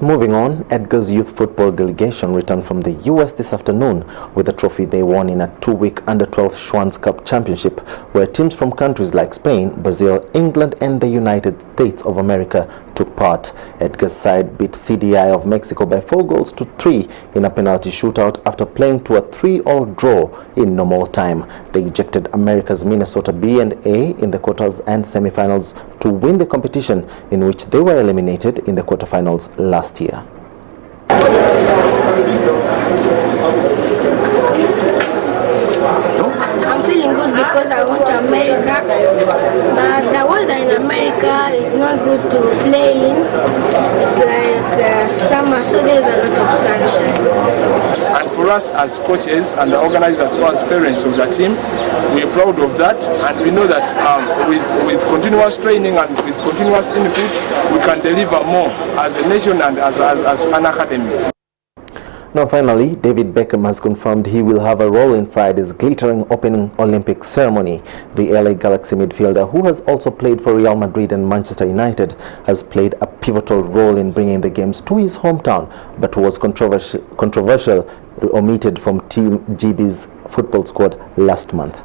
Moving on, Edgar's youth football delegation returned from the U.S. this afternoon with a trophy they won in a 2-week Under-12 Schwanz Cup Championship, where teams from countries like Spain, Brazil, England and the United States of America took part. Edgar's side beat CDI of Mexico by 4-3 in a penalty shootout after playing to a 3-3 draw in normal time. They ejected America's Minnesota B and A in the quarters and semifinals to win the competition, in which they were eliminated in the quarterfinals last year. I'm feeling good because I went to America, but the weather in America is not good to play in. It's like summer, so there's a lot of sunshine. And for us as coaches and the organizers as well as parents of the team, we're proud of that, and we know that with continuous training and with continuous input, we can deliver more as a nation and as an academy. Now finally, David Beckham has confirmed he will have a role in Friday's glittering opening Olympic ceremony. The LA Galaxy midfielder, who has also played for Real Madrid and Manchester United, has played a pivotal role in bringing the games to his hometown, but was controversial, omitted from Team GB's football squad last month.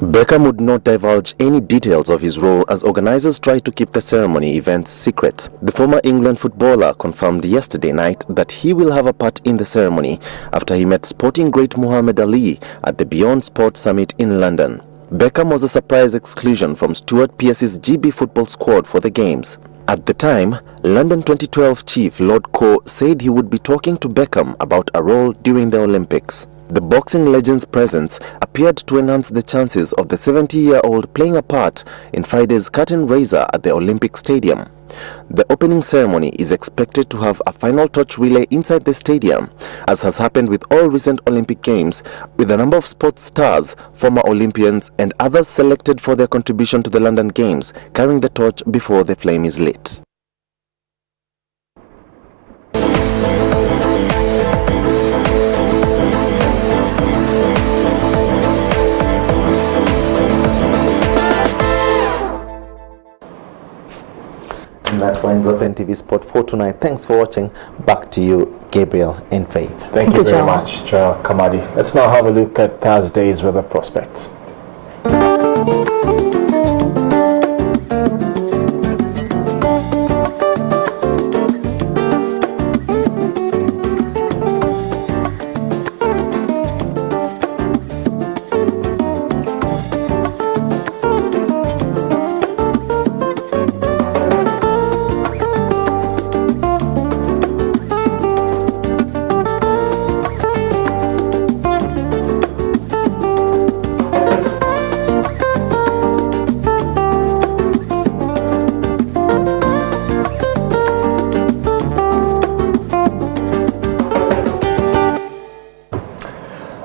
Beckham would not divulge any details of his role as organizers tried to keep the ceremony events secret. The former England footballer confirmed yesterday night that he will have a part in the ceremony after he met sporting great Muhammad Ali at the Beyond Sport Summit in London. Beckham was a surprise exclusion from Stuart Pearce's GB football squad for the games. At the time, London 2012 chief Lord Coe said he would be talking to Beckham about a role during the Olympics. The boxing legend's presence appeared to enhance the chances of the 70-year-old playing a part in Friday's curtain raiser at the Olympic Stadium. The opening ceremony is expected to have a final touch relay inside the stadium, as has happened with all recent Olympic Games, with a number of sports stars, former Olympians and others selected for their contribution to the London Games, carrying the torch before the flame is lit. And that winds up NTV Sport for tonight. Thanks for watching. Back to you, Gabriel and Faith. Thank you very much, Joel Kamadi. Let's now have a look at Thursday's weather prospects.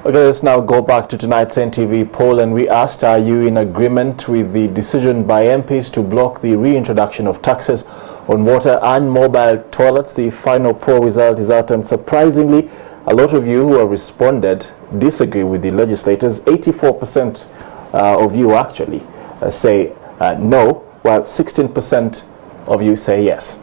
Okay, let's now go back to tonight's NTV poll, and we asked, are you in agreement with the decision by MPs to block the reintroduction of taxes on water and mobile toilets? The final poll result is out, and surprisingly, a lot of you who have responded disagree with the legislators. 84% of you actually say no, while 16% of you say yes.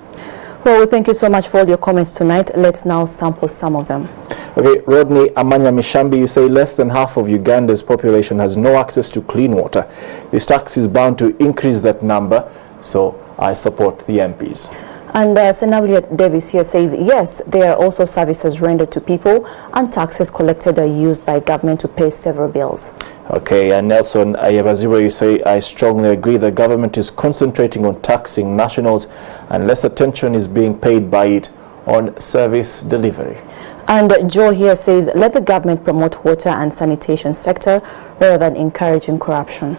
Well, thank you so much for all your comments tonight. Let's now sample some of them. Okay, Rodney Amanya Mishambi, you say less than half of Uganda's population has no access to clean water. This tax is bound to increase that number, so I support the MPs. And Senator Davis here says, yes, there are also services rendered to people, and taxes collected are used by government to pay several bills. Okay, and Nelson Ayabaziro, you say, I strongly agree the government is concentrating on taxing nationals and less attention is being paid by it on service delivery. And Joe here says, let the government promote water and sanitation sector rather than encouraging corruption.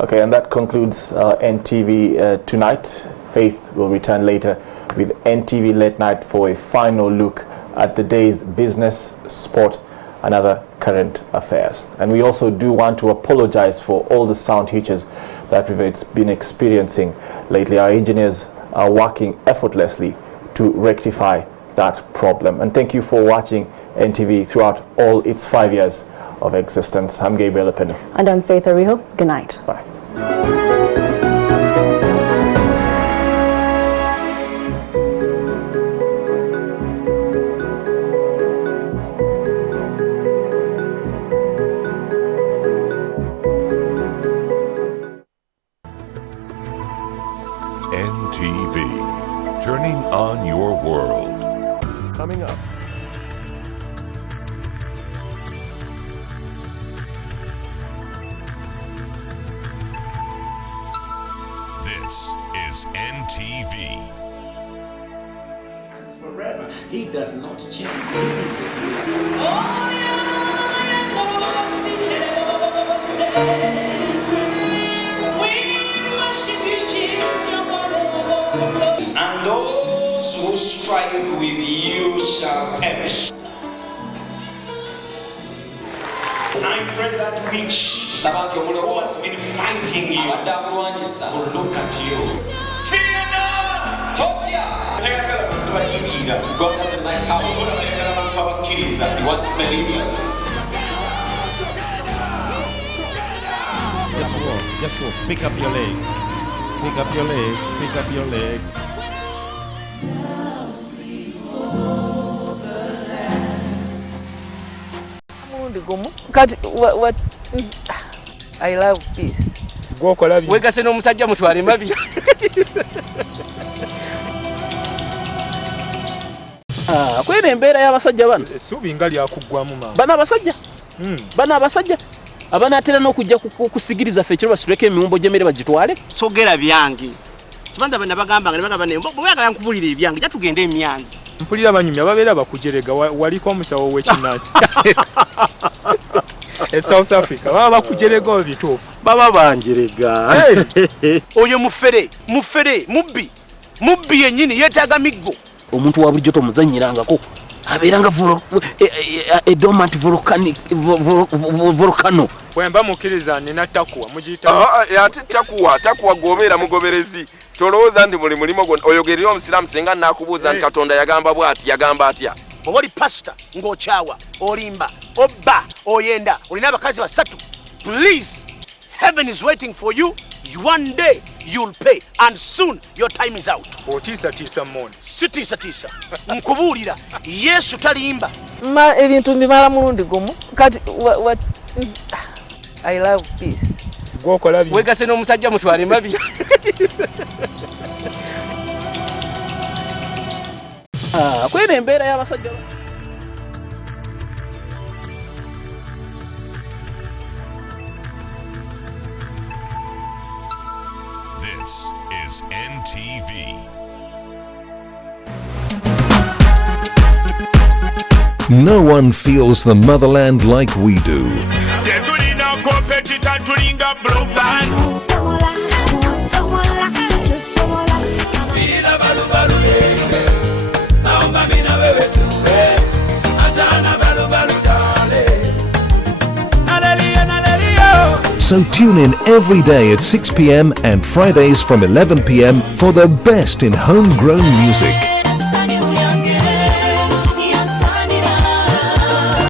Okay, and that concludes NTV tonight. Faith will return later with NTV Late Night for a final look at the day's business, sport, and other current affairs. And we also do want to apologize for all the sound hitches that we've been experiencing lately. Our engineers are working effortlessly to rectify that problem. And thank you for watching NTV throughout all its 5 years of existence. I'm Gabriel Apeno. And I'm Faith Ariho. Good night. Bye. NTV, turning on your world. Coming up. This is NTV. And forever, he does not change. And those who strive with you shall perish. I pray that which who has been fighting you will look at you. Fear not! God doesn't like He wants believers. Just walk. Pick up your leg. Pick up your legs. Pick up your legs. What is... I love peace. Wegase n'omusajja mutwale mabi. Kwene embeera y'abasajja bano essuubi nga lyakuggwamu maama. Bano abasajja abanaatera n'okujja kusigiriza ffe ekiro basituleko emiwumbo gy'emmere bagitwale. Sogera byange. Kibanza bana bagamba nga bagamba ne bwagala nkubulira ebyange ja tugende emyanzi. Mpulira abanyumya babeera bakujerega waliko omusawo w'ekinnaasi. South Africa baba bakujerega obituufu. Baba banjerega. Oyo mufere mubbi yennyini yeetaaga miggo. Omuntu wa bulijjo tomuzannyirangako abeeranga dormant volcano. Bwemba mukkiriza nina takuwa mugiyita. Ate takuwa gobeera mugoberezi. Tolowooza nti muli mulimo gwonna oyogerera omusiraamu singa naakubuuza nti Katonda yagamba bw'ati yagamba atya. Oba oli pasita ng'okyawa olimba obba oyenda olina abakazi basatu. Please, heaven is waiting for you. One day you'll pay and soon your time is out. Otiisa mmoni. Sitiisa. Nkubuulira Yesu talimba. Ebintu mbimala mulundi gumu. Kati what is... I love peace. Gwokola byo. Wegase n'omusajja mutwale mabi. Kwene embeera y'abasajja. This is NTV. No one feels the motherland like we do. So tune in every day at 6 p.m. and Fridays from 11 p.m. for the best in homegrown music.